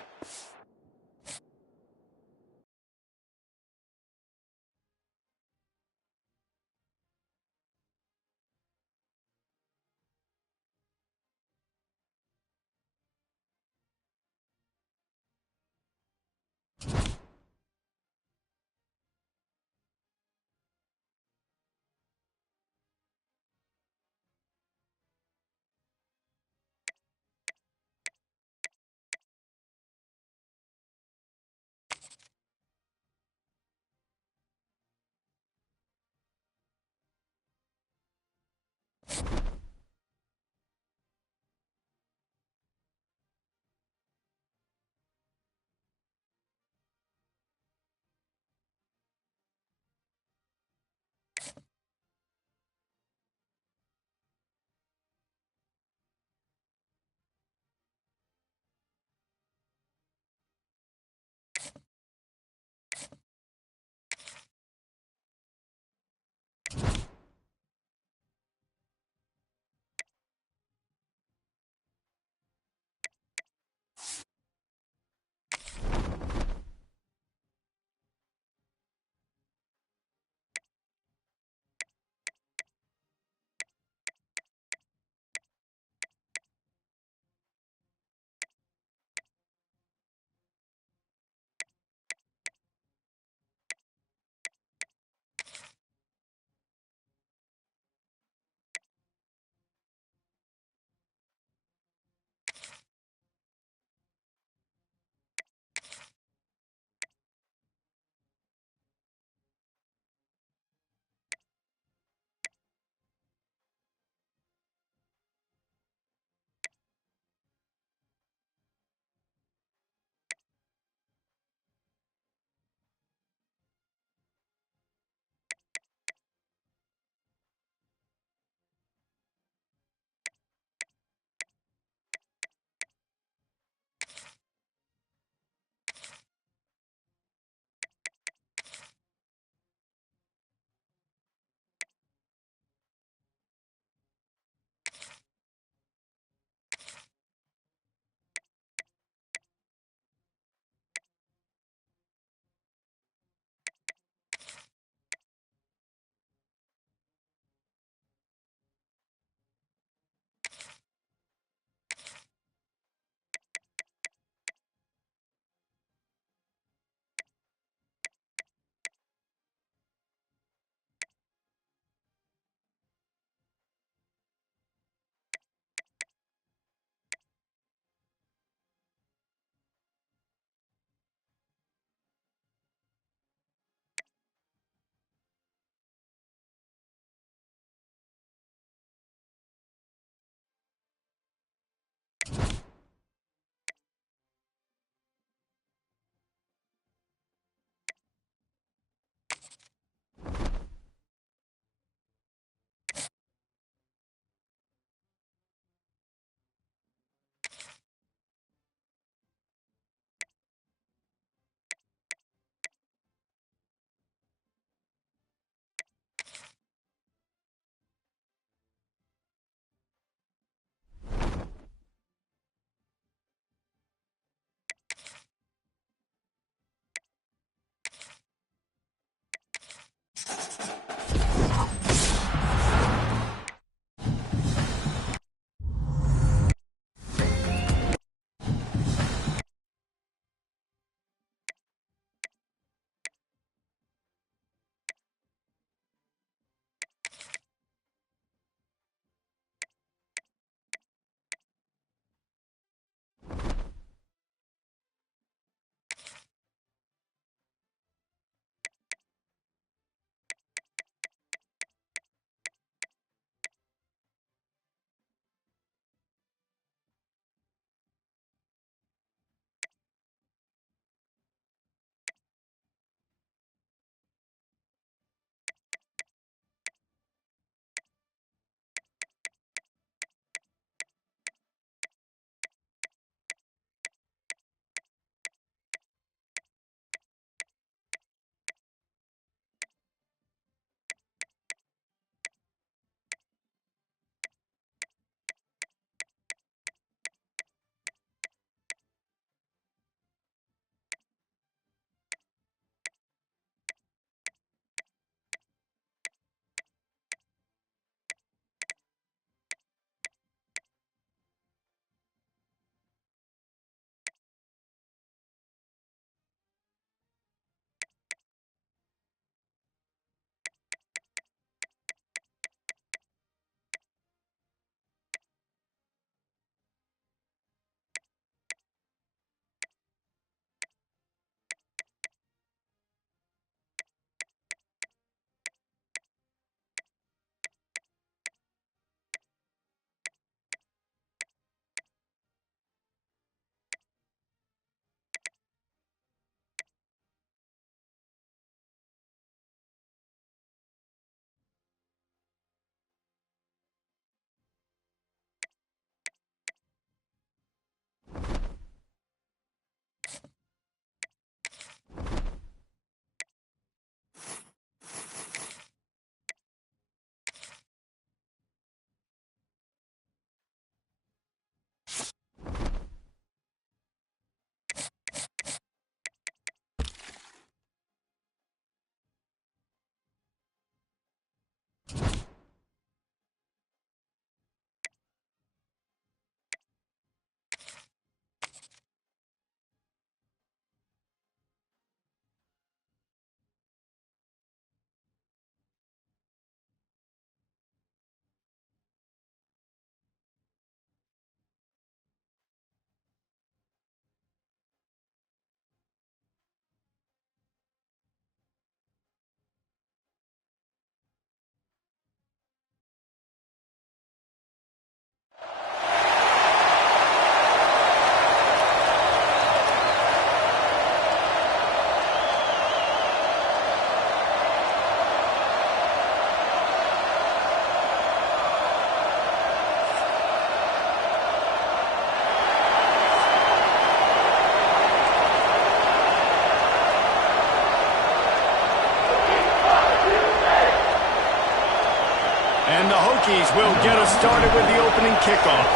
And the Hokies will get us started with the opening kickoff.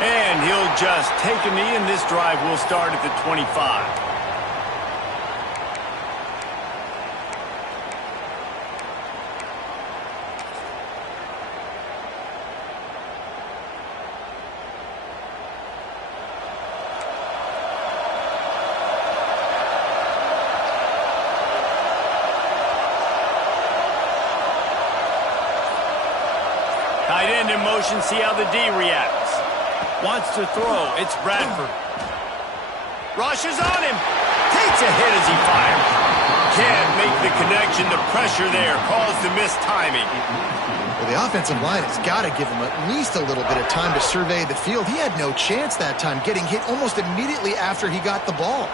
And he'll just take a knee, and this drive will start at the 25. Tight end in motion, see how the D reacts. Wants to throw, it's Bradford. Rushes on him, takes a hit as he fires. Can't make the connection, the pressure there caused the missed timing. Well, the offensive line has got to give him at least a little bit of time to survey the field. He had no chance that time, getting hit almost immediately after he got the ball.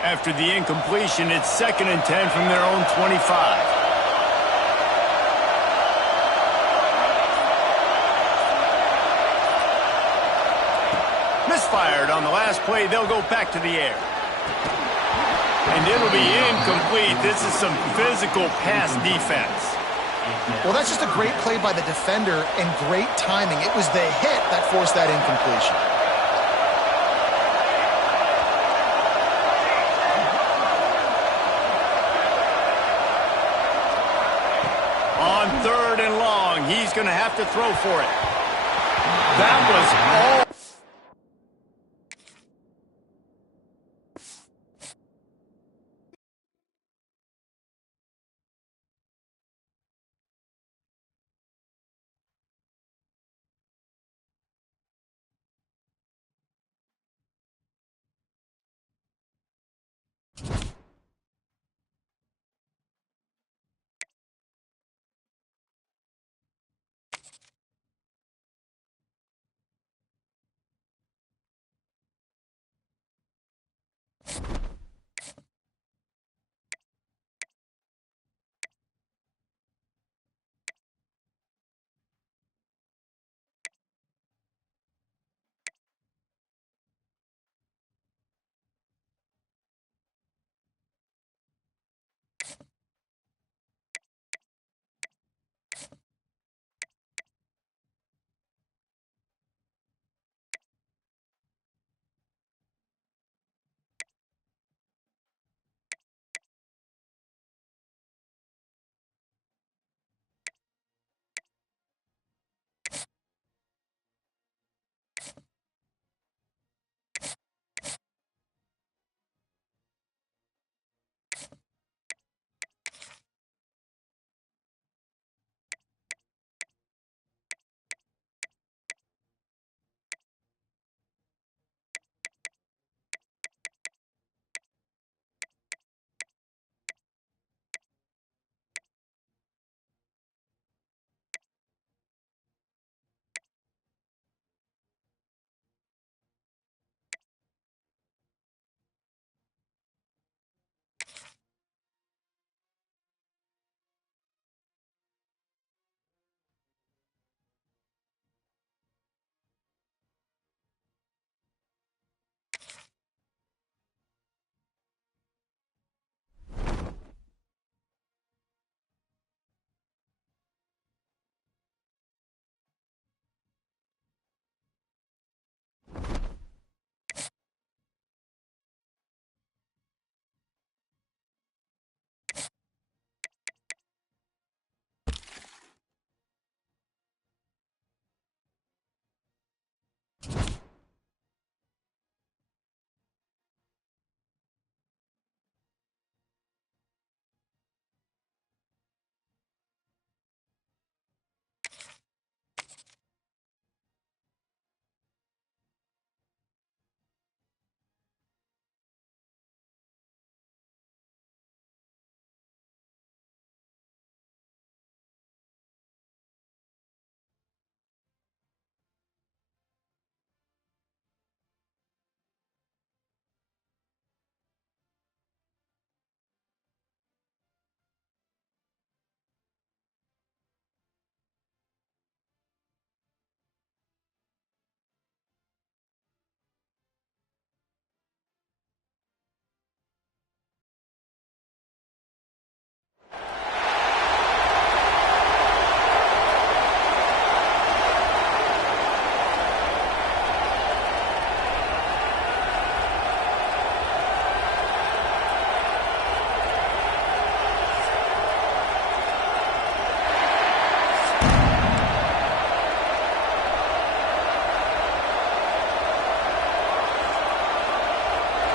After the incompletion, it's 2nd and 10 from their own 25. Misfired on the last play. They'll go back to the air. And it'll be incomplete. This is some physical pass defense. Well, that's just a great play by the defender and great timing. It was the hit that forced that incompletion. On 3rd and long, he's going to have to throw for it. That was all.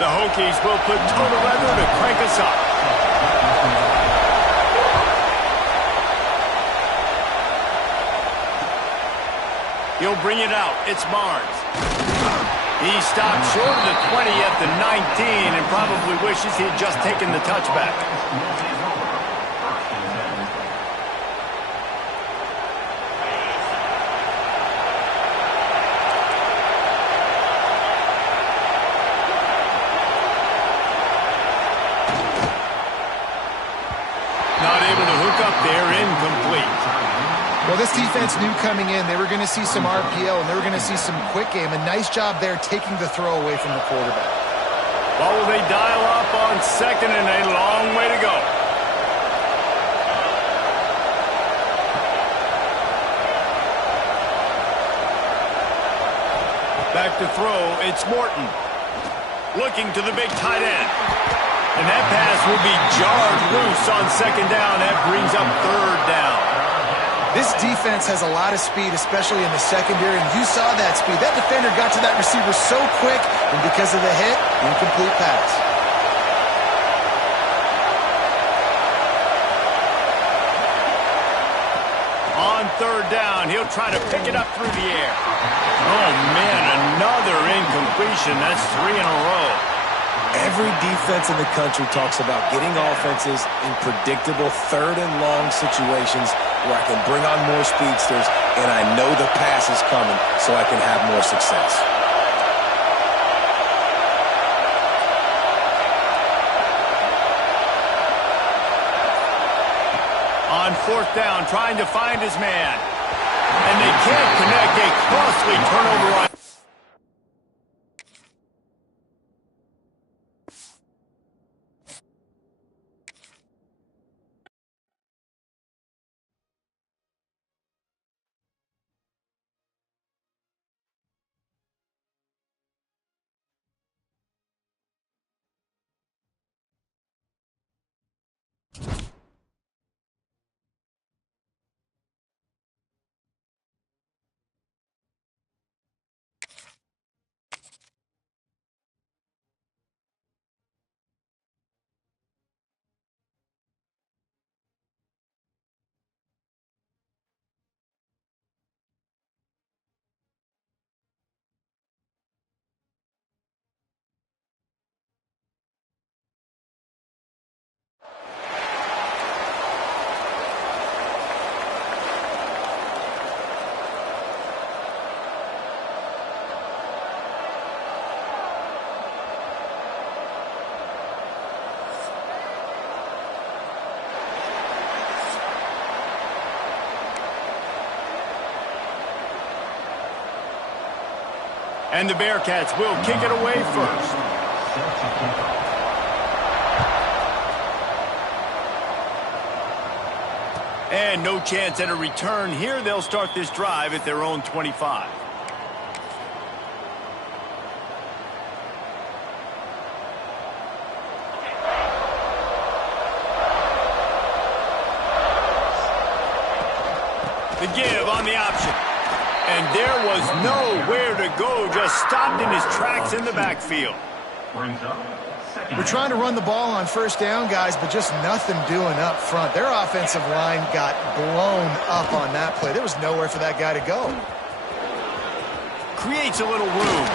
The Hokies will put total leather to crank us up. He'll bring it out. It's Barnes. He stopped short of the 20 at the 19 and probably wishes he had just taken the touchback. Not able to hook up there, incomplete. Well, this defense knew coming in they were going to see some RPO and they were going to see some quick game. A nice job there taking the throw away from the quarterback. Well, will they dial up on second and a long way to go? Back to throw, it's Morton. Looking to the big tight end. And that pass will be jarred loose on second down. That brings up third down. This defense has a lot of speed, especially in the secondary, and you saw that speed. That defender got to that receiver so quick, and because of the hit, incomplete pass. On third down, he'll try to pick it up through the air. Oh, man, another incompletion. That's 3 in a row. Every defense in the country talks about getting offenses in predictable third and long situations where I can bring on more speedsters and I know the pass is coming so I can have more success. On fourth down, trying to find his man. And they can't connect. A costly turnover on. And the Bearcats will kick it away first. And no chance at a return here. They'll start this drive at their own 25. The give on the option. And there was nowhere to go, just stopped in his tracks in the backfield. We're trying to run the ball on first down, guys, but just nothing doing up front. Their offensive line got blown up on that play. There was nowhere for that guy to go. Creates a little room.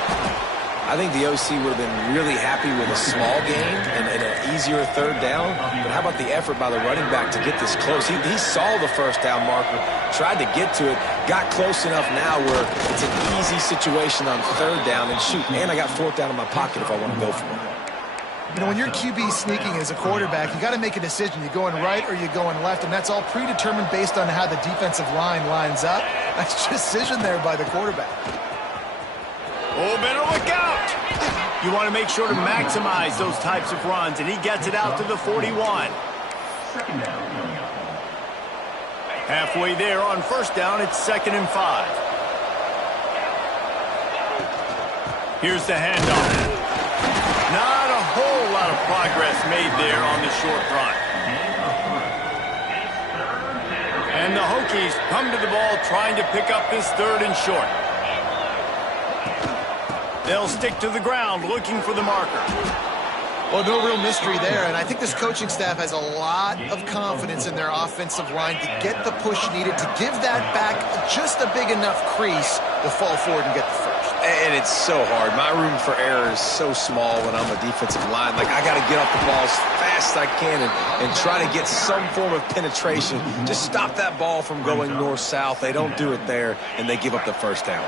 I think the OC would have been really happy with a small gain and an easier third down. But how about the effort by the running back to get this close? He saw the first down marker, tried to get to it, got close enough now where it's an easy situation on third down. And shoot, man, I got fourth down in my pocket if I want to go for it. You know, when you're QB sneaking as a quarterback, you got to make a decision. You're going right or you're going left, and that's all predetermined based on how the defensive line lines up. That's decision there by the quarterback. Oh, better look out. You want to make sure to maximize those types of runs, and he gets it out to the 41. Halfway there on first down, it's 2nd and 5. Here's the handoff. Not a whole lot of progress made there on the short run. And the Hokies come to the ball trying to pick up this 3rd and short. They'll stick to the ground looking for the marker. Well, no real mystery there, and I think this coaching staff has a lot of confidence in their offensive line to get the push needed to give that back just a big enough crease to fall forward and get the first. And it's so hard. My room for error is so small when I'm a defensive line. Like, I got to get off the ball as fast as I can and try to get some form of penetration. Just stop that ball from going north-south. They don't do it there, and they give up the first down.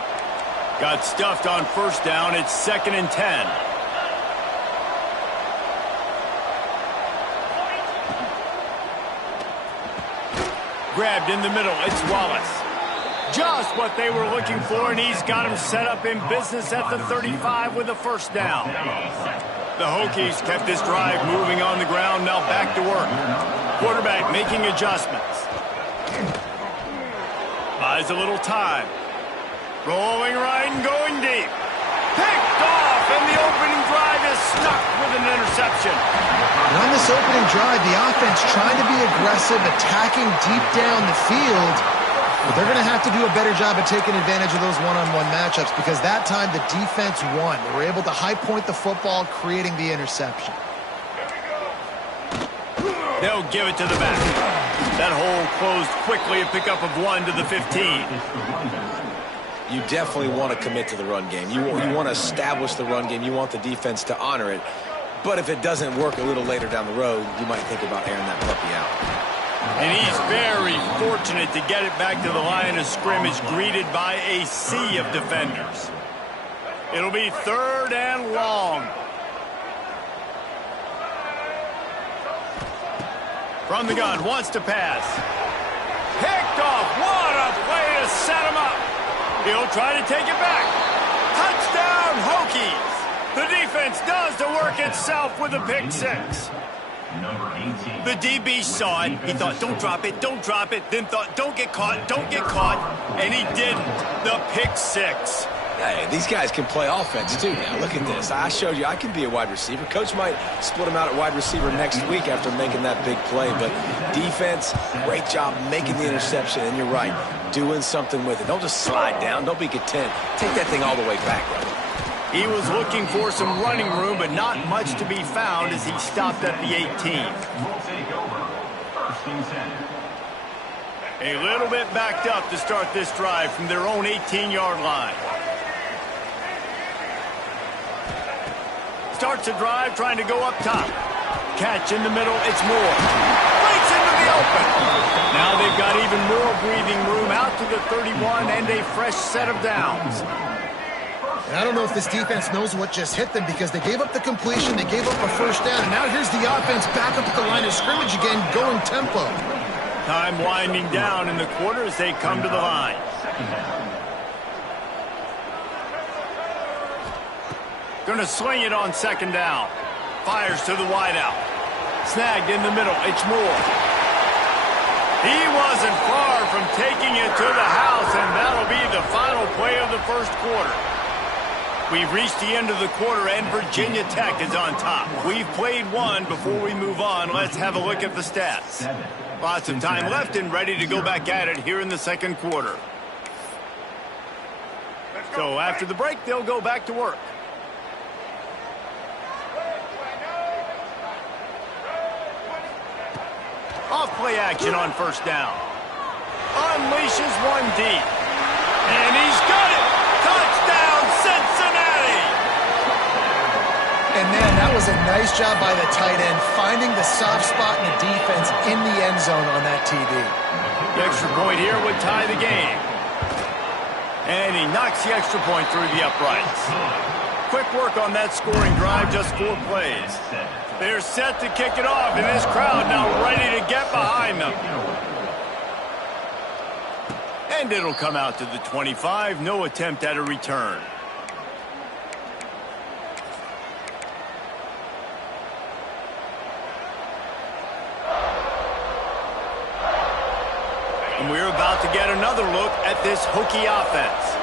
Got stuffed on first down. It's 2nd and 10. Grabbed in the middle. It's Wallace. Just what they were looking for, and he's got him set up in business at the 35 with a first down. The Hokies kept this drive moving on the ground, now back to work. Quarterback making adjustments. Buys a little time. Rolling right and going deep. Picked off, and the opening drive is stuck with an interception. And on this opening drive, the offense trying to be aggressive, attacking deep down the field. But they're going to have to do a better job of taking advantage of those one-on-one matchups because that time the defense won. They were able to high point the football, creating the interception. They'll give it to the back. That hole closed quickly, a pickup of 1 to the 15. You definitely want to commit to the run game. You want to establish the run game. You want the defense to honor it. But if it doesn't work a little later down the road, you might think about airing that puppy out. And he's very fortunate to get it back to the line of scrimmage, greeted by a sea of defenders. It'll be 3rd and long. From the gun, wants to pass. Picked off. What a play to set him up. He'll try to take it back. Touchdown, Hokies. The defense does the work itself with a pick 6. Number 18. The DB saw it. He thought, don't drop it, don't drop it. Then thought, don't get caught, don't get caught. And he didn't. The pick 6. Hey, these guys can play offense, too, now. Look at this. I showed you I can be a wide receiver. Coach might split him out at wide receiver next week after making that big play. But defense, great job making the interception. And you're right, doing something with it. Don't just slide down. Don't be content. Take that thing all the way back, brother. He was looking for some running room, but not much to be found as he stopped at the 18. Will take over. 1st and 10. A little bit backed up to start this drive from their own 18-yard line. Starts a drive trying to go up top. Catch in the middle, it's Moore. Breaks into the open. Now they've got even more breathing room out to the 31 and a fresh set of downs. And I don't know if this defense knows what just hit them because they gave up the completion, they gave up a first down, and now here's the offense back up at the line of scrimmage again, going tempo. Time winding down in the quarter as they come to the line. Going to swing it on 2nd down. Fires to the wideout. Snagged in the middle. It's Moore. He wasn't far from taking it to the house, and that'll be the final play of the first quarter. We've reached the end of the quarter, and Virginia Tech is on top. We've played one. Before we move on, let's have a look at the stats. Lots of time left and ready to go back at it here in the 2nd quarter. So after the break, they'll go back to work. Off play action on 1st down. Unleashes one deep. And he's got it! Touchdown, Cincinnati! And man, that was a nice job by the tight end, finding the soft spot in the defense in the end zone on that TD. The extra point here would tie the game. And he knocks the extra point through the uprights. Quick work on that scoring drive, just 4 plays. They're set to kick it off, and this crowd now ready to get behind them. And it'll come out to the 25. No attempt at a return. And we're about to get another look at this Hokie offense.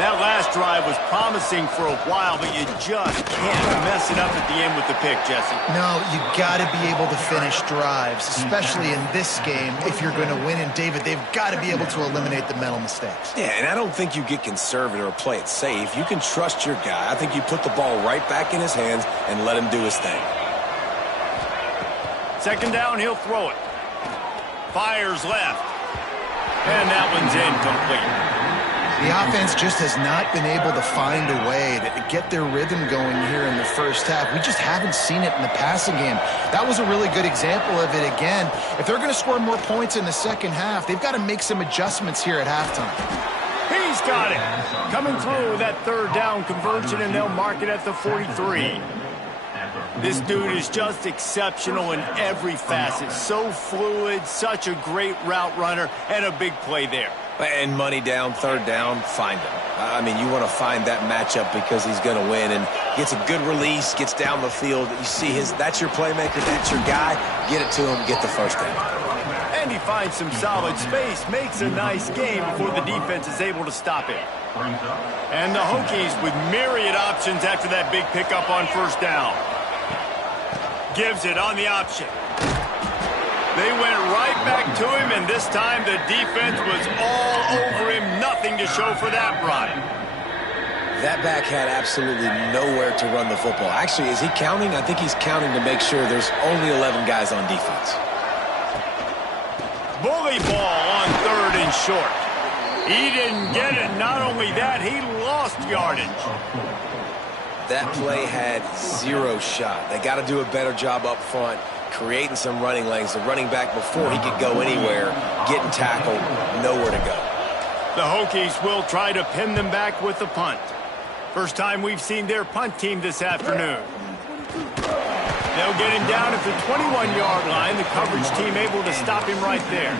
That last drive was promising for a while, but you just can't mess it up at the end with the pick, Jesse. No, you got to be able to finish drives, especially in this game. If you're going to win, and David, they've got to be able to eliminate the mental mistakes. Yeah, and I don't think you get conservative or play it safe. You can trust your guy. I think you put the ball right back in his hands and let him do his thing. Second down, he'll throw it. Fires left. And that one's incomplete. The offense just has not been able to find a way to get their rhythm going here in the first half. We just haven't seen it in the passing game. That was a really good example of it again. If they're going to score more points in the second half, they've got to make some adjustments here at halftime. He's got it. Coming through with that third down conversion, and they'll mark it at the 43. This dude is just exceptional in every facet. So fluid, such a great route runner, and a big play there. And money down, third down, find him. I mean, you want to find that matchup because he's going to win and gets a good release, gets down the field. You see that's your playmaker, that's your guy. Get it to him, get the first down. And he finds some solid space, makes a nice game before the defense is able to stop him. And the Hokies with myriad options after that big pickup on first down. Gives it on the option. They went right back to him, and this time the defense was all over him. Nothing to show for that run. That back had absolutely nowhere to run the football. Actually, is he counting? I think he's counting to make sure there's only 11 guys on defense. Bully ball on third and short. He didn't get it. Not only that, he lost yardage. That play had zero shot. They got to do a better job up front, creating some running lanes. The running back, before he could go anywhere, getting tackled, nowhere to go. The Hokies will try to pin them back with the punt. First time we've seen their punt team this afternoon. They'll get him down at the 21-yard line. The coverage team able to stop him right there.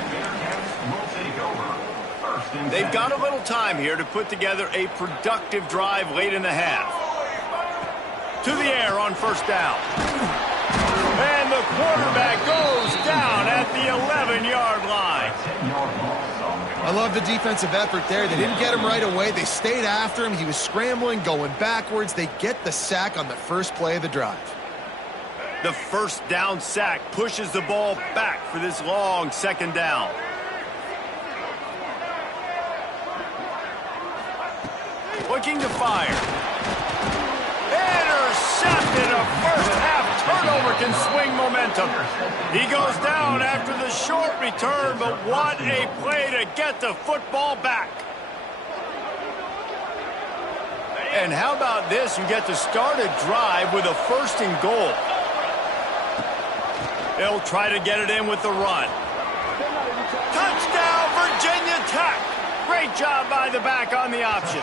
They've got a little time here to put together a productive drive late in the half. To the air on first down. And the quarterback goes down at the 11-yard line. I love the defensive effort there. They didn't get him right away. They stayed after him. He was scrambling, going backwards. They get the sack on the first play of the drive. The first down sack pushes the ball back for this long second down. Looking to fire. Intercepted. A first half turnover can swing momentum. He goes down after the short return, but what a play to get the football back. And how about this? You get to start a drive with a first and goal. They'll try to get it in with the run. Touchdown, Virginia Tech. Great job by the back on the option.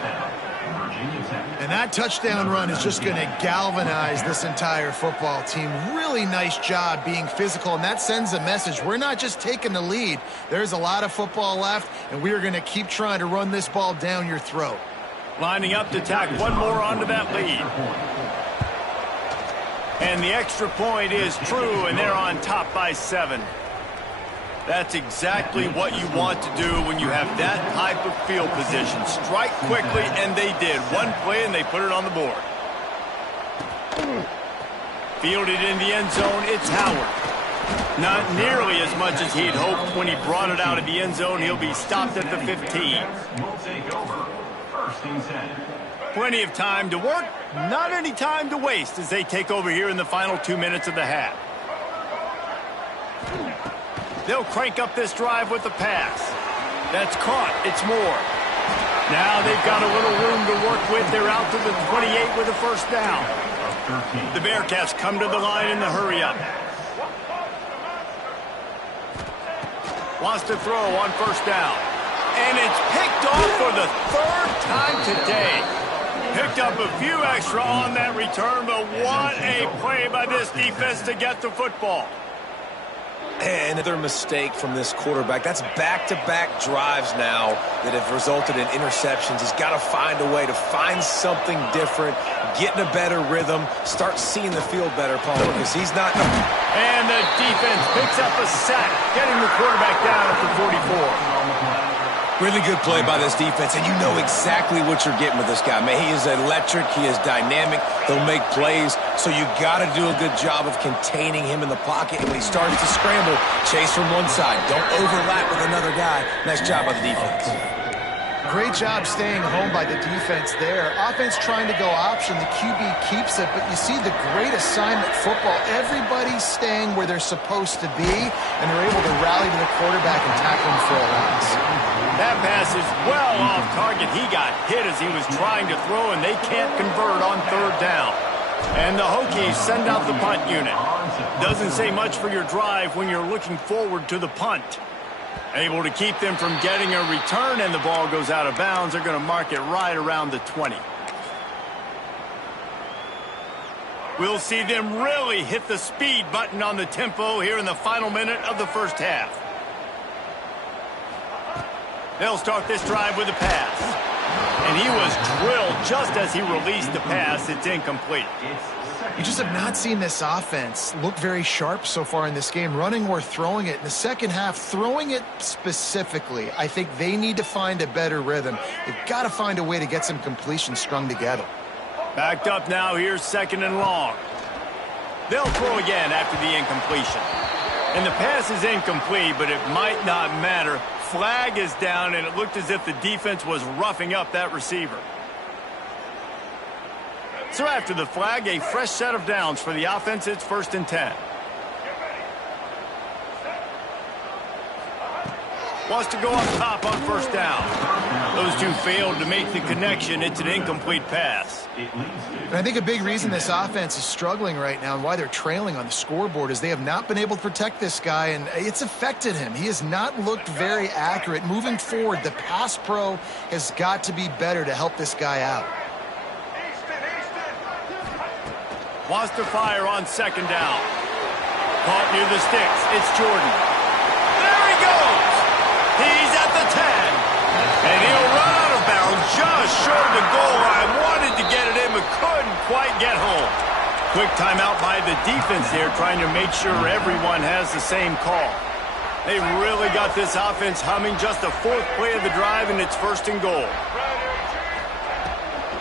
And that touchdown run is just going to galvanize this entire football team. Really nice job being physical, and that sends a message. We're not just taking the lead. There's a lot of football left, and we are going to keep trying to run this ball down your throat. Lining up to tack one more onto that lead. And the extra point is true, and they're on top by 7. That's exactly what you want to do when you have that type of field position. Strike quickly, and they did. One play, and they put it on the board. Fielded in the end zone, it's Howard. Not nearly as much as he'd hoped when he brought it out of the end zone. He'll be stopped at the 15. Will take over. First and 10. Plenty of time to work, not any time to waste as they take over here in the final 2 minutes of the half. They'll crank up this drive with the pass. That's caught. It's Moore. Now they've got a little room to work with. They're out to the 28 with a first down. The Bearcats come to the line in the hurry-up. Wants to throw on first down. And it's picked off for the third time today. Picked up a few extra on that return, but what a play by this defense to get the football. And another mistake from this quarterback. That's back-to-back drives now that have resulted in interceptions. He's got to find a way to find something different, get in a better rhythm, start seeing the field better, Paul, because he's not... And the defense picks up a sack, getting the quarterback down at the 44. Really good play by this defense, and you know exactly what you're getting with this guy, man. He is electric. He is dynamic. He'll make plays, so you got to do a good job of containing him in the pocket. And when he starts to scramble, chase from one side. Don't overlap with another guy. Nice job by the defense. Great job staying home by the defense there. Offense trying to go option. The QB keeps it, but you see the great assignment football. Everybody's staying where they're supposed to be, and they're able to rally to the quarterback and tackle him for a loss. That pass is well off target. He got hit as he was trying to throw, and they can't convert on third down. And the Hokies send out the punt unit. Doesn't say much for your drive when you're looking forward to the punt. Able to keep them from getting a return, and the ball goes out of bounds. They're going to mark it right around the 20. We'll see them really hit the speed button on the tempo here in the final minute of the first half. They'll start this drive with a pass. And he was drilled just as he released the pass. It's incomplete. You just have not seen this offense look very sharp so far in this game, running or throwing it. In the second half, throwing it specifically, I think they need to find a better rhythm. They've got to find a way to get some completions strung together. Backed up now, here's 2nd and long. They'll throw again after the incompletion. And the pass is incomplete, but it might not matter. Flag is down, and it looked as if the defense was roughing up that receiver. So after the flag, a fresh set of downs for the offense. It's 1st and 10. Wants to go up top on 1st down. Those two failed to make the connection. It's an incomplete pass. And I think a big reason this offense is struggling right now and why they're trailing on the scoreboard is they have not been able to protect this guy, and it's affected him. He has not looked very accurate. Moving forward, the pass pro has got to be better to help this guy out. Wants to fire on 2nd down. Caught near the sticks. It's Jordan. There he goes. He's at the 10. And he'll run out of bounds just short of the goal line. Wanted to get it in, but couldn't quite get home. Quick timeout by the defense there, trying to make sure everyone has the same call. They really got this offense humming. Just the 4th play of the drive, and it's 1st and goal.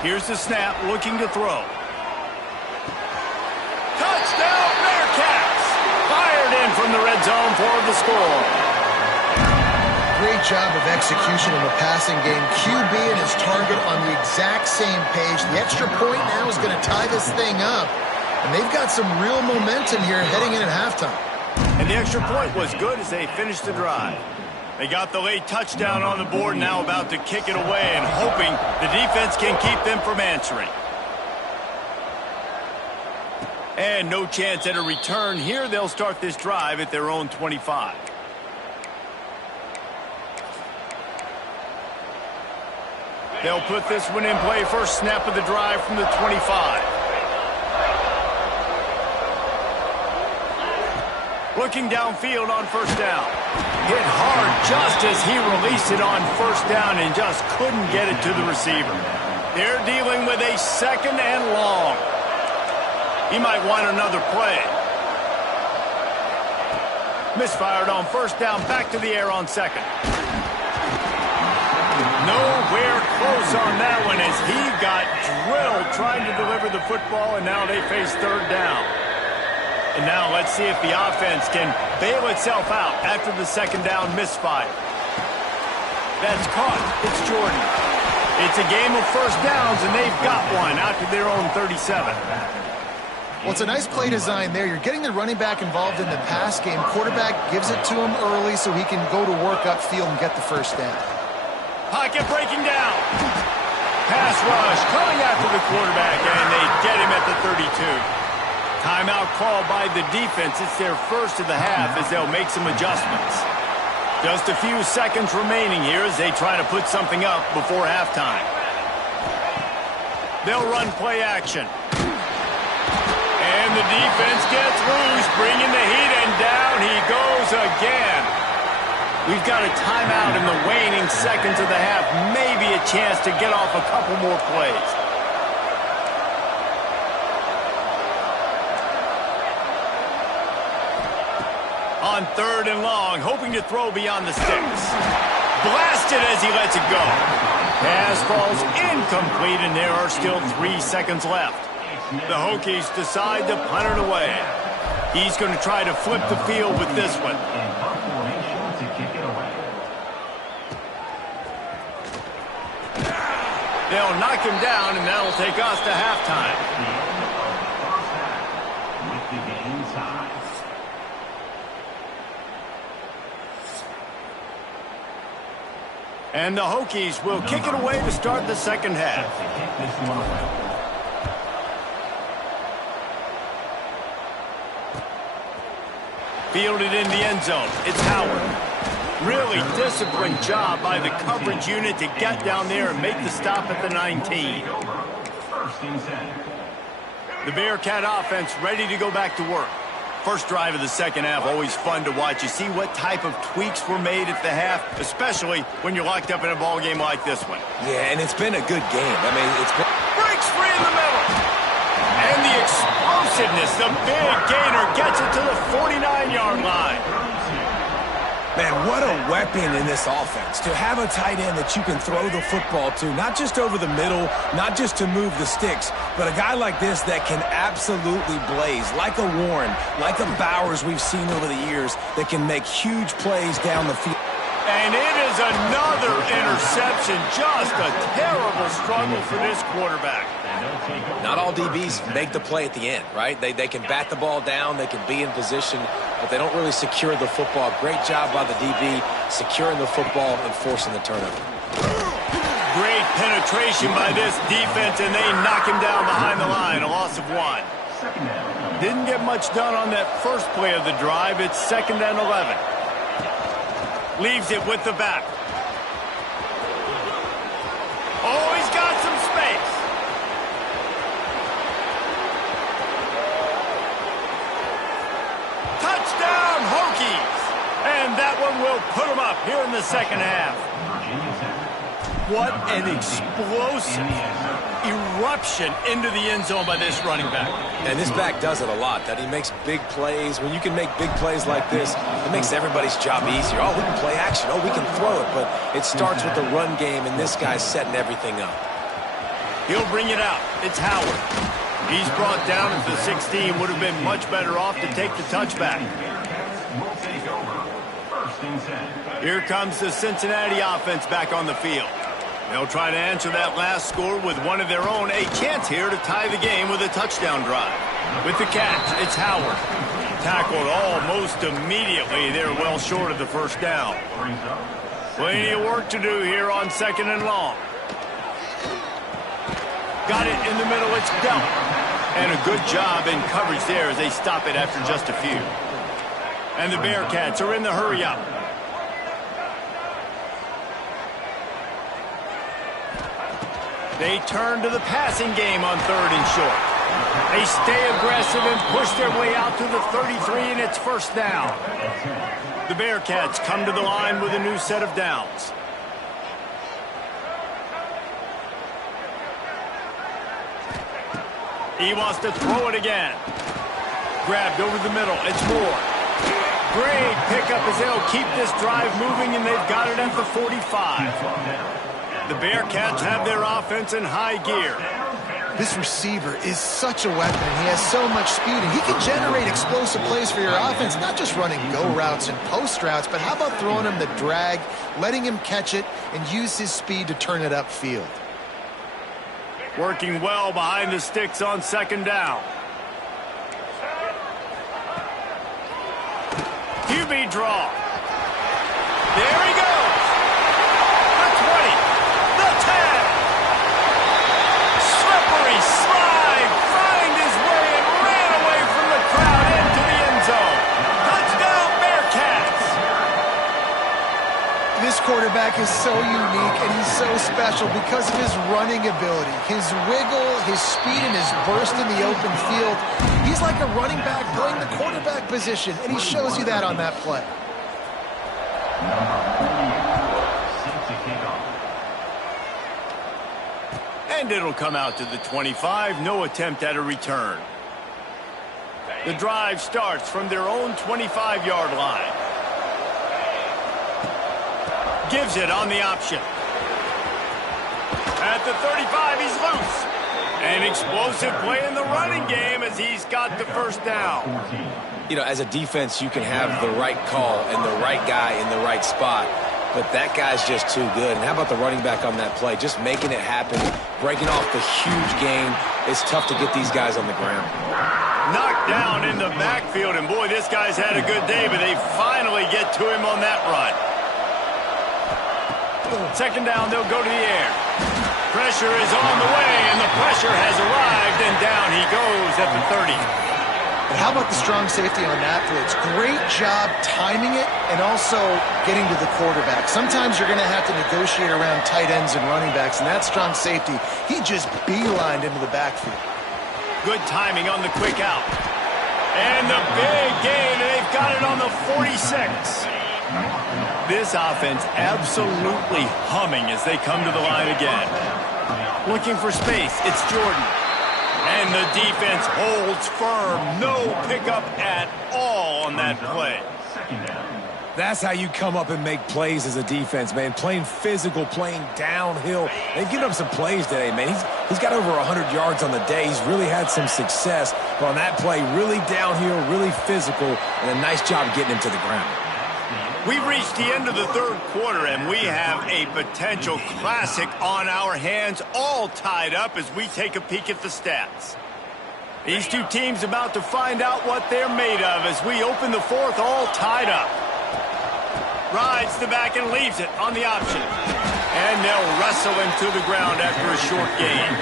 Here's the snap, looking to throw. Touchdown, Bearcats! Fired in from the red zone for the score. Great job of execution in the passing game. QB and his target on the exact same page. The extra point now is going to tie this thing up. And they've got some real momentum here heading in at halftime. And the extra point was good as they finished the drive. They got the late touchdown on the board, now about to kick it away and hoping the defense can keep them from answering. And no chance at a return here. They'll start this drive at their own 25. They'll put this one in play. First snap of the drive from the 25. Looking downfield on 1st down. Hit hard just as he released it on 1st down and just couldn't get it to the receiver. They're dealing with a 2nd and long. He might want another play. Misfired on 1st down, back to the air on 2nd. Nowhere close on that one as he got drilled trying to deliver the football, and now they face 3rd down. And now let's see if the offense can bail itself out after the 2nd down misfire. That's caught. It's Jordan. It's a game of 1st downs, and they've got one out to their own 37. Well, it's a nice play design there. You're getting the running back involved in the pass game. Quarterback gives it to him early so he can go to work upfield and get the 1st down. Pocket breaking down. Pass rush coming after the quarterback, and they get him at the 32. Timeout call by the defense. It's their 1st of the half as they'll make some adjustments. Just a few seconds remaining here as they try to put something up before halftime. They'll run play action. And the defense gets loose, bringing the heat, and down he goes again. We've got a timeout in the waning seconds of the half. Maybe a chance to get off a couple more plays. On 3rd and long, hoping to throw beyond the sticks. blasted as he lets it go. Pass falls incomplete, and there are still 3 seconds left. The Hokies decide to punt it away. He's going to try to flip the field with this one. They'll knock him down, and that'll take us to halftime. And the Hokies will kick it away to start the second half. Fielded in the end zone. It's Howard. Really disciplined job by the coverage unit to get down there and make the stop at the 19. The Bearcat offense ready to go back to work. First drive of the second half, always fun to watch. You see what type of tweaks were made at the half, especially when you're locked up in a ball game like this one. Yeah, and it's been a good game. I mean, it's been... Breaks free in the middle. And the explosiveness, the big gainer gets it to the 49-yard line. Man, what a weapon in this offense. To have a tight end that you can throw the football to, not just over the middle, not just to move the sticks, but a guy like this that can absolutely blaze, like a Warren, like a Bowers we've seen over the years, that can make huge plays down the field. And it is another interception. Just a terrible struggle for this quarterback. Not all DBs make the play at the end, right? They can bat the ball down, they can be in position, but they don't really secure the football. Great job by the DB securing the football and forcing the turnover. Great penetration by this defense, and they knock him down behind the line, a loss of 1. Didn't get much done on that first play of the drive. It's 2nd and 11. Leaves it with the back. Oh, he's got some space. Touchdown, Hokies! And that one will put them up here in the second half. What an explosive eruption into the end zone by this running back. And this back does it a lot, that he makes big plays. When you can make big plays like this, it makes everybody's job easier. Oh, we can play action. Oh, we can throw it. But it starts with the run game, and this guy's setting everything up. He'll bring it out. It's Howard. He's brought down at the 16. Would have been much better off to take the touchback. Here comes the Cincinnati offense back on the field. They'll try to answer that last score with one of their own. A chance here to tie the game with a touchdown drive. With the catch, it's Howard. Tackled almost immediately. They're well short of the first down. Plenty of work to do here on 2nd and long. Got it in the middle. It's dealt. And a good job in coverage there as they stop it after just a few. And the Bearcats are in the hurry-up. They turn to the passing game on 3rd and short. They stay aggressive and push their way out to the 33, and it's first down. The Bearcats come to the line with a new set of downs. He wants to throw it again. Grabbed over the middle. It's Moore. Great pickup as they'll keep this drive moving, and they've got it at the 45. The Bearcats have their offense in high gear. This receiver is such a weapon, and he has so much speed, and he can generate explosive plays for your offense, not just running go routes and post routes, but how about throwing him the drag, letting him catch it, and use his speed to turn it upfield. Working well behind the sticks on 2nd down. QB draw. There he goes. The 20. The 10. Slippery slide. Find his way and ran away from the crowd into the end zone. Touchdown, Bearcats. This quarterback is so unique, and he's so special because of his running ability, his wiggle, his speed, and his burst in the open field. He's like a running back playing the quarterback position, and he shows you that on that play. And it'll come out to the 25. No attempt at a return. The drive starts from their own 25-yard line. Gives it on the option. At the 35, he's loose. An explosive play in the running game as he's got the first down. You know, as a defense, you can have the right call and the right guy in the right spot, but that guy's just too good. And how about the running back on that play? Just making it happen, breaking off the huge gain. It's tough to get these guys on the ground. Knocked down in the backfield, and boy, this guy's had a good day, but they finally get to him on that run. Second down, they'll go to the air. Pressure is on the way, and the pressure has arrived, and down he goes at the 30. But how about the strong safety on that blitz? Great job timing it and also getting to the quarterback. Sometimes you're going to have to negotiate around tight ends and running backs, and that strong safety, he just beelined into the backfield. Good timing on the quick out. And the big gain, and they've got it on the 46. This offense absolutely humming as they come to the line again. Looking for space, it's Jordan. And the defense holds firm. No pickup at all on that play. That's how you come up and make plays as a defense, man. Playing physical, playing downhill. They've given up some plays today, man. He's got over 100 yards on the day. He's really had some success. But on that play, really downhill, really physical, and a nice job getting him to the ground. We've reached the end of the third quarter, and we have a potential classic on our hands, all tied up as we take a peek at the stats. These two teams about to find out what they're made of as we open the fourth, all tied up. Rides the back and leaves it on the option. And they'll wrestle him to the ground after a short gain.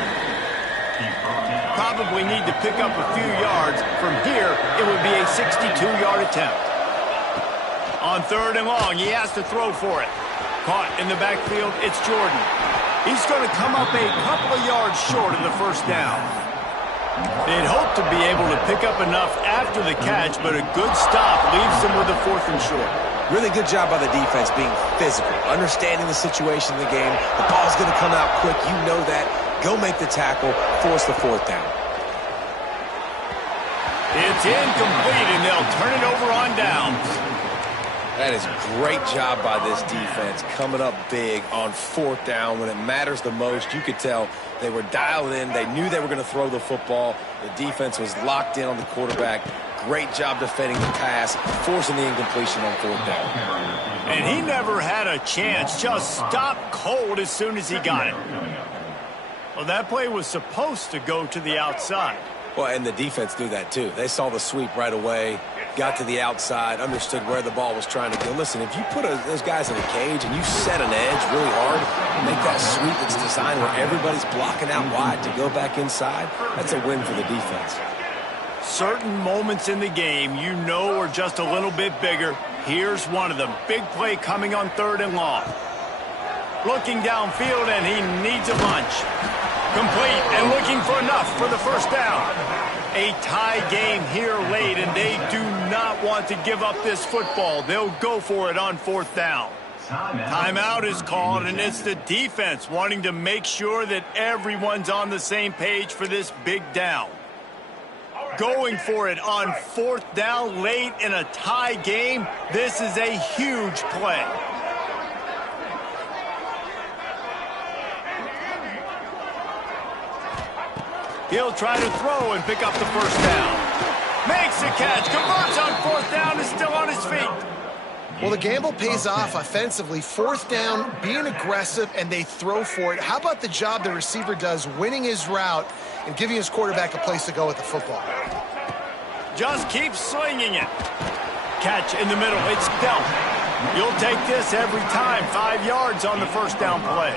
Probably need to pick up a few yards. From here, it would be a 62-yard attempt. On third and long, he has to throw for it. Caught in the backfield, it's Jordan. He's going to come up a couple of yards short of the first down. They'd hope to be able to pick up enough after the catch, but a good stop leaves them with a fourth and short. Really good job by the defense being physical, understanding the situation of the game. The ball's going to come out quick. You know that. Go make the tackle, force the fourth down. It's incomplete, and they'll turn it over on downs. That is a great job by this defense, coming up big on fourth down when it matters the most. You could tell they were dialed in. They knew they were going to throw the football. The defense was locked in on the quarterback. Great job defending the pass, forcing the incompletion on fourth down. And he never had a chance, just stopped cold as soon as he got it. Well, that play was supposed to go to the outside. Well, and the defense knew that too. They saw the sweep right away, got to the outside, understood where the ball was trying to go. Listen, if you put those guys in a cage and you set an edge really hard, make that sweep that's designed where everybody's blocking out wide to go back inside, that's a win for the defense. Certain moments in the game you know are just a little bit bigger. Here's one of them. Big play coming on third and long. Looking downfield, and he needs a bunch. Complete and looking for enough for the first down. A tie game here late, and they do not want to give up this football. They'll go for it on fourth down. Timeout is called, and it's the defense wanting to make sure that everyone's on the same page for this big down. Going for it on fourth down late in a tie game. This is a huge play. He'll try to throw and pick up the first down. Makes the catch, converts on fourth down, is still on his feet. Well, the gamble pays off offensively. Fourth down, being aggressive, and they throw for it. How about the job the receiver does, winning his route and giving his quarterback a place to go with the football? Just keep slinging it. Catch in the middle, it's dealt. You'll take this every time. 5 yards on the first down play.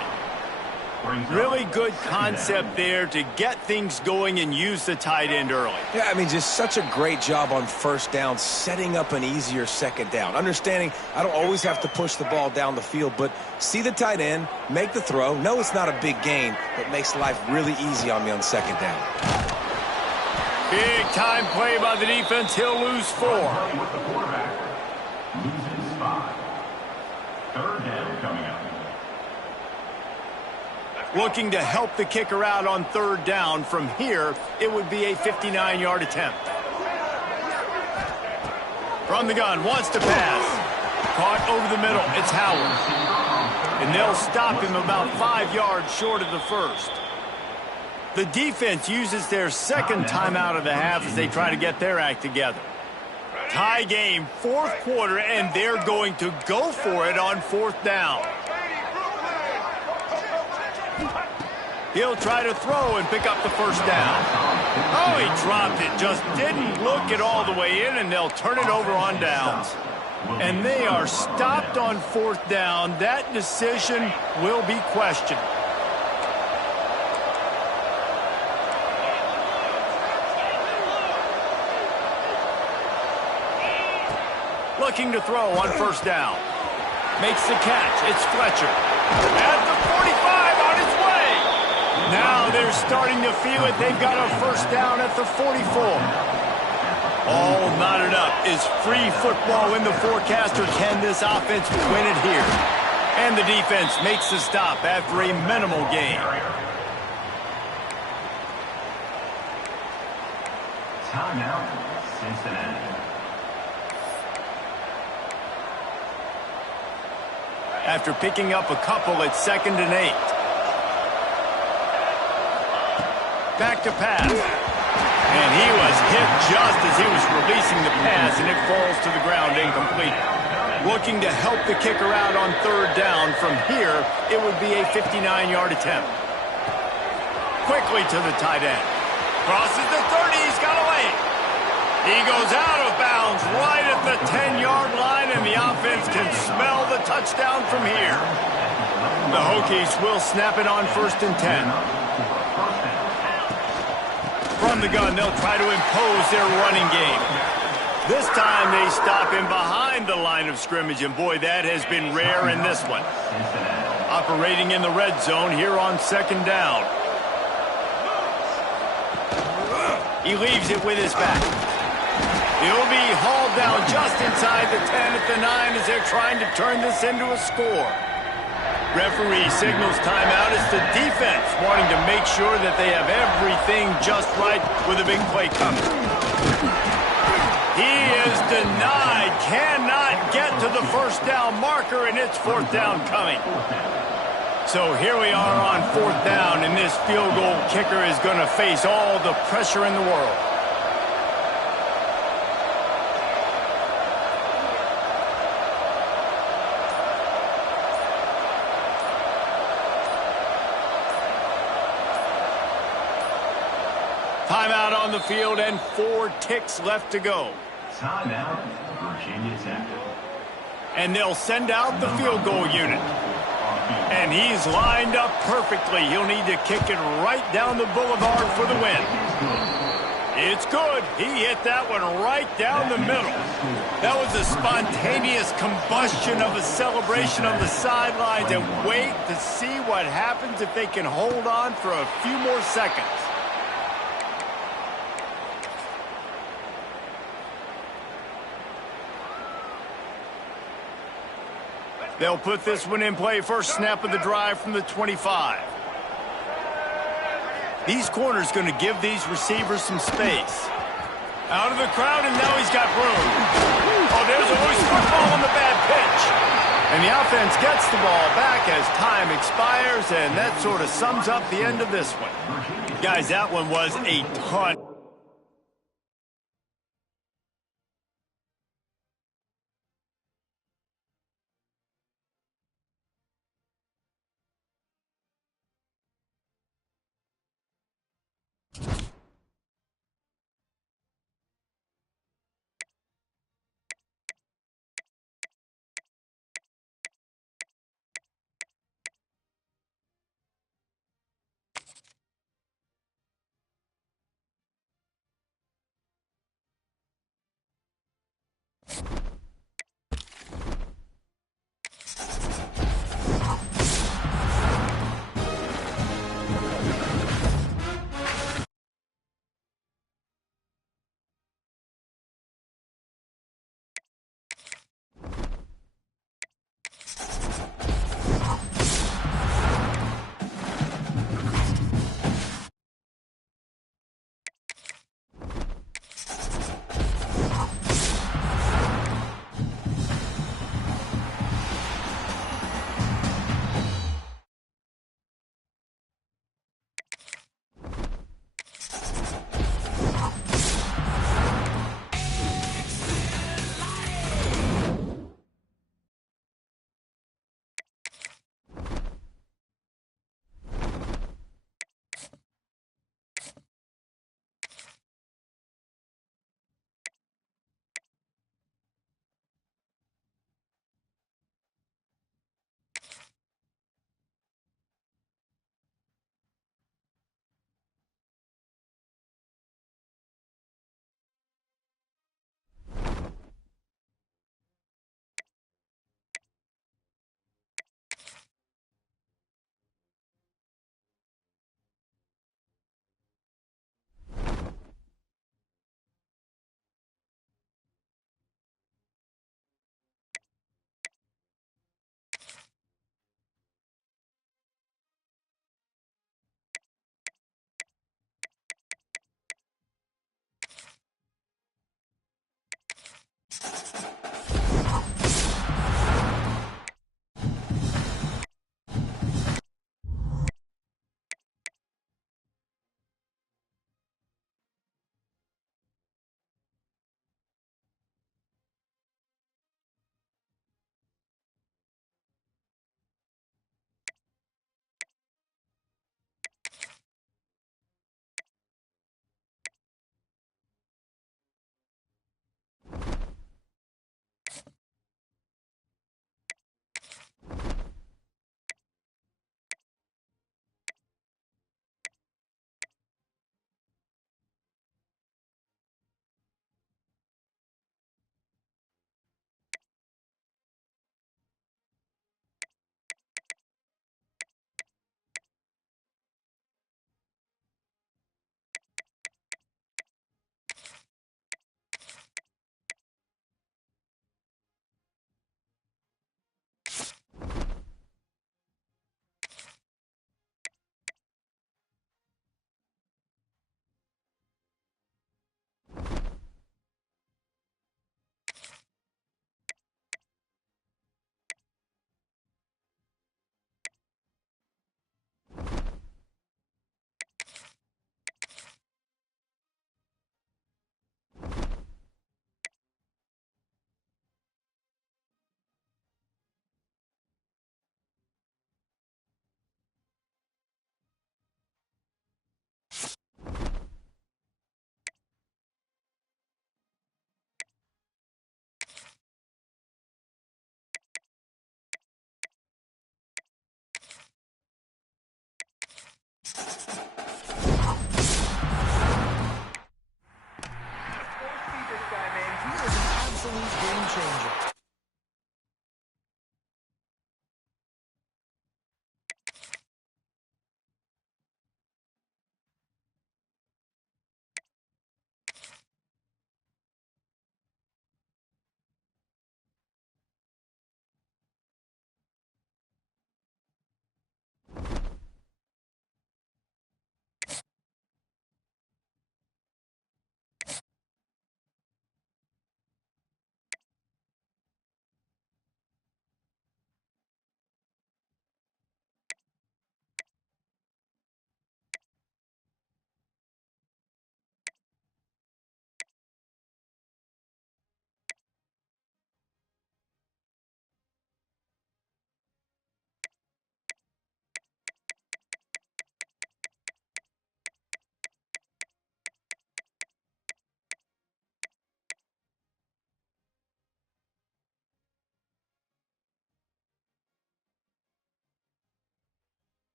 Really good concept there to get things going and use the tight end early. Yeah, I mean, just such a great job on first down, setting up an easier second down. Understanding I don't always have to push the ball down the field, but see the tight end, make the throw. No, it's not a big gain, but makes life really easy on me on second down. Big time play by the defense. He'll lose 4. With the quarterback, loses 5. Third down coming up. Looking to help the kicker out on third down. From here, it would be a 59-yard attempt. From the gun, wants to pass. Caught over the middle. It's Howard. and they'll stop him about 5 yards short of the first. The defense uses their second timeout of the half as they try to get their act together. Tie game, fourth quarter, and they're going to go for it on fourth down. He'll try to throw and pick up the first down. Oh, he dropped it. Just didn't look it all the way in, and they'll turn it over on downs. And they are stopped on fourth down. That decision will be questioned. Looking to throw on first down. Makes the catch. It's Fletcher. At the 45, on his way. Now they're starting to feel it. They've got a first down at the 44. All knotted up. Is free football in the forecast, or can this offense win it here? And the defense makes the stop after a minimal gain. Timeout, Cincinnati. After picking up a couple at 2nd and 8. Back to pass. And he was hit just as he was releasing the pass, and it falls to the ground incomplete. Looking to help the kicker out on third down. From here, it would be a 59-yard attempt. Quickly to the tight end. Crosses the 30. He's got away. He goes out of bounds right at the 10-yard line, and the offense can smell the touchdown from here. The Hokies will snap it on 1st and 10. From the gun, they'll try to impose their running game. This time they stop him behind the line of scrimmage, and boy, that has been rare in this one. Operating in the red zone here on 2nd down. He leaves it with his back. He'll be hauled down just inside the 10 at the 9 as they're trying to turn this into a score. Referee signals timeout. It's the defense wanting to make sure that they have everything just right with a big play coming. He is denied. Cannot get to the first down marker, and it's 4th down coming. So here we are on 4th down, and this field goal kicker is going to face all the pressure in the world. Timeout on the field and 4 ticks left to go. Timeout, Virginia Tech. And they'll send out the field goal unit. And he's lined up perfectly. He'll need to kick it right down the boulevard for the win. It's good. He hit that one right down the middle. That was a spontaneous combustion of a celebration on the sidelines. And wait to see what happens if they can hold on for a few more seconds. They'll put this one in play. First snap of the drive from the 25. These corners going to give these receivers some space. Out of the crowd, and now he's got room. Oh, there's a loose football on the bad pitch. And the offense gets the ball back as time expires, and that sort of sums up the end of this one. Guys, that one was a ton